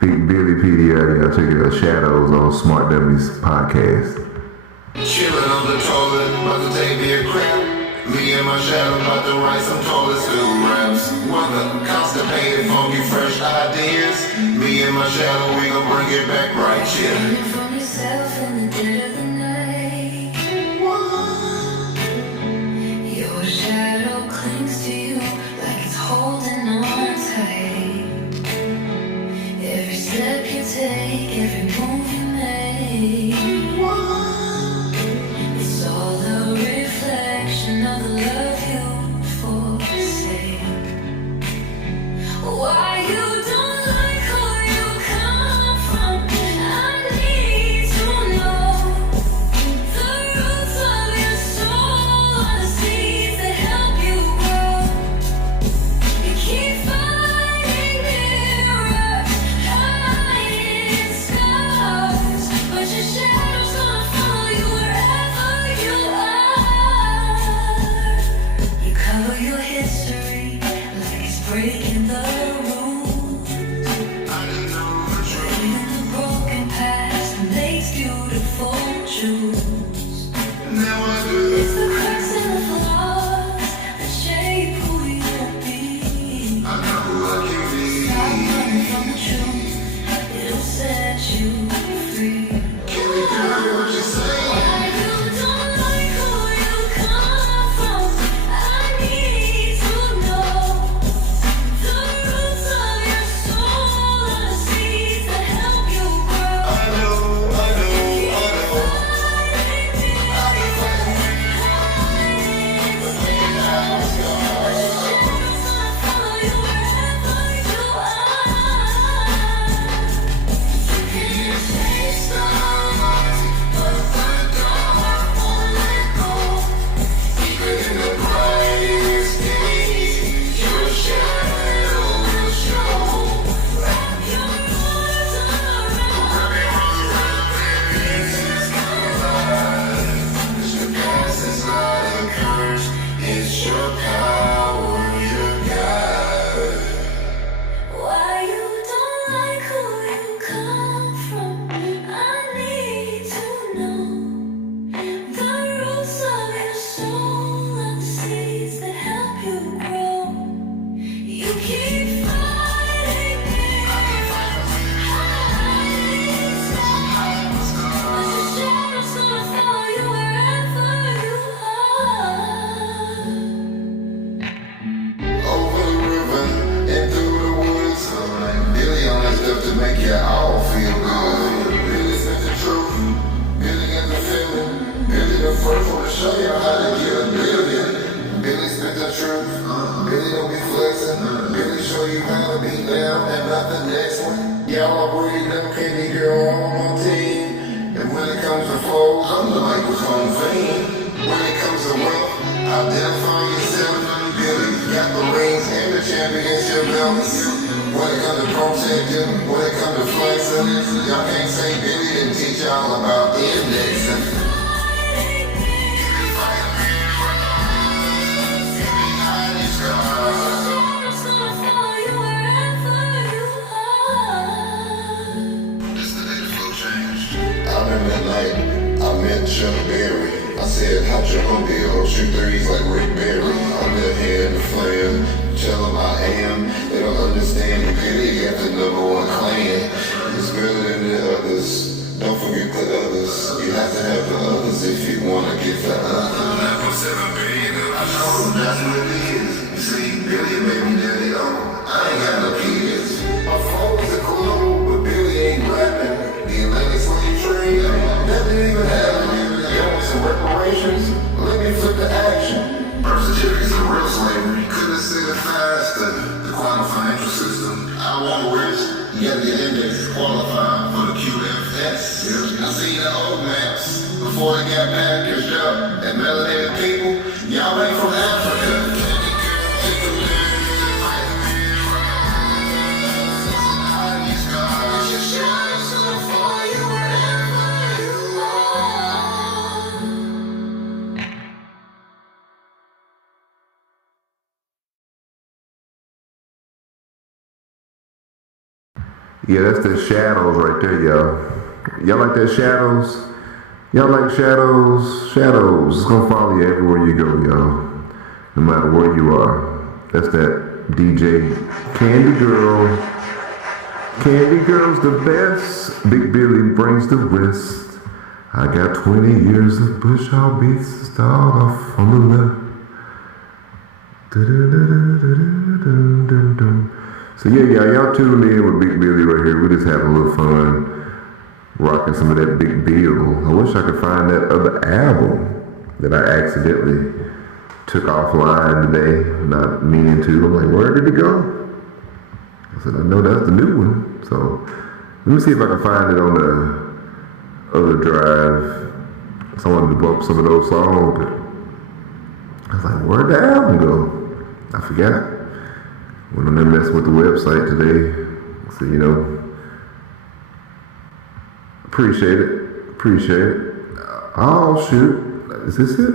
PDI. Y'all check it out. Shadows on Smart Dummies Podcast. Chillin' on the toilet, about to take me a crap. Me and my shadow about to write some toilet stool raps. Mother, constipated, funky, fresh ideas. Me and my shadow, we gon' bring it back right here. Hiding from yourself in the dead of the night. Your shadow clings to you like it's holding on tight. Every step you take, every move you make, it's all a reflection of the love you forsake. Why you don't like who you come from, I need to know. The roots of your soul are the seeds that help you grow. You keep fighting mirrors, hiding scars, but your shadow's gonna follow you wherever you are. You cover your history like it's breaking the rules. Believing the broken past makes beautiful jewels. It's the cracks and the flaws that shape who you'll be. Stop running from the truth, it'll set you free. Why you don't like who you come from, I need to know. The roots of your soul are the seeds that help you grow. Follow you wherever you are. You can't chase stars, but the dark won't let go. Even in the brightest days, your shadow will show. Wrap your arms around pieces come alive. 'Cause your past is not a curse, it's your power, your guide. Why you don't like who you come from, I need to know. The roots of your soul are the seeds that help you grow. You keep fighting hiding scars, but your shadow's gonna follow you wherever you are. Over the river and through the woods, Billy on that stuff to make you all feel good. Billy said the truth, Billy got the feeling. Billy the first one to show you how to get a billion. Billy spit the truth, Billy don't be flexing. Billy show you how to be down and not the next one. Y'all breed them Candy Girl on my team. And when it comes to flows, I'm the microphone fiend. When it comes to wealth, identify yourself. Billy got the rings and the championship belts. When it comes to protecting, when it comes to flexing, y'all can't say Billy didn't teach y'all about indexing. Hiding scars. Berry. I said, how'd your home deal? Shoot threes like Rick Barry. I'm the hand, the flame. Tell them I am. They don't understand. You really got the #1 clan. It's better than the others. Don't forget the others. You have to have the others if you want to get the others. 9.7 billion. I know that's what it is. You see, Billy made me daddy on. I ain't got no kids. My phone's a clue, but Billy ain't rapping. The Atlantic slave trade, nothing even happened. You want some reparations? Let me flip the action. Birth certificates of real slavery. Couldn't have said it faster. The quantum financial system. I want risk. You got the index to qualify for the QFS. I seen the old maps before it got packaged up. And melanated people, y'all ain't from Africa. Yeah, that's the Shadows right there, y'all. Y'all like that Shadows? Y'all like Shadows? Shadows. It's gonna follow you everywhere you go, y'all. No matter where you are. That's that DJ Candy Girl. Candy Girl's the best. Big Billy brings the rest. I got 20 years of bush all beats to start off on the left. So yeah, y'all tuned in with Big Billy right here. We just having a little fun, rocking some of that Big Bill. I wish I could find that other album that I accidentally took offline today, not meaning to. I'm like, where did it go? I said, I know that's the new one. So let me see if I can find it on the other drive. So I wanted to bump some of those songs, but I was like, where'd the album go? I forgot. Went on there messing with the website today. So, you know, appreciate it. Oh, shoot. Is this it?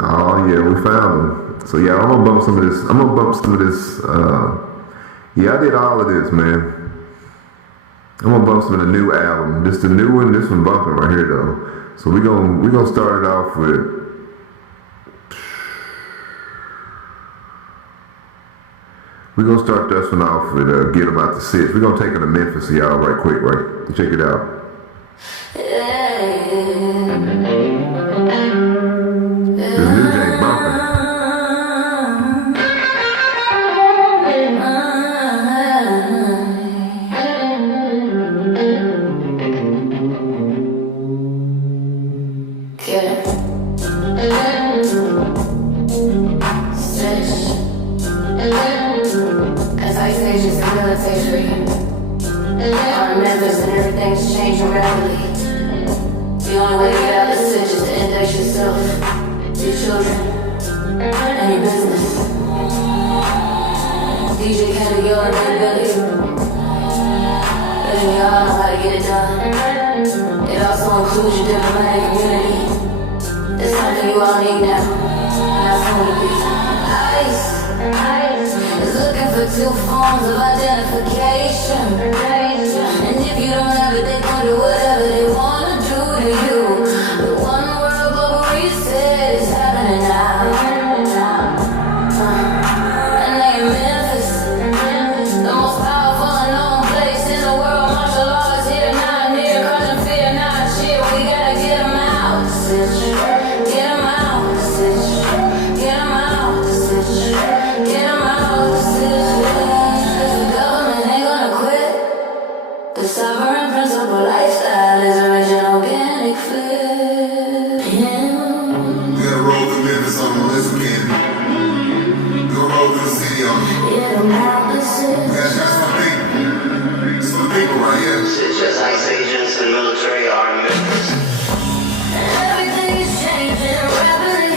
Oh, yeah, we found them. So, yeah, I'm going to bump some of this. Yeah, I did all of this, man. I'm going to bump some of the new album. This the new one. This one bumping right here, though. So, we're gonna start it off with... We're going to start this one off with Get 'Em Out the Six. We're going to take it to Memphis, y'all, right quick, right? Check it out. This new Jay bumping. Everything's changing rapidly. The only way to get out of this is to index yourself, your children, and your business. DJ Candy, y'all and Billy. Letting y'all know how to get it done. It also includes your diplomatic community. It's something you all need now. Not something to be. Ice is looking for 2 forms of identification. And if you don't have it, they gon' do whatever they wanna do to you. The one world global reset is happening now. And they in Memphis, the most powerful and known place in the world. Martial law is here tonight, near crushing fear, not shit. We gotta get 'em out, stitch. Get 'em out, stitch. Get 'em out, stitch. Get 'em out, stitch. Cause the government ain't gonna quit. The sovereign principle lifestyle is a rich and organic flip. We gotta roll through Memphis on the list again. We gonna roll through the city on it. We gotta got some people right here. It's just ICE agents and military are in Memphis. Everything is changing rapidly.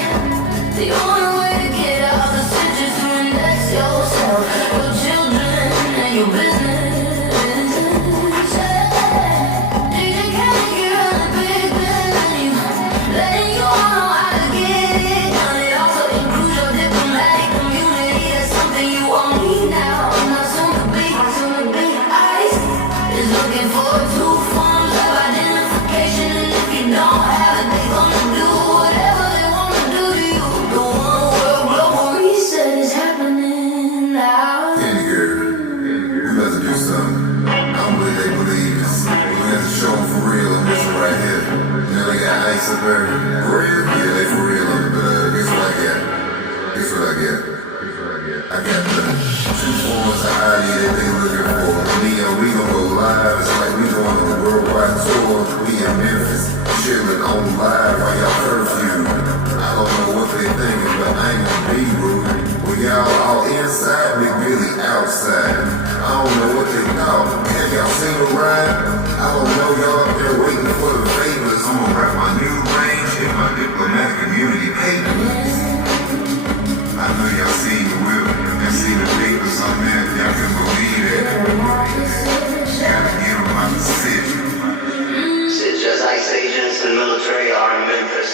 The only way to get out of the stitch is to index yourself, your children, and your business. Looking for 2 forms of identification. don't believe they believe this. We have to show them for real on this one right here. You know, they got ice up there. For real? Yeah, they for real on it, but guess what I got? Guess what I got? I got the two forms of ID that they looking for. We gon' go live. It's like we going on a worldwide tour. We in Memphis, chillin' on live while y'all curfew. I don't know what they thinking, but I ain't gonna be rude. When y'all all inside, we really outside. I don't know what they thought. Have y'all seen a ride? I don't know, y'all up there waiting for the favors. I'm gonna wrap my new range in my diplomatic immunity papers. I know y'all seen the whip and seen the papers on there. Y'all can believe that. Gotta get them out the city. It's just ICE agents and military are in Memphis.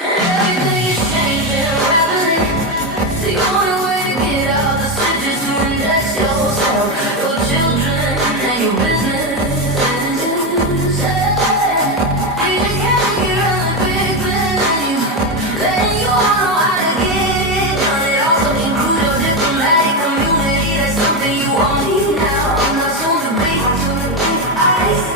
Everything is changing rapidly. The only way to get out the city is to index yourself, your children, and your business. You just can't get on the big venue. Letting you all know how to get it done. It also includes your diplomatic community. That's something you all need now. Not soon to be. ICE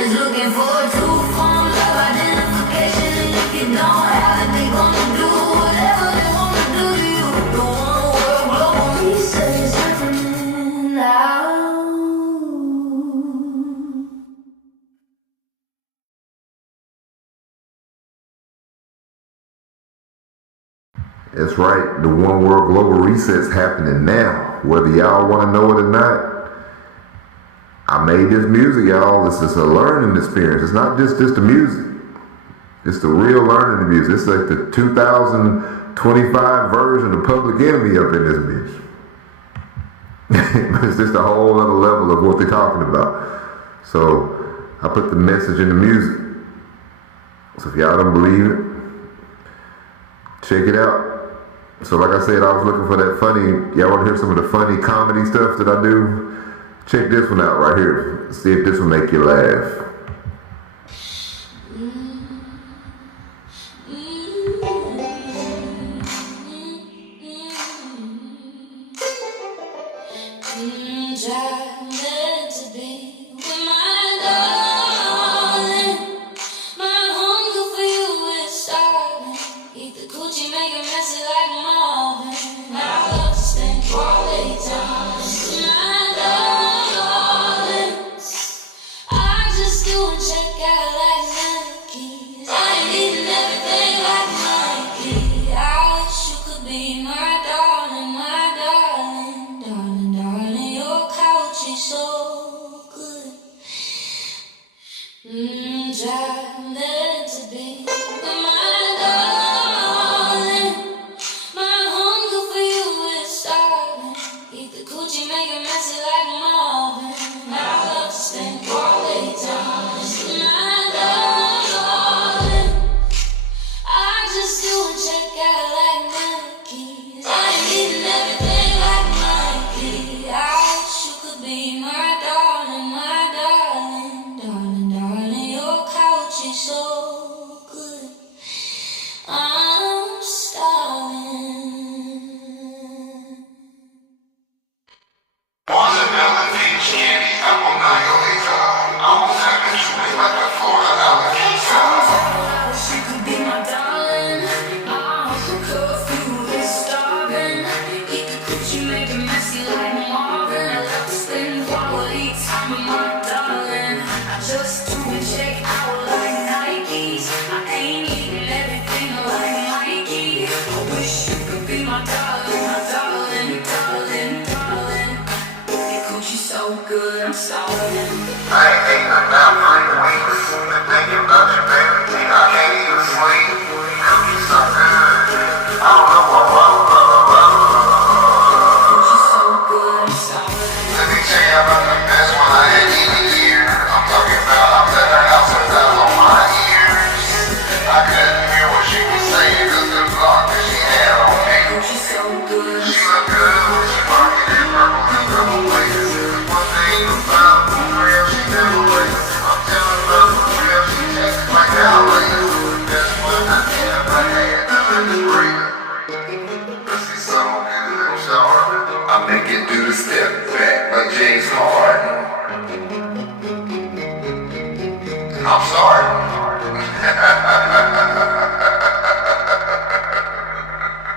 is looking for two forms of identification, and if you don't have it, they gonna do whatever they wanna do to you. The one world global reset is happening now. That's right. The one world global reset's happening now. Whether y'all want to know it or not, I made this music, y'all. This is a learning experience. It's not just the music. It's the real learning of music. It's like the 2025 version of Public Enemy up in this bitch. But it's just a whole other level of what they're talking about. So I put the message in the music. So if y'all don't believe it, check it out. So like I said, I was looking for that funny, y'all want to hear some of the funny comedy stuff that I do? Check this one out right here. See if this will make you laugh. I make it do the step back like James Harden. I'm sorry.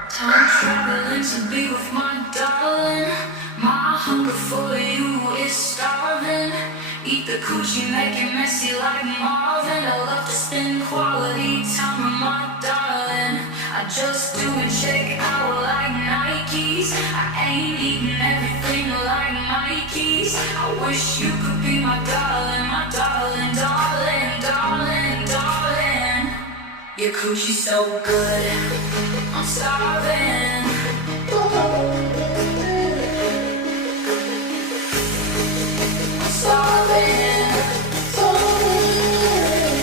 Time traveling to be with my darling. My hunger for you is starving. Eat the coochie, make it messy like Marvin. I love to spend quality time with my darling. I just do it, check out like Nikes. I ain't eating everything like Mikey's. I wish you could be my darling, darling, darling, darling. Your coochie's so good, I'm starving. I'm starving.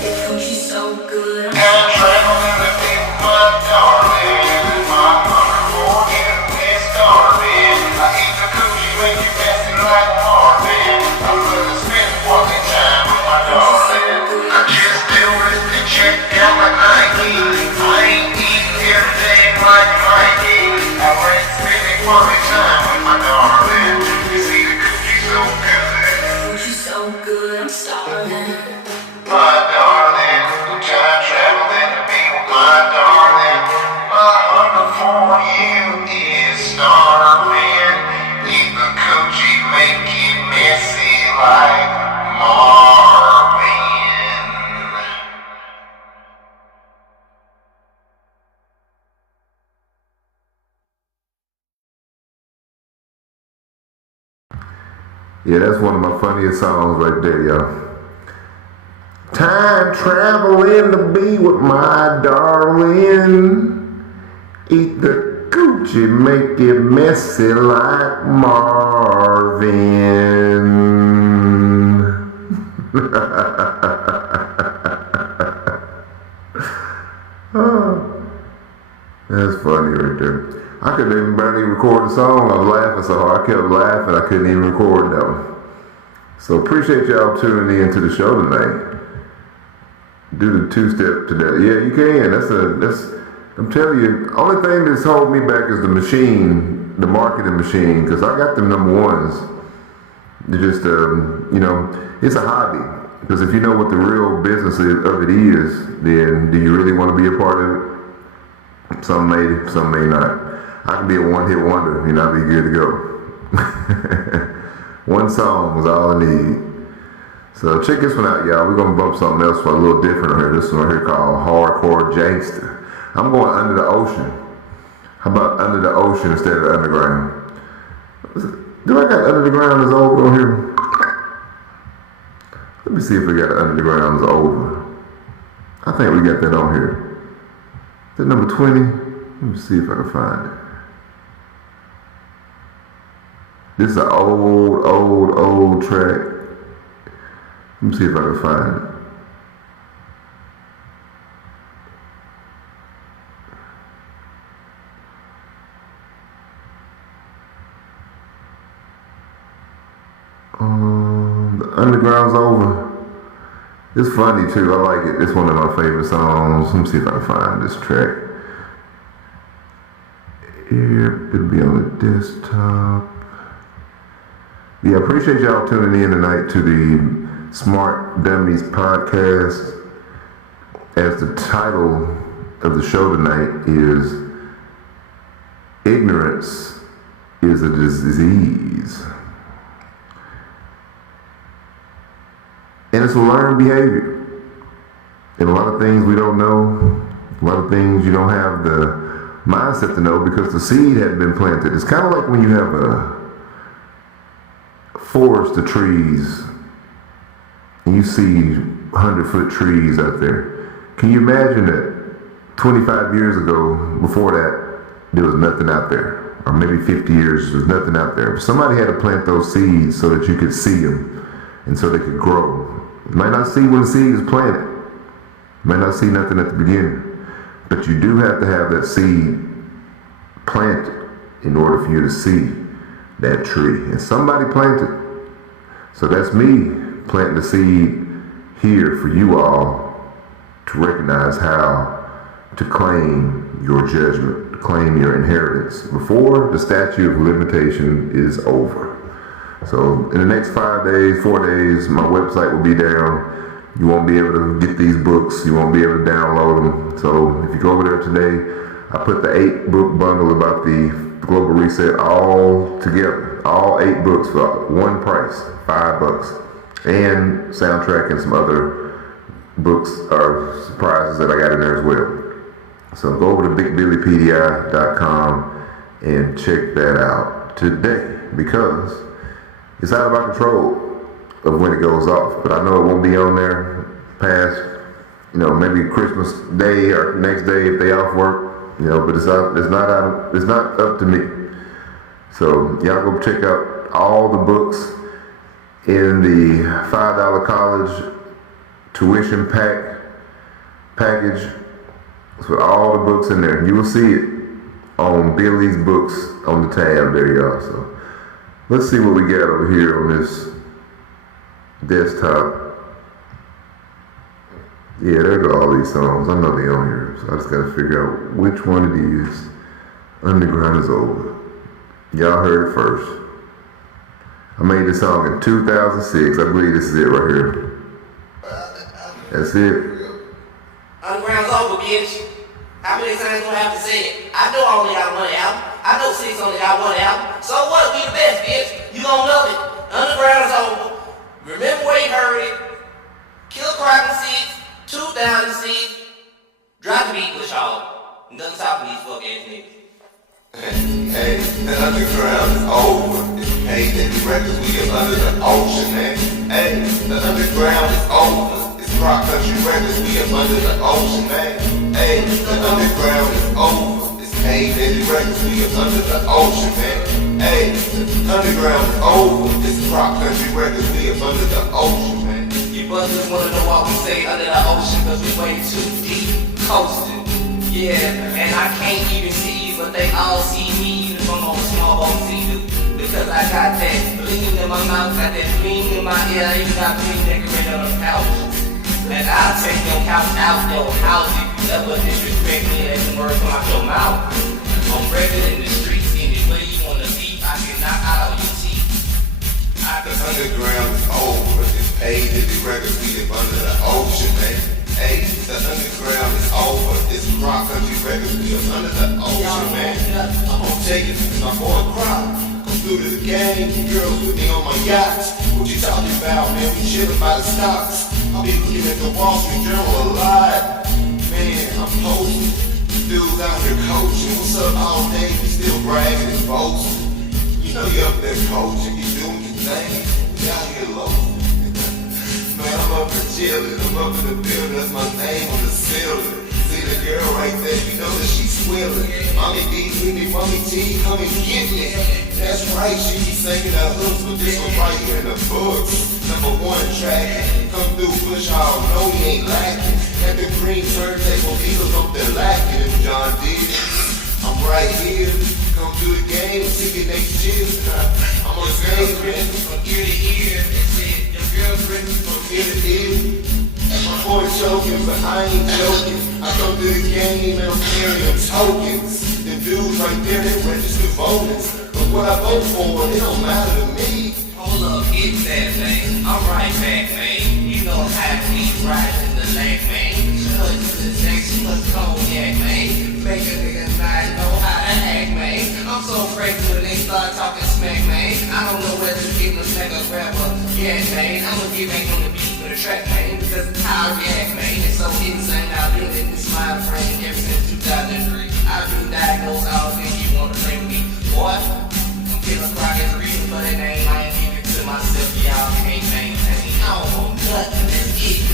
Your coochie's so good, I'm Time traveling to be with my darling. My hunger for you is starving. I eat the coochie, make you messy like Marvin. I love to spend quality time with my darling. I just do it and check out like Nike. I ain't eating everything like Mikey. I like spending quality time with my darling. You see the coochie so good. coochie's so good, I'm starving. My darling, time traveling to be with my darling. My hunger for you is starving. Eat the coochie, make it messy like Marvin. Yeah, that's one of my funniest songs right there, y'all. Time traveling to be with my darling. Eat the coochie, make it messy like Marvin. Oh, that's funny right there. I couldn't even barely record the song. I was laughing so hard. I kept laughing. I couldn't even record though. So appreciate y'all tuning in to the show tonight. Do the two-step today. Yeah, you can. I'm telling you, only thing that's holding me back is the machine, the marketing machine, because I got the number ones. They're just, it's a hobby. Because if you know what the real business of it is, then do you really want to be a part of it? Some may, some may not. I can be a one-hit wonder, I'll be good to go. One song was all I need. So check this one out, y'all. We're going to bump something else for a little different here. This one right here called Hardcore Gangster. I'm going under the ocean. How about under the ocean instead of underground? Do I got under the ground is over on here? Let me see if we got under the ground is over. I think we got that on here. Is that number 20? Let me see if I can find it. This is an old track. Let me see if I can find it. The Underground's over. It's funny too. I like it. It's one of my favorite songs. Let me see if I can find this track. Here, it'll be on the desktop. Yeah, I appreciate y'all tuning in tonight to the Smart Dummies Podcast. As the title of the show tonight is Ignorance is a Disease. And it's a learned behavior. And a lot of things we don't know, a lot of things you don't have the mindset to know because the seed hadn't been planted. It's kind of like when you have a forest of trees and you see 100-foot trees out there. Can you imagine that 25 years ago, before that, there was nothing out there? Or maybe 50 years, there was nothing out there. Somebody had to plant those seeds so that you could see them and so they could grow. You might not see when the seed is planted. You might not see nothing at the beginning. But you do have to have that seed planted in order for you to see that tree. And somebody planted. So that's me planting the seed here for you all to recognize how to claim your judgment, to claim your inheritance before the statute of limitation is over. So in the next 5 days, 4 days, my website will be down. You won't be able to get these books. You won't be able to download them. So if you go over there today, I put the 8-book bundle about the Global Reset all together. All 8 books for one price, $5. And soundtrack and some other books or surprises that I got in there as well. So go over to BigBillyPDI.com and check that out today, because it's out of my control of when it goes off. But I know it won't be on there past, maybe Christmas Day or next day if they off work, but it's not up to me. So y'all go check out all the books in the $5 college tuition package with all the books in there. You will see it on Billy's Books on the tab there, y'all. So let's see what we got over here on this desktop. Yeah, there go all these songs. I know they on here, so I just gotta figure out which one it is. Underground is over. Y'all heard it first. I made this song in 2006. I believe this is it right here. That's it. Underground's over, bitch. How many times do I have to say it? I know I only got one album. I know 6 only got one album. So what? We the best, bitch. You gon' love it. Underground's over. Remember where you heard it. Kill Crockett 6, 2006. Drop the beat, push off. And doesn't stop with these fuck ass niggas. Hey, the underground is over. It's paid in the records, we are under the ocean, man. Hey, the underground is over. It's rock country records, we are under the ocean, man. Hey, the underground is over. It's paid in the records, we are under the ocean, man. Hey, the underground is over. It's rock country records, we are under the ocean, man. You buzzers wanna know why we stay under the ocean, cause we way too deep, coasting. Yeah, and I can't even see you, but they all see me, even from on small boat see-do. Because I got that bling in my mouth, got that bling in my ear, even got bling decorated on the couch. And I'll take your couch out your house if you ever disrespect me and let some words come out your mouth. I'm regular in the streets, any way you wanna be, I can knock out all your teeth. The underground is over. It's paid in the records, we live under the ocean, man. Hey, the underground is over. It's rock country records, we are under the ocean, man. I'm gonna take it to my boy Croc. Come through to the game, the girls with me on my yacht. What you talking about, man? We chillin' by the stocks. I'll be looking at the Wall Street Journal a lot. Man, I'm posting. Dudes out here coaching. What's up all day? You still bragging and boasting. You know you up there coaching, you doing your thing. We out here low. Man, I'm up here chillin', I'm up in the building, that's my name on the ceiling. See the girl right there, you know that she's swillin'. Mommy B with me, mommy T, come and get me. That's right, she be singing her hooks, but this one right here in the books. #1 track, come through push all, no he ain't lacking. At the green turntable, Eagles up there lacking. If John did, I'm right here. Come through the game, see you next year. I'm on stage, man, from ear to ear. Girls written from ear to ear. My boy joking, but I ain't joking. I come to the game and I'm carrying tokens. The dudes right there, they register voters. But what I vote for, it don't matter to me. Hold up, get that, man. I'm right back, man. You know how we ride in the lane, man. Cut to the section, let's cognac, man. Make a nigga not know how to act, man. I'm so crazy when they start talking smack, man. I don't know whether to give them smack or grab a yeah, man. I'ma get back on the beat for the track, man. Because it's how I react, man. It's so insane. I've been in this mind frame ever since 2003. I've been diagnosed, I don't think you wanna play with me. Boy, I'm killing Crockett's reason for that name. I ain't giving it to myself, y'all can't maintain. I don't want nothing, that's it.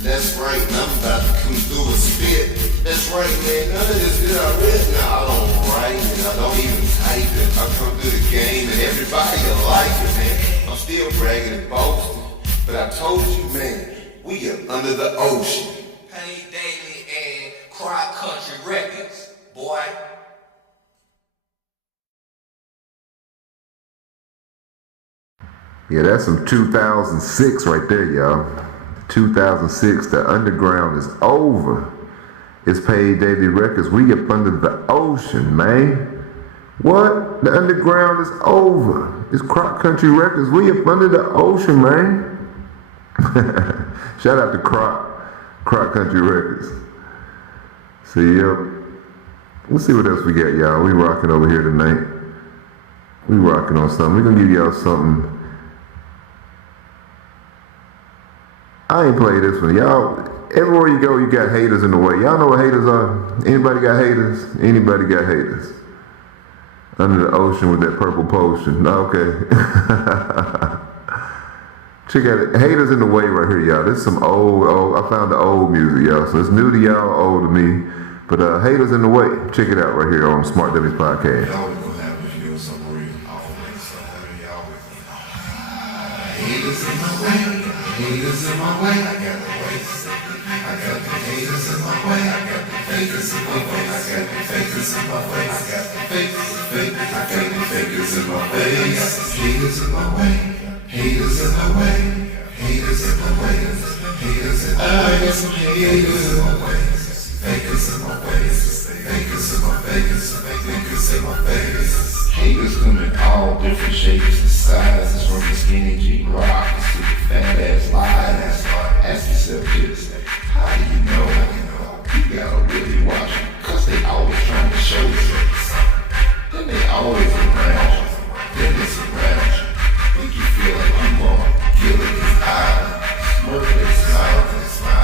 That's right, and I'm about to come through and spit. That's right, man, none of this that I read now, I don't write it, I don't even type it. I come through the game and everybody will like it, man. I'm still bragging and boasting, but I told you, man, we are under the ocean. Pay Daily and Cry Country Records, boy. Yeah, that's some 2006 right there, y'all. 2006, the underground is over. It's paid daily records. We up under the ocean, man. What? The underground is over. It's Croc Country Records. We up under the ocean, man. Shout out to Croc Country Records. See, yep. Let's see what else we got, y'all. We rocking over here tonight. We rocking on something. We're gonna give y'all something. I ain't played this one. Y'all, everywhere you go, you got haters in the way. Y'all know what haters are? Anybody got haters? Anybody got haters? Under the ocean with that purple potion. Okay. Check out it. Haters in the way right here, y'all. This is some old, I found the old music, y'all. So it's new to y'all, old to me. But haters in the way. Check it out right here on Smart Dummies Podcast. Y'all gonna have me feel some real always so heavy, y'all with me. Haters in my way, haters in my way. I got the waste. I got the haters in my way. I got the fakers in my way. I got the fakers in my way. I got the fakers, I got the fakers in my way. I got the haters in my way. Haters in my way. Haters in my way. Haters in my way. I got some haters in my way. Fakers in my ways, fakers in my face, fakers in my face. Haters come in all different shapes and sizes, from the skinny jean rockers to the fat ass lies. Ask yourself this, how do you know? You gotta really watch them, cause they always trying to show you something. Then they always around you, then they surround you. Make you feel like you are Gilligan's Island. Smirk and smile,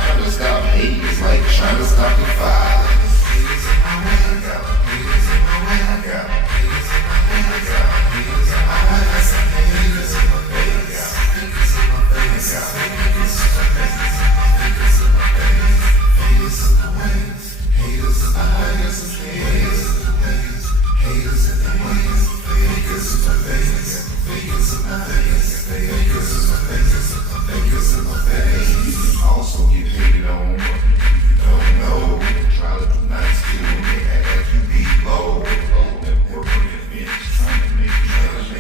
trying to stop hating is like trying to stop the violence. Haters in my way, I got haters in my way, I got haters in my way, I got haters in my way, I got haters in my face, haters in my face, I got haters in my face, haters in my face, haters in my ways, haters in my ways, haters in my ways, haters in my ways, fakers in my face, fakers in my face, fakers in my face, fakers in my face. You can also get hated on, but you don't know. Try to be nice to them, they act like you be low. Work on your bench, trying to make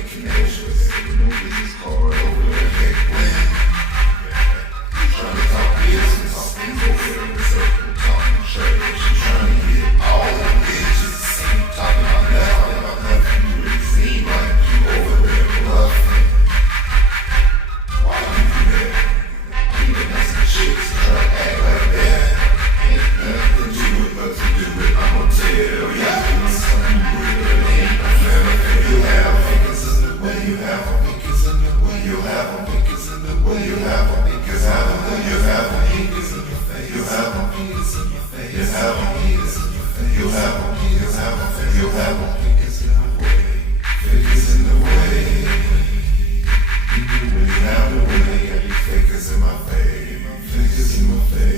connections. The movies is hard over there, heck when. You trying to talk business, over there in the circle, talking trash. You trying to get all the bitches, talking about nothing. You really seem like you over there bluffing. Why do you do that? Even as some chicks try to act like that. Ain't nothing to it but to do it. I'ma tell ya. Something real ain't nothing. You have fakers in the way. You have fakers in the way. You have fakers in the way. You have fakers in the way. You have fakers in your face. You have fakers in your face. You have fakers in your face. You have fakers in your face. You have fakers in the way. Fakers in the way. You have the way. I be fakers in my face. Fakers in my face.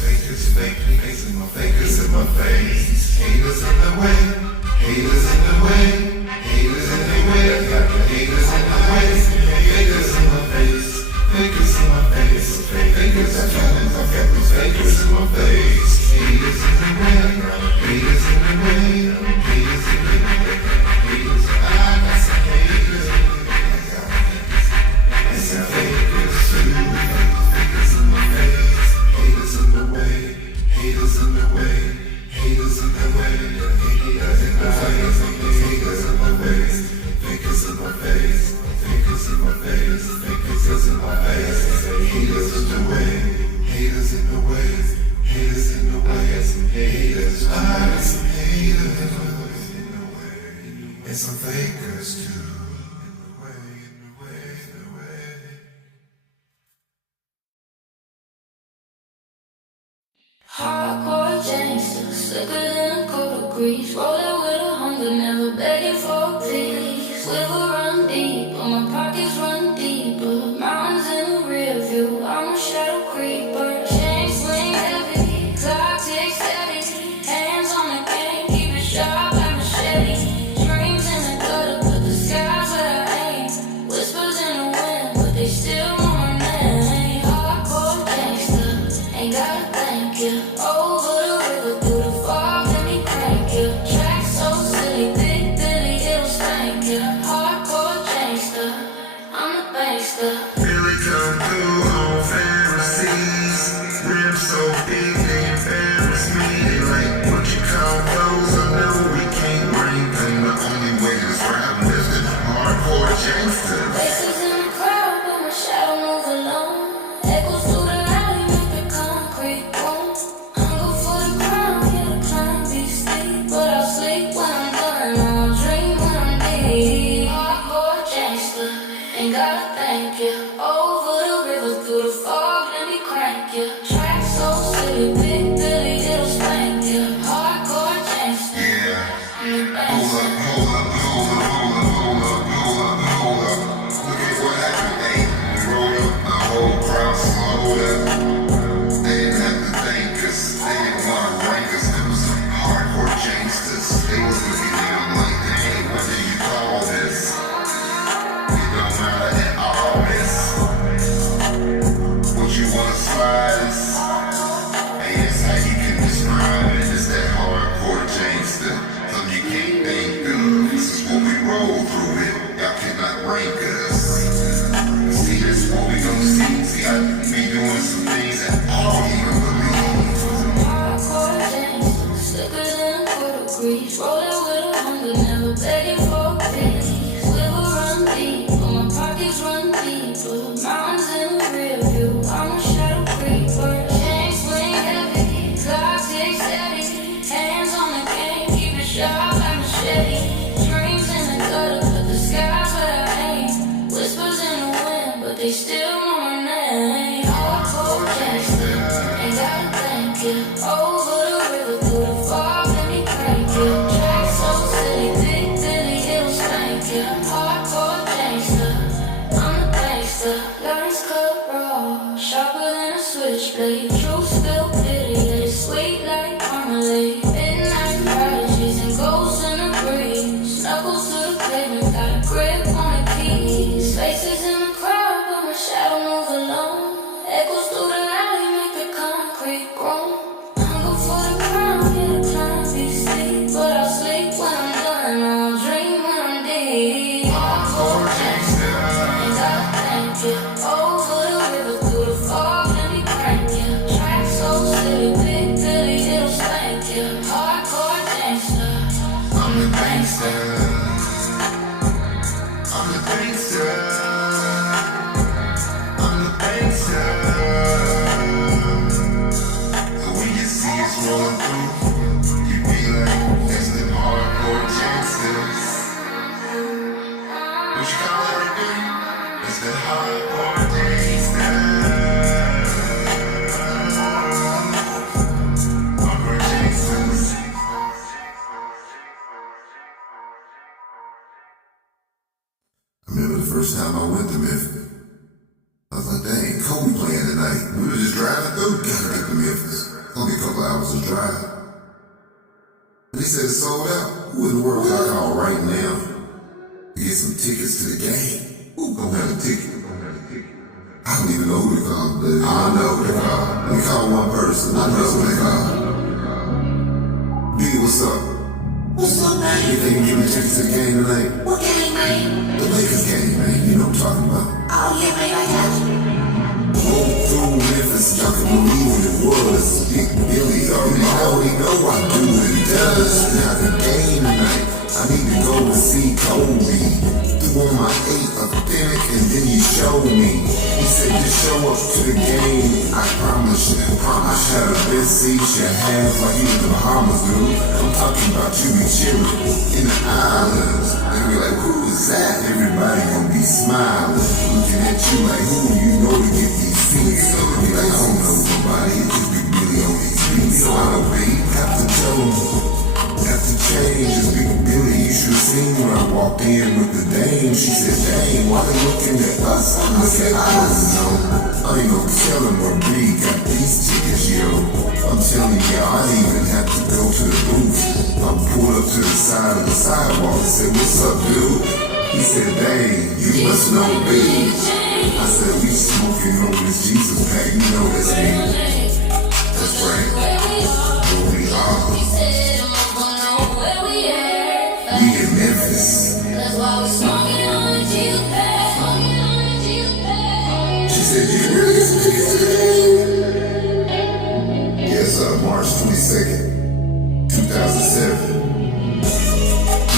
Fakers, fakers in my fakers in my face. Haters in the way. Haters in the way. Haters in the way. I got the haters in the way. Fakers in my face. Fakers in my face. Fakers in my face. I got these fakers in my face. Haters in the way. Haters in the way. Haters in the way. Haters. I got some haters. And some fakers too. Fakers in my face. Haters in the way. Haters in the way. Haters in the way. Haters in the way. Haters in my face. Fakers in my face. Fakers in my face. Fakers in my face. Haters in the way. Haters in the way. Haters in the way. Haters. I got some haters in the way. And some fakers too. Hardcore gangster, slicker than a coat of grease. Rolling with a hunger, never begging for a piece. Swivel run deep, but my pockets run deeper. Mountains in the rear view, I'm a shadow creeper. Chain swing heavy, clock ticks steady. Hands on the game, keep it sharp like machete. Dreams in the gutter, but the sky's where I aim. Whispers in the wind, but they still want my name. Hardcore gangster, ain't gotta thank you. Over the river, through the fog, let me crank you. Track so silly, thick, dilly, it'll stank you. Hardcore gangster, I'm the bankster. Really come through on fantasies. Rims so big they embarrass me. They like what you call those. I know we can't bring them. The only way is round is the hardcore gangster. Faces in the crowd, but my shadow move alone. Echo they still know my name. Hardcore gangster, ain't gotta thank you. Over the river, through the fog, let me crank you. Track so silly, thick Billy, it'll spank you. Hardcore gangster, I'm the gangster. Lines cut raw, sharper than a switchblade. Truth spill pity, it's sweet like marmalade. Midnight prodigies and ghosts in the breeze. Knuckles to the pavement, got a grip on the keys. Faces in the crowd, but my shadow moves alone. Echoes through the alley, make the concrete groan. Hunger for the crown, yeah, the climb be steep. But I'll sleep when I'm done, I'll dream when I'm deep. Hardcore gangster, ain't gotta thank you. Over the river, through the fog, let me crank you. Track so silly, big Billy, it'll spank you. Hardcore gangster, I'm the gangster. I'm the gangster. I'm the gangster. And when you see us rolling through, you be like, that's the hardcore gangsters. What you call everything? It's the hardcore gangsters. Hardcore gangsters. I remember the first time I went to Memphis. I was like, dang, Kobe playing tonight. We were just driving through. Gotta get to Memphis. Only a couple hours of drive. And they said it's sold out. Who in the world can I call right now to get some tickets to the game? Who gonna have a ticket? I don't even know who to call. I know who to call. Let me call one person. I know who to call. B, what's up? What's up, man? You think you give me tickets to the game tonight? What game, man? The Lakers game, man. You know what I'm talking about. Oh, yeah, man, I got you. Roll through Memphis, y'all can believe what it was. Big Billy already know I do what he does. Now the game tonight, I need to go and see Kobe. Threw on my 8 authentic and then he showed me. He said just show up to the game. I promise you, I had the best seat you have like you in the Bahamas, dude. I'm talking about you be chillin' in the islands. They be like, who is that? Everybody gonna be smiling, looking at you like, who do you know to get these seats? Be like, I don't know nobody, it just be Billy on these beats. So I don't be, have to tell them, have to change. It's Big Billy, you should have seen when I walked in with the dame. She said, dang, why they looking at us? I said, I don't know. I ain't gonna tell them where B got these tickets, yo. I'm telling y'all, I didn't even have to go to the booth. I pulled up to the side of the sidewalk and said, what's up, dude? He said, dang, you must know B. I said, we smoking on this Jesus pack, you know that's me. That's right. Where we are. We in Memphis. That's why we smoking on the Jesus pack. She said, you really get some tickets today? Yes, March 22nd, 2007.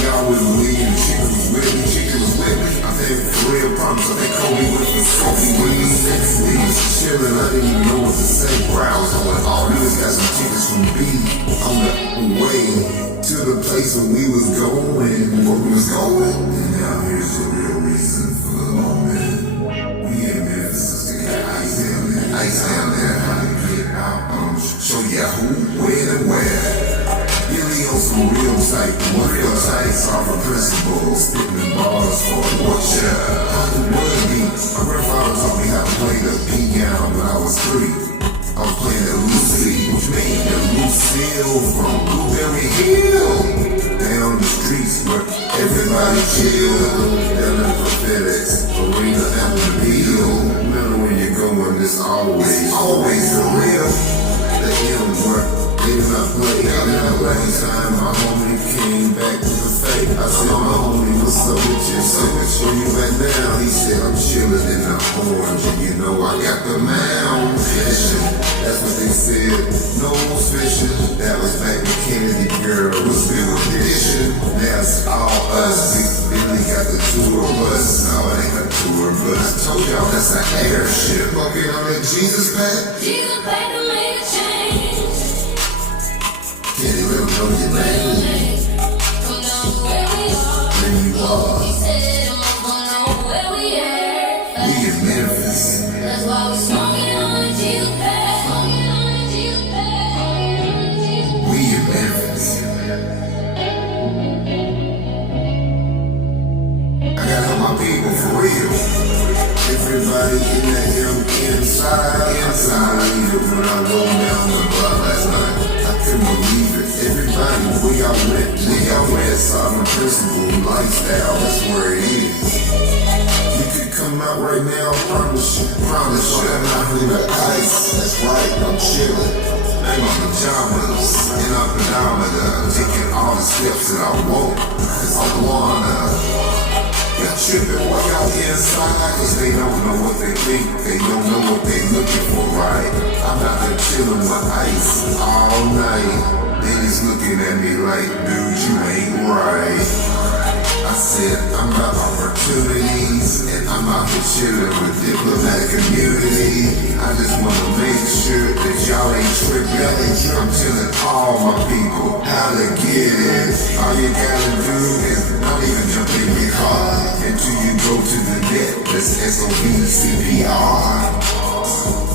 Y'all wouldn't believe it. Chicken was with me. Chicken was with me. I think for real promise. I think Kobe went for Kobe wings. We was chillin'. I didn't even know what to say. Bro, I was like, oh, we just got some tickets from B on the way to the place where we was going. Where we was going. And now here's the real reason for the moment. We in Memphis. They got ice down there. Ice down there. How to get out. Show ya who, when, and where. Billy on some real type, real tight, sovereign principles, spitting the bars for a watcher. How the would be. My grandfather taught me how to play the piano when I was 3. I was playing the Lucy, which made the Lucille from Blueberry Hill. Down the streets where everybody chilled. Down at the FedEx Arena at the Bill. Remember when you're going, it's always for real. The M work. They did not play, I did not play time. My homie came back with the fake. I said, my homie, what's up with you? So where you at now? He said, I'm chillin' in the orange. And you know I got the mound fishing. That's what they said. No fishing. That was back when Kennedy girl was still dishing. Now it's all us. Billy got the tour bus. No, it ain't a tour bus. I told y'all that's an airship. Smoking on that Jesus pack. Jesus pack to make a change. Can you let them know your name? Come down where we are. There you are. He said, I'm gonna know where we at. We in Memphis. That's why we smoking on the Jesus pack. Smoking on the Jesus pack. We in Memphis. I gotta help my people for real. Everybody in that inside. When I rolled down the block last night, I couldn't believe it. Everybody, where y'all went, saw the principal lifestyle, that's where it is. You could come out right now, promise you, I'm not in the ice, that's right, I'm chillin'. In my pajamas, in our pedometer, taking all the steps that I want, cause I wanna. Y'all trippin' while y'all inside, cause they don't know what they think, they don't know what they looking for, right? I'm out there chillin' with ice all night. Niggas looking at me like, dude, you ain't right. I said, I'm about opportunities, and I'm out here chillin' with diplomatic community. I just wanna make sure that y'all ain't trippin'. I'm telling all my people how to get it. All you gotta do is not even jump in your car until you go to the net. That's SOBCPR.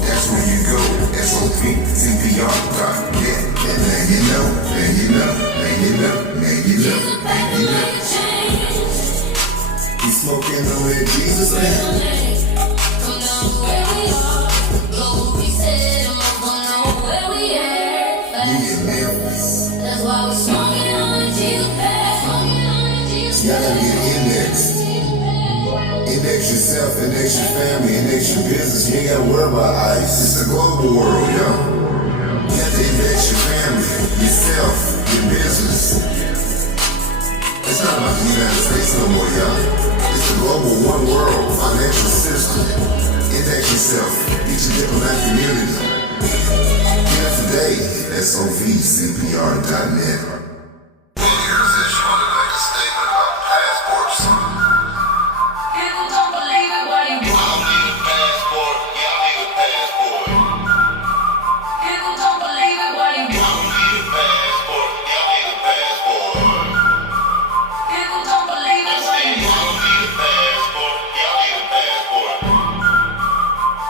That's where you go, SOBCPR.net. And now you know, now you know, now you know, now you know, now you know. We smoking on that Jesus man. Come down to where we are. Go where we said, and we're gonna know where we at. We in Memphis. That's why we smoking on the Jesus pack. Smoking on the Jesus Y'all gotta get indexed. Index yourself, index your family, index your business. You ain't gotta worry about ice. It's the global world, yo. You have to index your family, yourself, your business. It's not about the United States no more, y'all. It's the global one world financial system. Index yourself, get your diplomatic community. Get up today at SOVCPR.net. People don't believe it, why you Y'all need a passport. Y'all need a passport. People don't believe it, why you Y'all need a passport. Y'all need a passport. People don't believe it, why you Y'all need a passport. Y'all need a passport.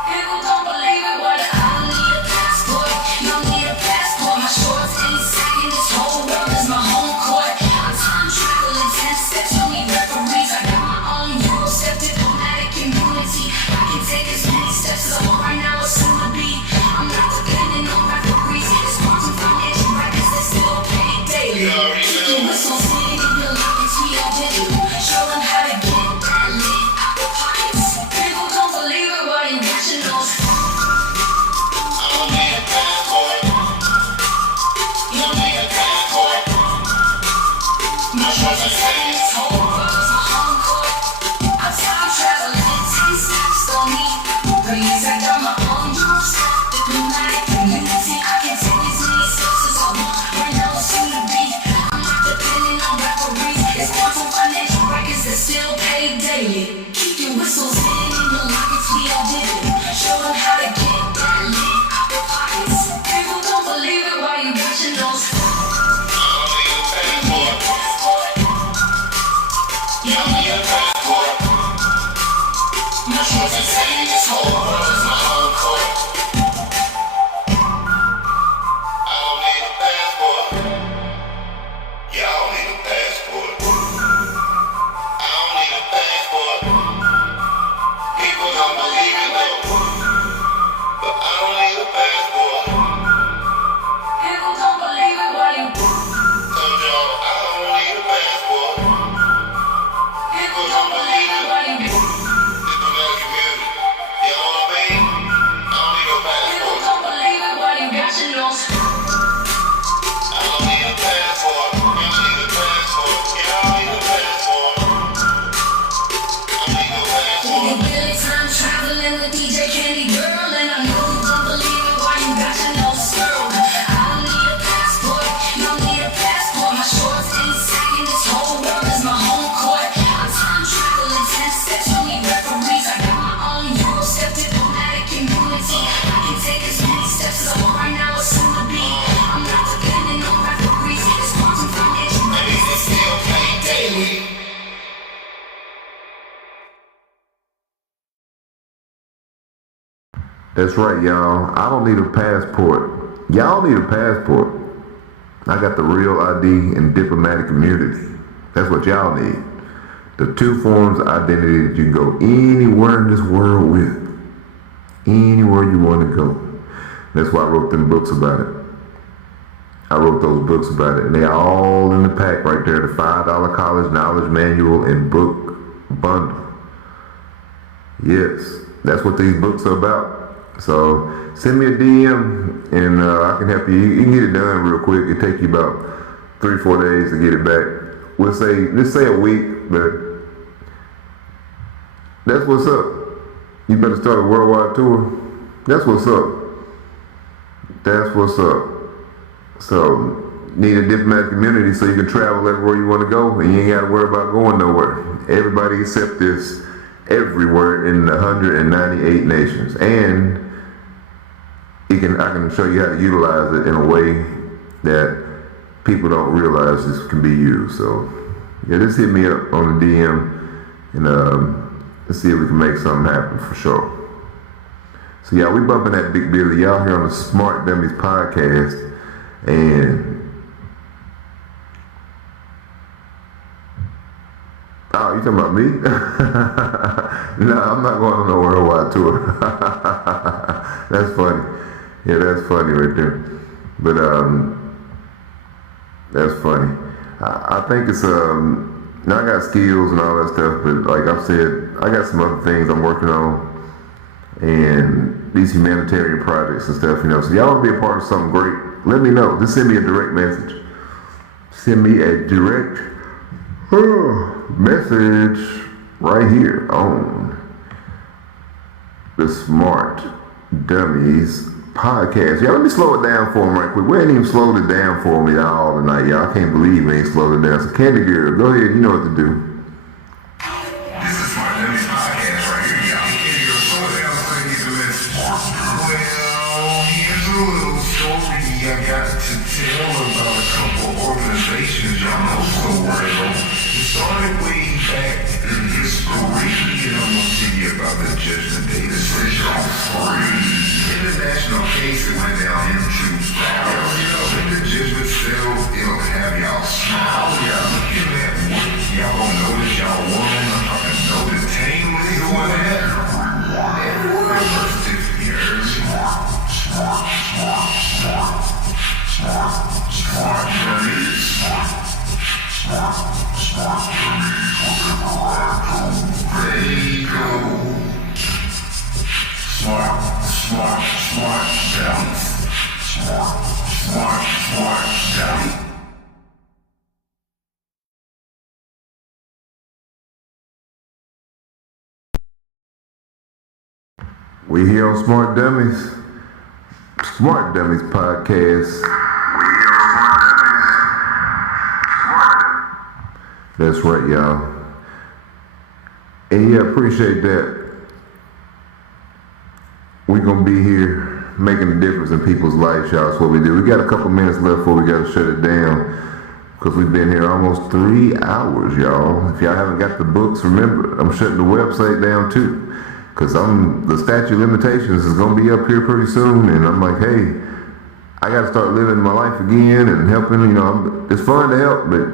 People don't believe it, why I don't need a passport. You don't need a passport. My shorts ain't sagging this whole world. That's right, y'all. I don't need a passport. Y'all need a passport. I got the real ID and diplomatic immunity. That's what y'all need. The two forms of identity that you can go anywhere in this world with. Anywhere you want to go. That's why I wrote them books about it. I wrote those books about it. And they're all in the pack right there. The $5 college knowledge manual and book bundle. Yes, that's what these books are about. So send me a DM and I can help you. You can get it done real quick. It'll take you about 3-4 days to get it back. Let's say a week, but that's what's up. You better start a worldwide tour. That's what's up. That's what's up. So, need a diplomatic immunity so you can travel everywhere you want to go and you ain't got to worry about going nowhere. Everybody accept this everywhere in the 198 nations. And I can show you how to utilize it in a way that people don't realize this can be used. So, yeah, just hit me up on the DM and let's see if we can make something happen for sure. So, yeah, we bumping that Big Billy. Y'all here on the Smart Dummies Podcast. And oh, you talking about me? No, I'm not going on no worldwide tour. That's funny. Yeah, that's funny right there. But that's funny. I think it's now I got skills and all that stuff, but like I've said, I got some other things I'm working on and these humanitarian projects and stuff, you know. So y'all want to be a part of something great? Let me know. Just send me a direct message. Send me a direct message right here on the Smart Dummies Podcast. Y'all, let me slow it down for them right quick. We ain't even slowed it down for me all tonight, y'all. I can't believe we ain't slowed it down. So Candy Girl, go ahead. You know what to do. This is Smart Dummies Podcast right here, y'all. Candy Girl, slow it down so I need to listen. Well, here's a little story I got to tell about a couple organizations y'all know so well. It started way back in history, and I'm gonna tell you about the Judgment Day decision on free. International case that went down into trial. You know, when the judgment settled, it'll have y'all smile. Y'all looking at what y'all gonna notice y'all won. I'm talking no detainment, who won that? Everyone birth certificate. Smart Dummies. There you go. Smart Dummies. Smart Dummies. We here on Smart Dummies. Smart Dummies Podcast. That's right, y'all. And yeah, appreciate that. We're going to be here making a difference in people's lives, y'all. That's what we do. We got a couple minutes left before we got to shut it down because we've been here almost 3 hours, y'all. If y'all haven't got the books, remember, I'm shutting the website down too because the statute of limitations is going to be up here pretty soon. And I'm like, hey, I got to start living my life again and helping, you know. It's fun to help, but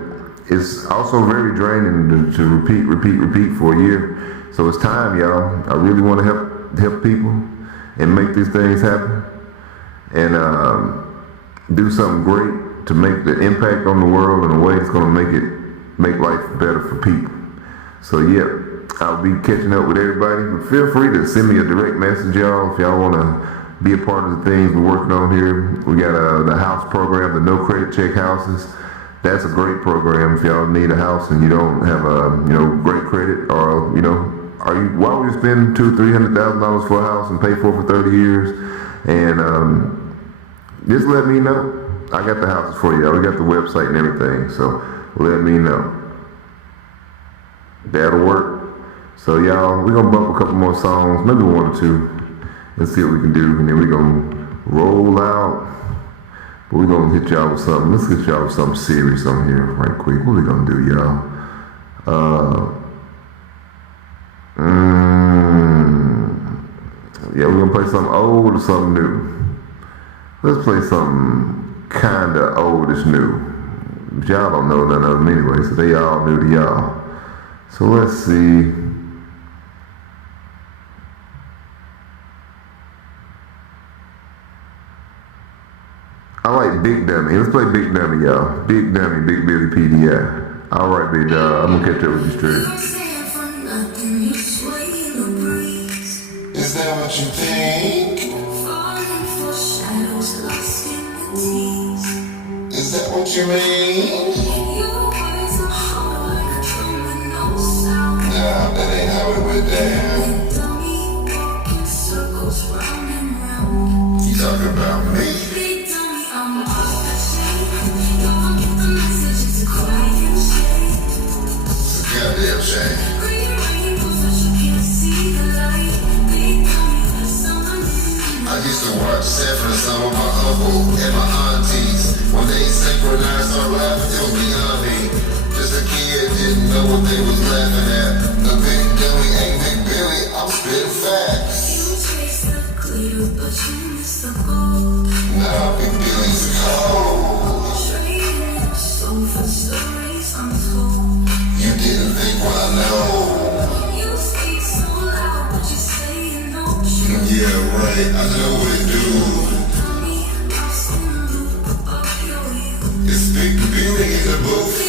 it's also very draining to repeat for a year. So it's time, y'all. I really want to help people and make these things happen and do something great to make the impact on the world in a way that's going to make life better for people. So yeah, I'll be catching up with everybody. But feel free to send me a direct message, y'all, if y'all want to be a part of the things we're working on here. We got the house program, the no credit check houses. That's a great program if y'all need a house and you don't have great credit, or why would you spend $200,000-$300,000 for a house and pay for it for 30 years? And just let me know. I got the houses for y'all. We got the website and everything, so let me know. That'll work. So y'all, we're gonna bump a couple more songs, maybe 1 or 2, and see what we can do, and then we're gonna roll out. But we're gonna hit y'all with something. Let's hit y'all with something serious on here right quick. What we gonna do, y'all? Yeah, we're gonna play something old or something new. Let's play something kinda oldish new. But y'all don't know none of them anyway, so they all new to y'all. So let's see. I like Big Dummy. Let's play Big Dummy, y'all. Big Dummy, Big Billy PDI. All right, big dog. I'm gonna catch up with you straight. Is that what you think? Is that what you mean? Nah, that ain't how it went down. You talking about me? It's a goddamn shame. I used to watch Sanford and some of my uncle and my aunties. When they synchronized, start laughing, it was beyond me. Just a kid, didn't know what they was laughing at. The Big Dummy ain't Big Billy, I'm spitting facts. Nah, Big Billy's cold. You didn't think what I know. Yeah, right, I know what it do. It's Big Billy in the booth.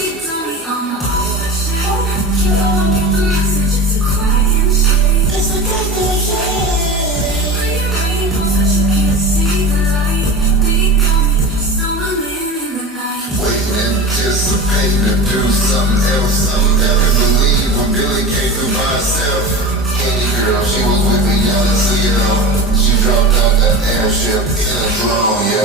Anticipating to do something else. Never believe when Billy came through by herself. Any girl, she was with me, y'all didn't see it all. She dropped out that airship in a drone, yo.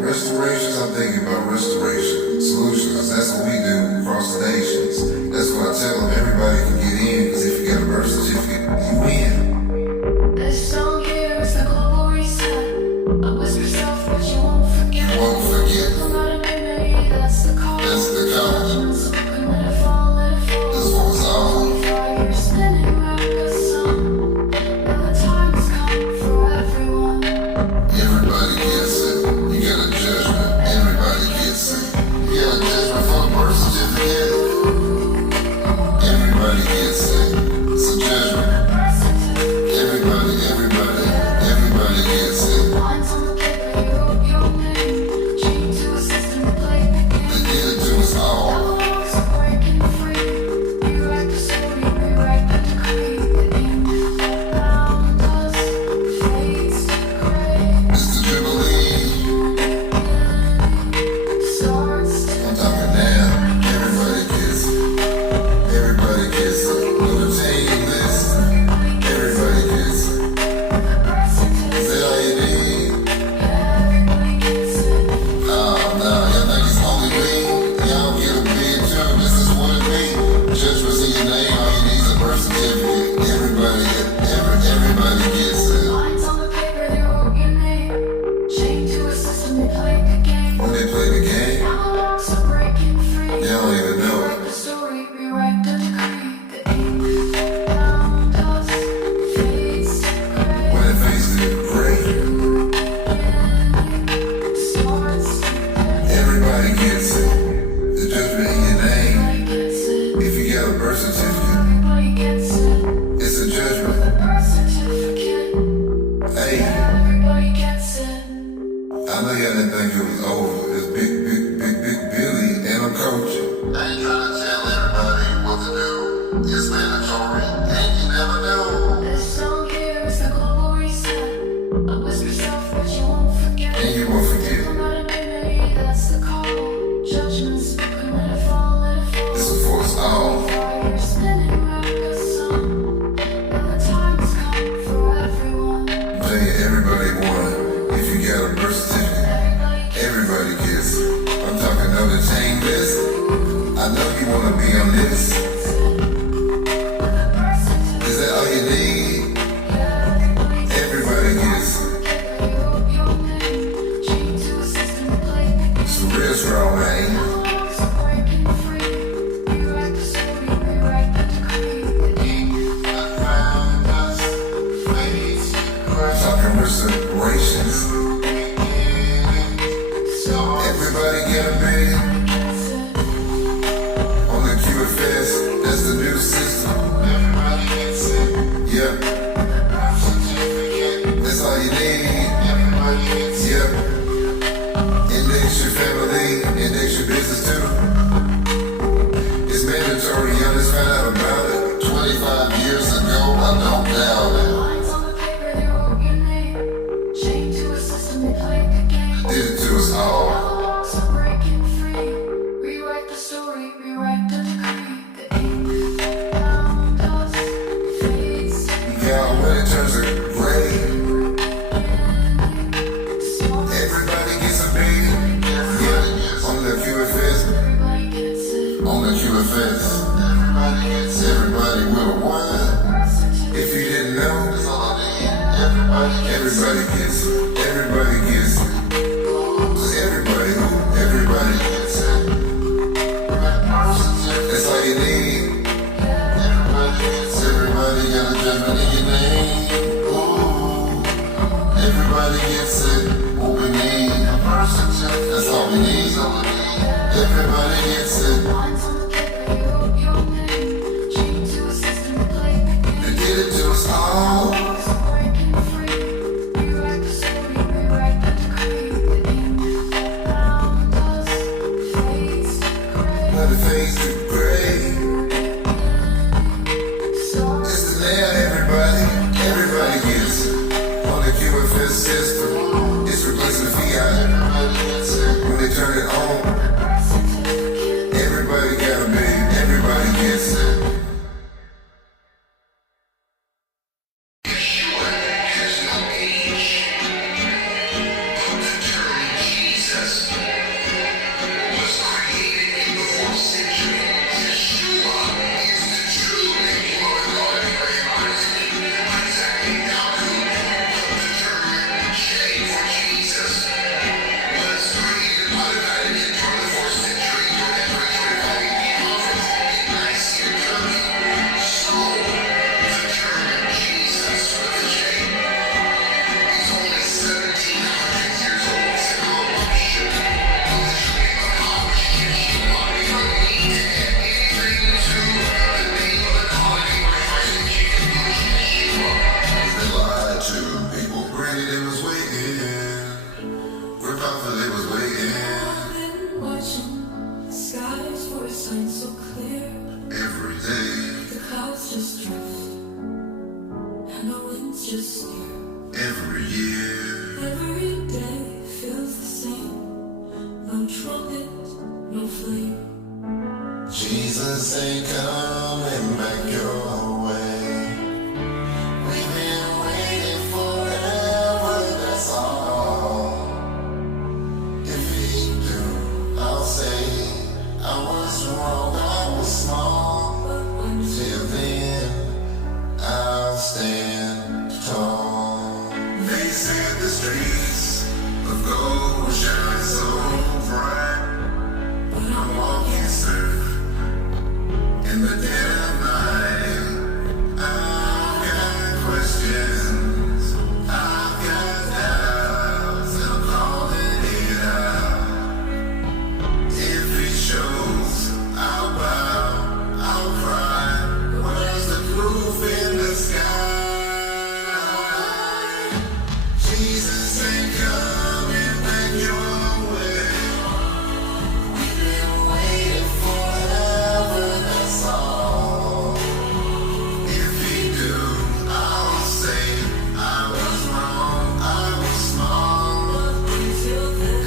Restorations, I'm thinking about restoration solutions. That's what we do across the nations. That's what I tell them. Everybody can gets it. It's a judgment. Everybody gets it. Lines on the paper, you wrote your name. Chained to a system to play the game. They did it to us all. Dialogues are breaking free. Rewrite the story, rewrite the decree. The ink bound us fades to gray. It's the Jubilee. Starts to I'm talking now. Everybody gets it. Everybody gets it. Little team list. Everybody gets it. Is that all you need? everybody gets it. Oh, no, y'all think it's only me? Y'all get a bid too. This is what it be. Just for seeing your name, all you need is a birth certificate. Everybody gets it. Lines on the paper, they wrote your name. Chained to a system, they played the game. When they play the game, Dialogues are breaking free. they don't even know Rewrite it. the story, rewrite the decree. The ink bound us fades to gray. When it faces it, great. Starts to death. Everybody gets it. The judgment in your name. Everybody gets it. If you got a birth certificate, Everybody gets it. it's a judgment. Birth certificate. Hey, Everybody gets it. I know y'all didn't think it was over. It's big Billy and I'm coaching. I ain't trying to tell everybody what to do. It's mandatory and you never know. This song here is the global reset. A whisper stuff that you won't forget. And you won't forget. No matter maybe that's the call. Judgment spoken, let it fall, let it fall. This is for us all. Fire spinning round the sun. And the time has come for everyone. I'm telling you, everybody won. If you got a birth certificate, everybody gets it. I'm talking on the chain list. I know you wanna be on this. Is that all you need? Everybody gets it. It's a real strong name. Talking reparations. Everybody get a bid. On the QFS, that's the new system. Everybody gets it. Yep. That's all you need. Everybody gets it. Yep. Index your family, index your business too. It's mandatory, y'all just found out about it 25 years ago, I don't doubt it. Did it to us all. Dialogues are breaking free. Rewrite the story, rewrite the decree. The ink bound us fades to Yeah, when it turns to gray, everybody gets a bid. Yeah, on the QFS, everybody gets it. on the QFS. Everybody gets it. Everybody will win. If you didn't know, that's all I need. Everybody gets it. Everybody gets it. Everybody gets it. That's all you need. Everybody gets it. Everybody got a judgment in your name. Ooh. Everybody gets it. What we need. That's all we need. Everybody gets it. Lines on the paper, you wrote your name. Chained to a system to play the game. They did it to us all. Dialogues are breaking free. Rewrite the story, rewrite the decree. The ink bound us fades to gray. When it fades to gray. Starts It's the now, everybody. Everybody gets it. On the QFS system, it's replacing the fiat. When they turn it on, birth certificate. everybody got just drift, and the winds just steer. Every year, Every day feels the same. No trumpet, no flame. Jesus ain't coming back your way. We've been waiting forever, that's all. If he do, I'll say I was wrong, I was small. Till then, I'll stand tall. They said the streets of gold shine so bright, but I'm walking through in the dead of night. I've got questions, I've got doubts, and I'm calling it out. If it shows, I'll bow, I'll cry. Where's the proof in the sky? Jesus ain't coming back your way. We've been waiting forever, that's all. If he do, I'll say I was wrong, I was small.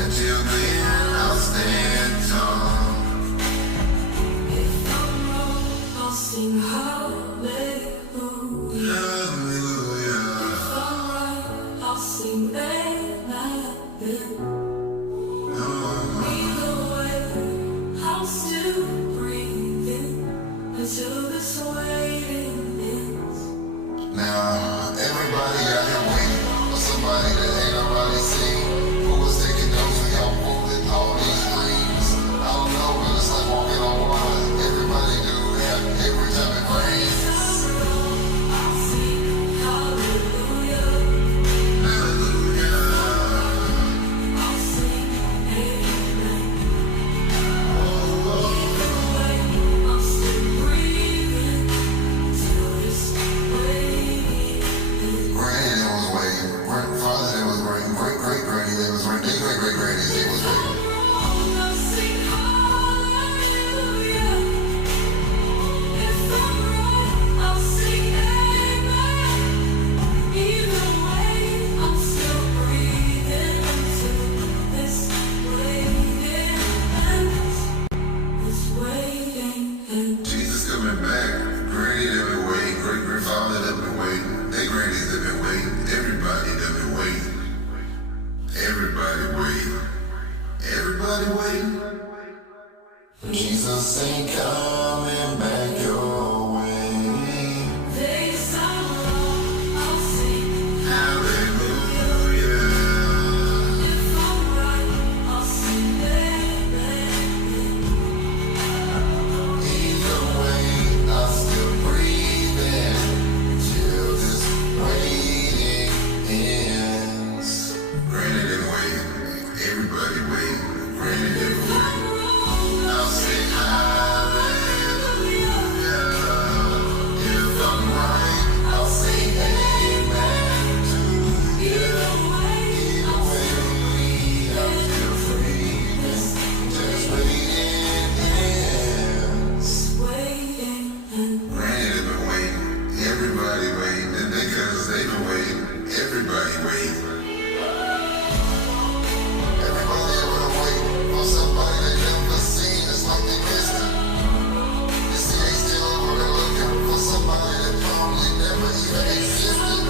Until then, I'll stand tall. If I'm wrong, I'll sing hallelujah. Hallelujah. If I'm right, I'll sing amen. Either way, I'm still breathing until this waiting ends. Now, everybody out here waiting for somebody that ain't nobody seen. Who was taking notes and help moving all these dreams? I don't know, but it's like walking on water. Everybody do that every time it rains. I'll sing hallelujah. Hallelujah. I'll sing amen. Either way, I'm still breathing till this waiting ends. Granny, they was waiting. Grandfather, they was waiting. Great-great-granny, they was waiting. Great-great-great-grannies, they was waiting. I'll sing hallelujah. If I'm right, I'll sing amen. Either way, I'm still breathing until this waiting ends. This waiting ends. Jesus coming back. Granny, they been waiting. Great-grandfather, they been waiting. They grannies, they been waiting. Everybody, they been waiting. Everybody waiting. Everybody waiting. Jesus ain't coming back your way. They sound wrong, I'll sing Hallelujah. if I'm right, I'll sing amen. Either way, I'm still breathing till this waiting ends. Granny didn't wait. Everybody wait. Granny didn't wait. I'll say hallelujah. If I'm right, I'll say amen too. Either way, I'm still breathing. Just waiting ends. Waiting ends. Granny they been waiting. Everybody waiting. And they cause they been waiting. Everybody waiting. Everybody ever wait for somebody they never seen. It's like they missed it. You see, they still over there looking for somebody that probably never even existed.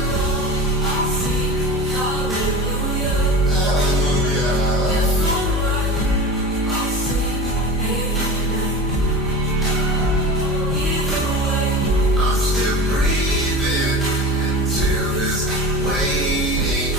I'll sing hallelujah. Hallelujah. If I'm right, I'll sing amen. Either way, I'm still breathing until this waiting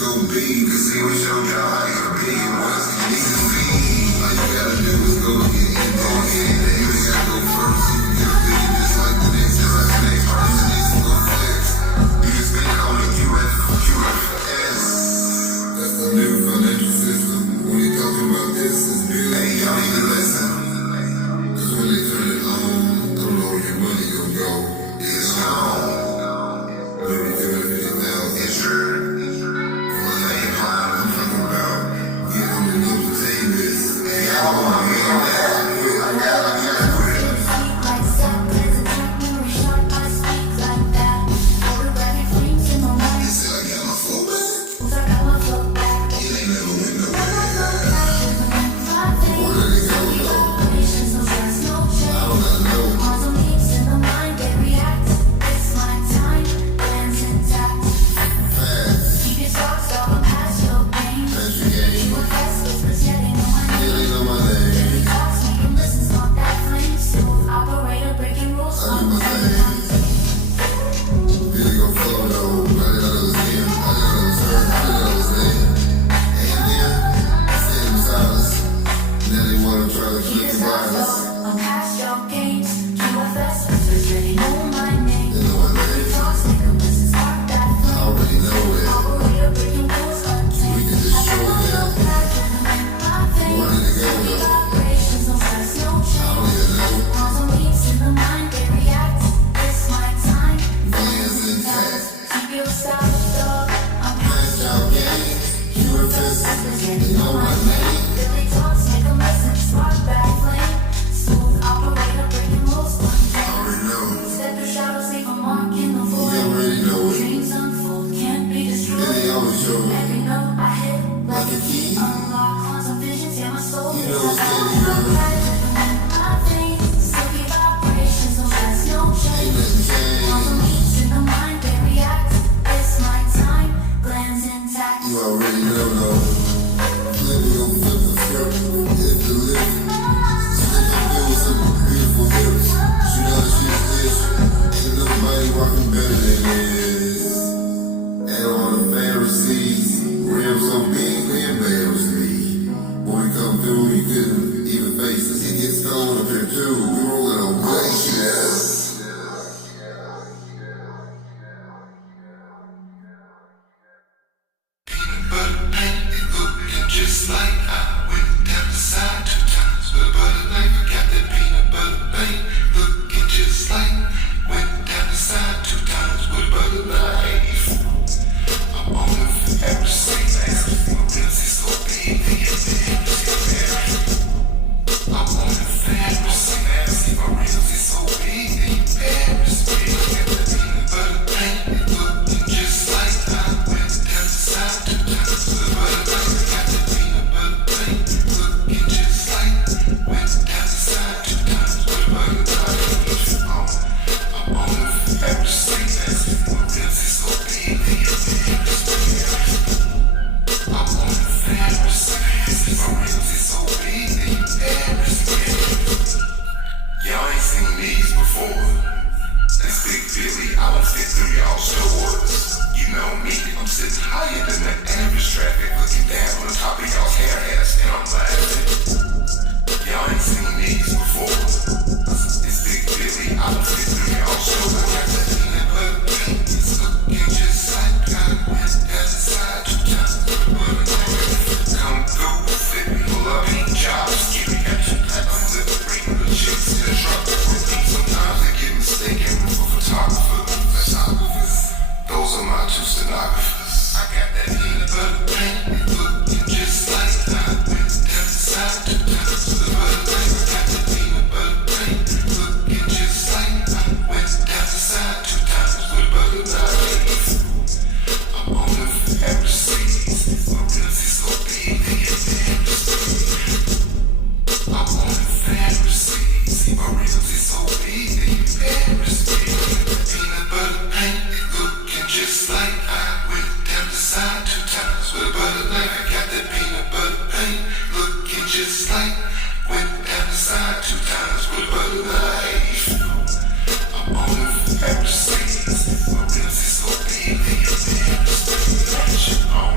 gonna be. Cause see, we showed y'all how you can be. What's you need to be. All you gotta do is go get in there. You ain't gotta go first. You can get a billion just like the next person needs to go flex. You just spend it on the QFS. That's the new financial system. When they talking about this, it's new. Hey, y'all need to listen. Cause when they turn it on, I don't know where your money gonna go. It's gone. Maybe 250,000. It's true. For the name line I'm talking about. Get on the news and say this. Hey, y'all wanna be on that? I gotta quit it. Like saplings and memory shot, I speak like that. Photographic frames in my mind. They said I got my flow back. Once I got my flow back. It ain't never went nowhere. Where did it go, though? Vibrations, no stress, no change. I don't know. Quantum leaps in the mind, they react. It's my time, plans intact. Fast. Keep your socks off and pass your game. Pass your game. You were fast, whispers, yeah, they know my Yeah, name. they know my name. Daily talks, make them listen, start that flame. Smooth operator, breaking rules, I do my thing. Did it go flow though? I didn't know that was him. I didn't know that was her. I didn't know that was them. And then, stayed in silence. Now they wanna try to Keep flip your the socks violence. off, I'm past your games. QFS, whispers, yeah, they know my name. They know my Daily name. talks, make them listen, start that I flame. already know that. Operator, breaking rules, untamed. We can just show I that. got my veins. Where did it go though? Vibrations, no stress, no I change. don't even know. Quantum leaps in the mind, they react. It's my time. Plans intact. Keep your style, dog. I'm Pass y'all game. QFS. They know my name. Daily talks, make them listen. Smart back flame. Smooth operator, breaking rules, I untamed. already know. Step your shadows, leave a mark in the You void. already know it. Dreams unfold, can't be And destroyed. they always show me. Every note I hit, Like a key. unlock quantum visions, yeah, my soul You is know it's alive. steady, girl. My veins, silky vibrations, no stress, no Ain't change. nothing changed. Quantum leaps in the mind, they react. It's my time, glands intact. You already know though. Flip it on flip the script. Hit the lip. Slip and feel some beautiful hips. You know that she's this. Ain't nobody walking better than this. And all the Pharisees. Rims so big, they embarrass me. When we come through, you couldn't even face us. It gets cold up here too. We rolling on glaciers. Peanut butter paint, it looking just like I went down the side 2 times with a butter knife. I got that peanut butter paint, looking just like went down the side 2 times with a butter knife. I'm on the Pharisee. My wheels is so big, they get embarrassed. I'm on the Pharisee. My wheels is so big, they embarrass me. Got that peanut butter paint, it looking just like I went down the side 2 times with a butter knife. I got that peanut butter paint, looking just like went down the side 2 times with a butter knife. I'm on the Pharisee. My wheels is so big, they embarrass me. I'm on the Pharisee. My wheels is so big, they embarrass me. Y'all ain't seen these before. That's Big Billy, I don't fit through y'all stores. You know me, I'm sitting higher than the average traffic, looking down on the top of y'all's hair hats, and I'm laughing. Y'all ain't seen these before. It's Big Billy, I don't fit through y'all stores. I got that peanut butter paint, it's looking just like I went down the side 2 times with a butter knife. Come through, fit me, pull up, ain't jobs, give me action. I'm delivering the chicks in the truck with me. Sometimes they get mistaken for photographers. Those are my 2 stenographers. I got that peanut butter paint, it looking just like I went down the side 2 times with a butter knife. I got that peanut butter paint, looking just like I went down the side 2 times with a butter knife. I'm on the Pharisees. My wheels is so big, they embarrass me. I'm on the Pharisees. My wheels is so big, they embarrass me. Peanut butter paint, it looking just like I went down the side 2 times with a butter knife. I got that peanut butter paint, looking just like went down the side 2 times with a butter knife. I'm on the Pharisees. My wheels is so big, they embarrass me. On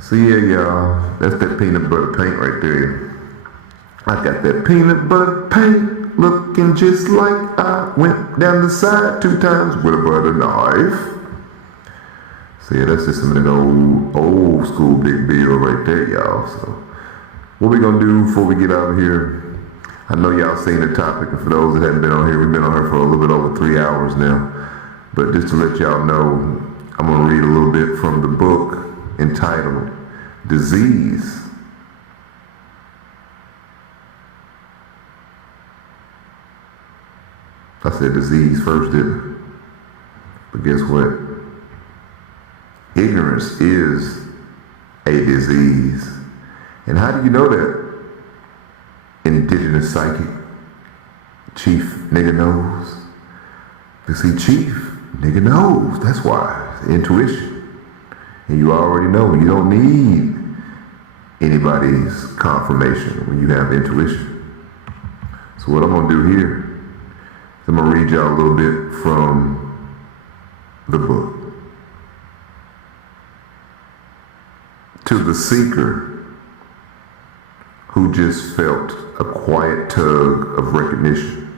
So yeah, y'all, that's that peanut butter paint right there. I got that peanut butter paint looking just like I went down the side 2 times with a butter knife. So yeah, that's just some of that old school big bill right there, y'all. So what we gonna do before we get out of here? I know y'all seen the topic, and for those that haven't been on here, we've been on here for a little bit over 3 hours now. But just to let y'all know, I'm gonna read a little bit from the book entitled Disease. I said disease first, didn't I? But guess what? Ignorance is a disease. And how do you know that? Indigenous psychic, Chief Niggaknows. You see, Chief Niggaknows, that's why. Intuition. And you already know, you don't need anybody's confirmation when you have intuition. So what I'm gonna do here, I'm going to read y'all a little bit from the book. To the seeker who just felt a quiet tug of recognition,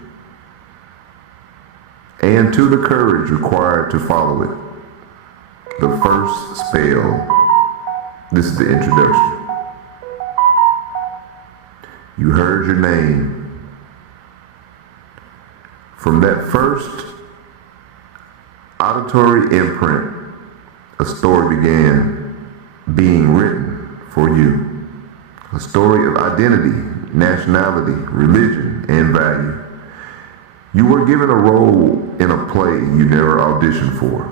and to the courage required to follow it, the first spell. This is the introduction. You heard your name. From that first auditory imprint, a story began being written for you. A story of identity, nationality, religion, and value. You were given a role in a play you never auditioned for.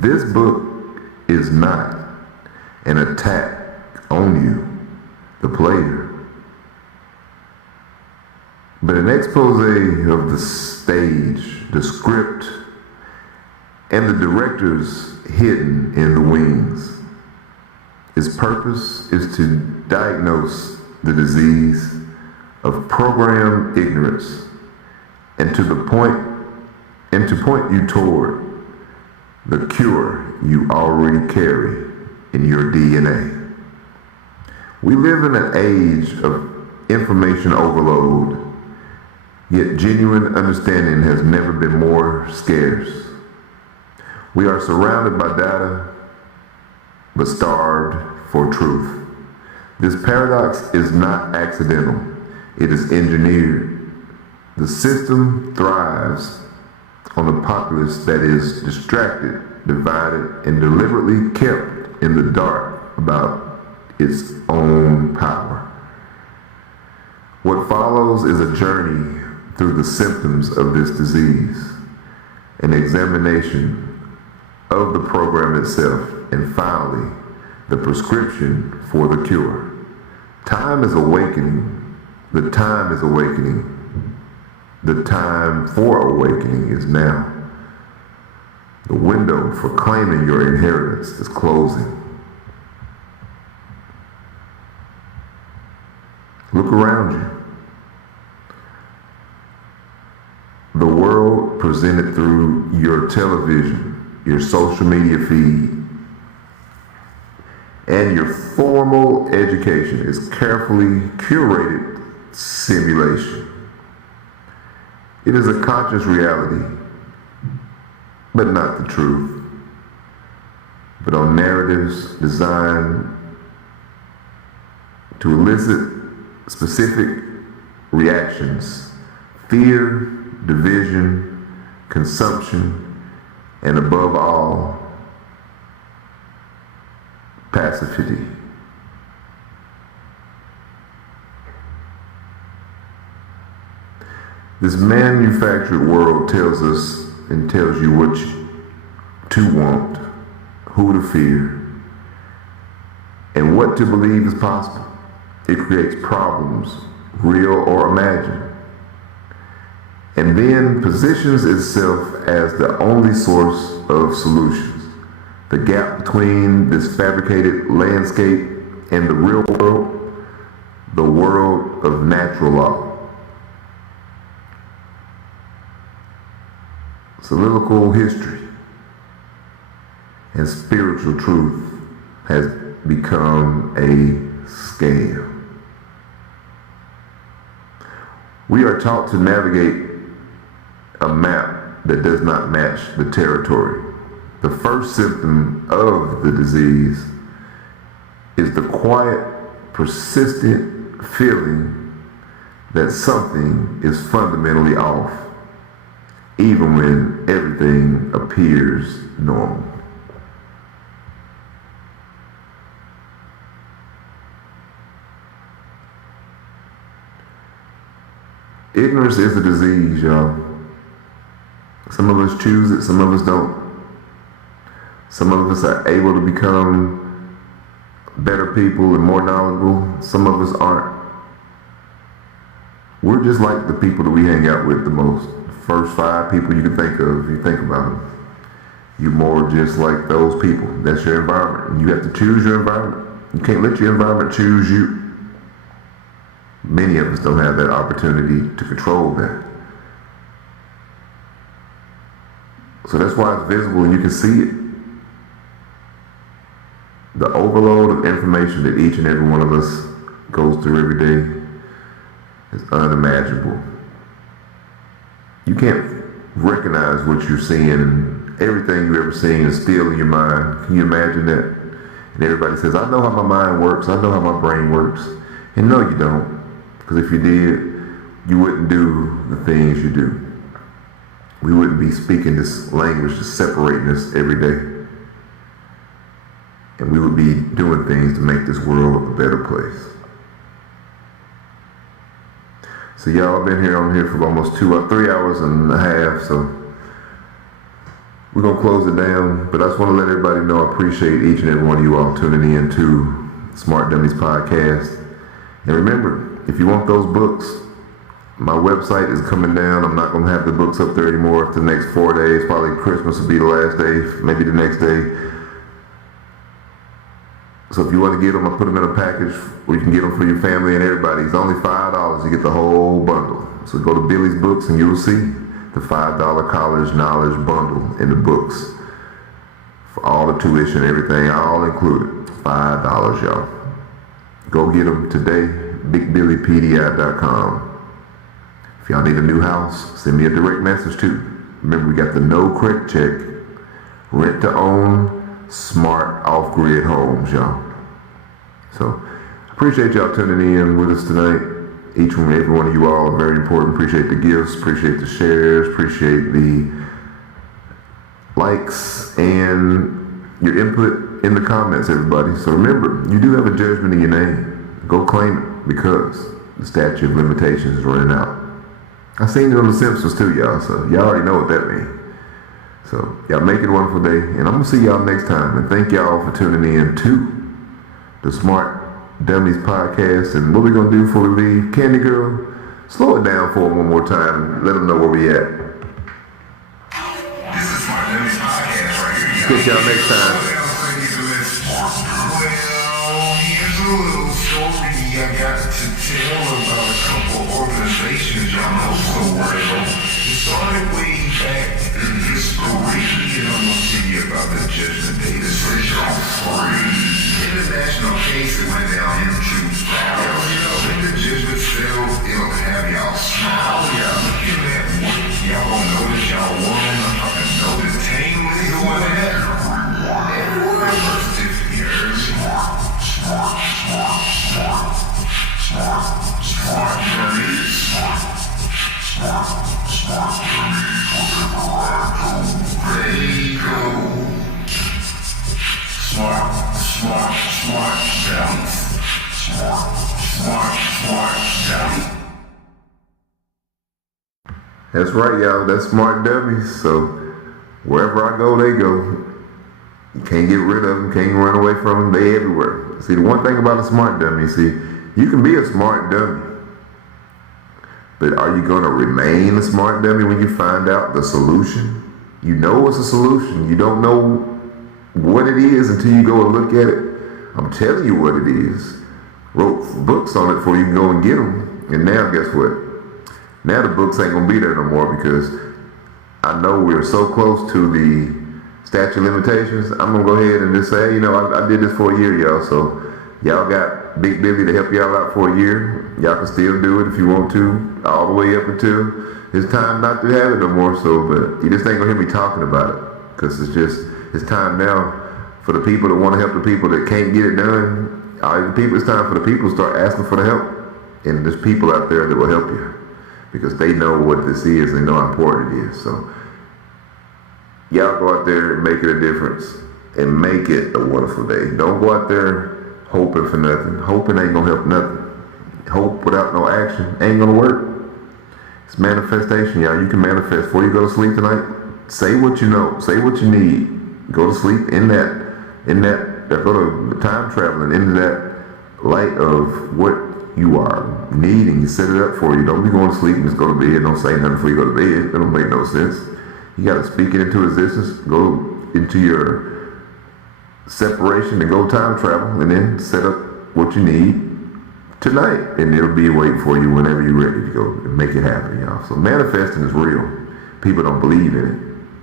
This book is not an attack on you, the player, but an expose of the stage, the script, and the directors hidden in the wings. Its purpose is to diagnose the disease of programmed ignorance and to point you toward the cure you already carry in your DNA. We live in an age of information overload. Yet genuine understanding has never been more scarce. We are surrounded by data, but starved for truth. This paradox is not accidental. It is engineered. The system thrives on a populace that is distracted, divided, and deliberately kept in the dark about its own power. What follows is a journey through the symptoms of this disease, an examination of the program itself, and finally, the prescription for the cure. Time is awakening. The time is awakening. The time for awakening is now. The window for claiming your inheritance is closing. Look around you. The world presented through your television, your social media feed, and your formal education is carefully curated simulation. It is a conscious reality, but not the truth, but on narratives designed to elicit specific reactions: fear, division, consumption, and above all, pacifity. This manufactured world tells us and tells you what to want, who to fear, and what to believe is possible. It creates problems, real or imagined, and then positions itself as the only source of solutions. The gap between this fabricated landscape and the real world, the world of natural law. Soliloquical history and spiritual truth has become a scam. We are taught to navigate a map that does not match the territory. The first symptom of the disease is the quiet, persistent feeling that something is fundamentally off, even when everything appears normal. Ignorance is a disease, y'all. Some of us choose it, some of us don't. Some of us are able to become better people and more knowledgeable. Some of us aren't. We're just like the people that we hang out with the most. First 5 people you can think of, if you think about them. You're more just like those people. That's your environment. And you have to choose your environment. You can't let your environment choose you. Many of us don't have that opportunity to control that. So that's why it's visible and you can see it. The overload of information that each and every one of us goes through every day is unimaginable. You can't recognize what you're seeing. Everything you've ever seen is still in your mind. Can you imagine that? And everybody says, I know how my mind works. I know how my brain works. And no, you don't. Because if you did, you wouldn't do the things you do. We wouldn't be speaking this language, just separating us every day. And we would be doing things to make this world a better place. So y'all been here on here for almost 3 hours and a half, so we're gonna close it down. But I just want to let everybody know I appreciate each and every one of you all tuning in to Smart Dummies Podcast. And remember, if you want those books, my website is coming down. I'm not gonna have the books up there anymore for the next 4 days. Probably Christmas will be the last day, maybe the next day. So if you want to get them, I'll put them in a package where you can get them for your family and everybody. It's only $5 to get the whole bundle. So go to Billy's Books and you'll see the $5 college knowledge bundle in the books. For all the tuition, everything, all included. $5, y'all. Go get them today, BigBillyPDI.com. If y'all need a new house, send me a direct message too. Remember, we got the no credit check, rent to own, smart off-grid homes, y'all. So, appreciate y'all tuning in with us tonight. Each and every one of you all are very important. Appreciate the gifts, appreciate the shares, appreciate the likes and your input in the comments, everybody. So remember, you do have a judgment in your name. Go claim it because the statute of limitations is running out. I seen it on The Simpsons too, y'all, so y'all already know what that means. So, y'all make it a wonderful day, and I'm going to see y'all next time. And thank y'all for tuning in to the Smart Dummies Podcast. And what we're going to do before we leave, Candy Girl, slow it down for them one more time and let them know where we at. This is Smart Dummies Podcast right here. Catch y'all next time. Well, here's a little story I got to tell about a couple organizations y'all know so well. It started way back in history, and I'm gonna tell you about the Judgment Day that says y'all free. International case that went down into when the judgment settles, it'll have y'all smile. Y'all looking at what y'all gonna notice y'all won. I'm talking notice tangly going at everyone versus if you heard me. Smart dummies. Smart dummies. That's right, y'all. That's Smart Dummies. So wherever I go, they go. You can't get rid of them. Can't run away from them. They everywhere. See, the one thing about a smart dummy, you can be a smart dummy. But are you going to remain a smart dummy when you find out the solution? You know it's a solution. You don't know what it is until you go and look at it. I'm telling you what it is. Wrote books on it before you can go and get them. And now, guess what? Now the books ain't going to be there no more because I know we're so close to the statute of limitations. I'm going to go ahead and just say, I did this for a year, y'all. So y'all got Big Billy to help y'all out for a year. Y'all can still do it if you want to, all the way up until it's time not to have it no more. So, but you just ain't going to hear me talking about it because it's time now for the people that want to help the people that can't get it done. It's time for the people to start asking for the help. And there's people out there that will help you because they know what this is. They know how important it is. So y'all go out there and make it a difference and make it a wonderful day. Don't go out there hoping for nothing. Hoping ain't gonna help nothing. Hope without no action ain't gonna work. It's manifestation, y'all. You can manifest before you go to sleep tonight. Say what you know. Say what you need. Go to sleep in that, go to time traveling into that light of what you are needing. You set it up for you. Don't be going to sleep and just go to bed. Don't say nothing before you go to bed. That don't make no sense. You got to speak it into existence. Go into your separation and go time travel and then set up what you need tonight. And it'll be waiting for you whenever you're ready to go and make it happen, y'all. So manifesting is real. People don't believe in it.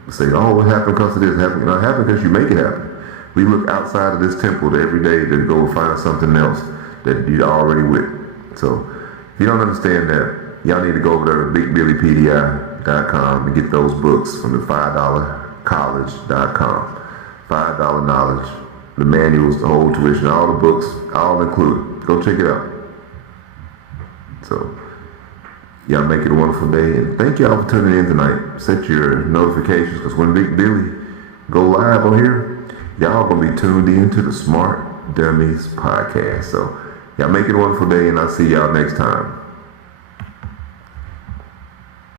They say, oh, what happened because of this? It happened because you make it happen. We look outside of this temple every day to go find something else that you're already with. So if you don't understand that, y'all need to go over there to BigBillyPDI.com and get those books from the $5college.com. $5 knowledge, the manuals, the whole tuition, all the books, all included. Go check it out. So y'all make it a wonderful day, and thank y'all for tuning in tonight. Set your notifications because when Big Billy go live on here, y'all gonna be tuned in to the Smart Dummies Podcast. So y'all make it a wonderful day, and I'll see y'all next time.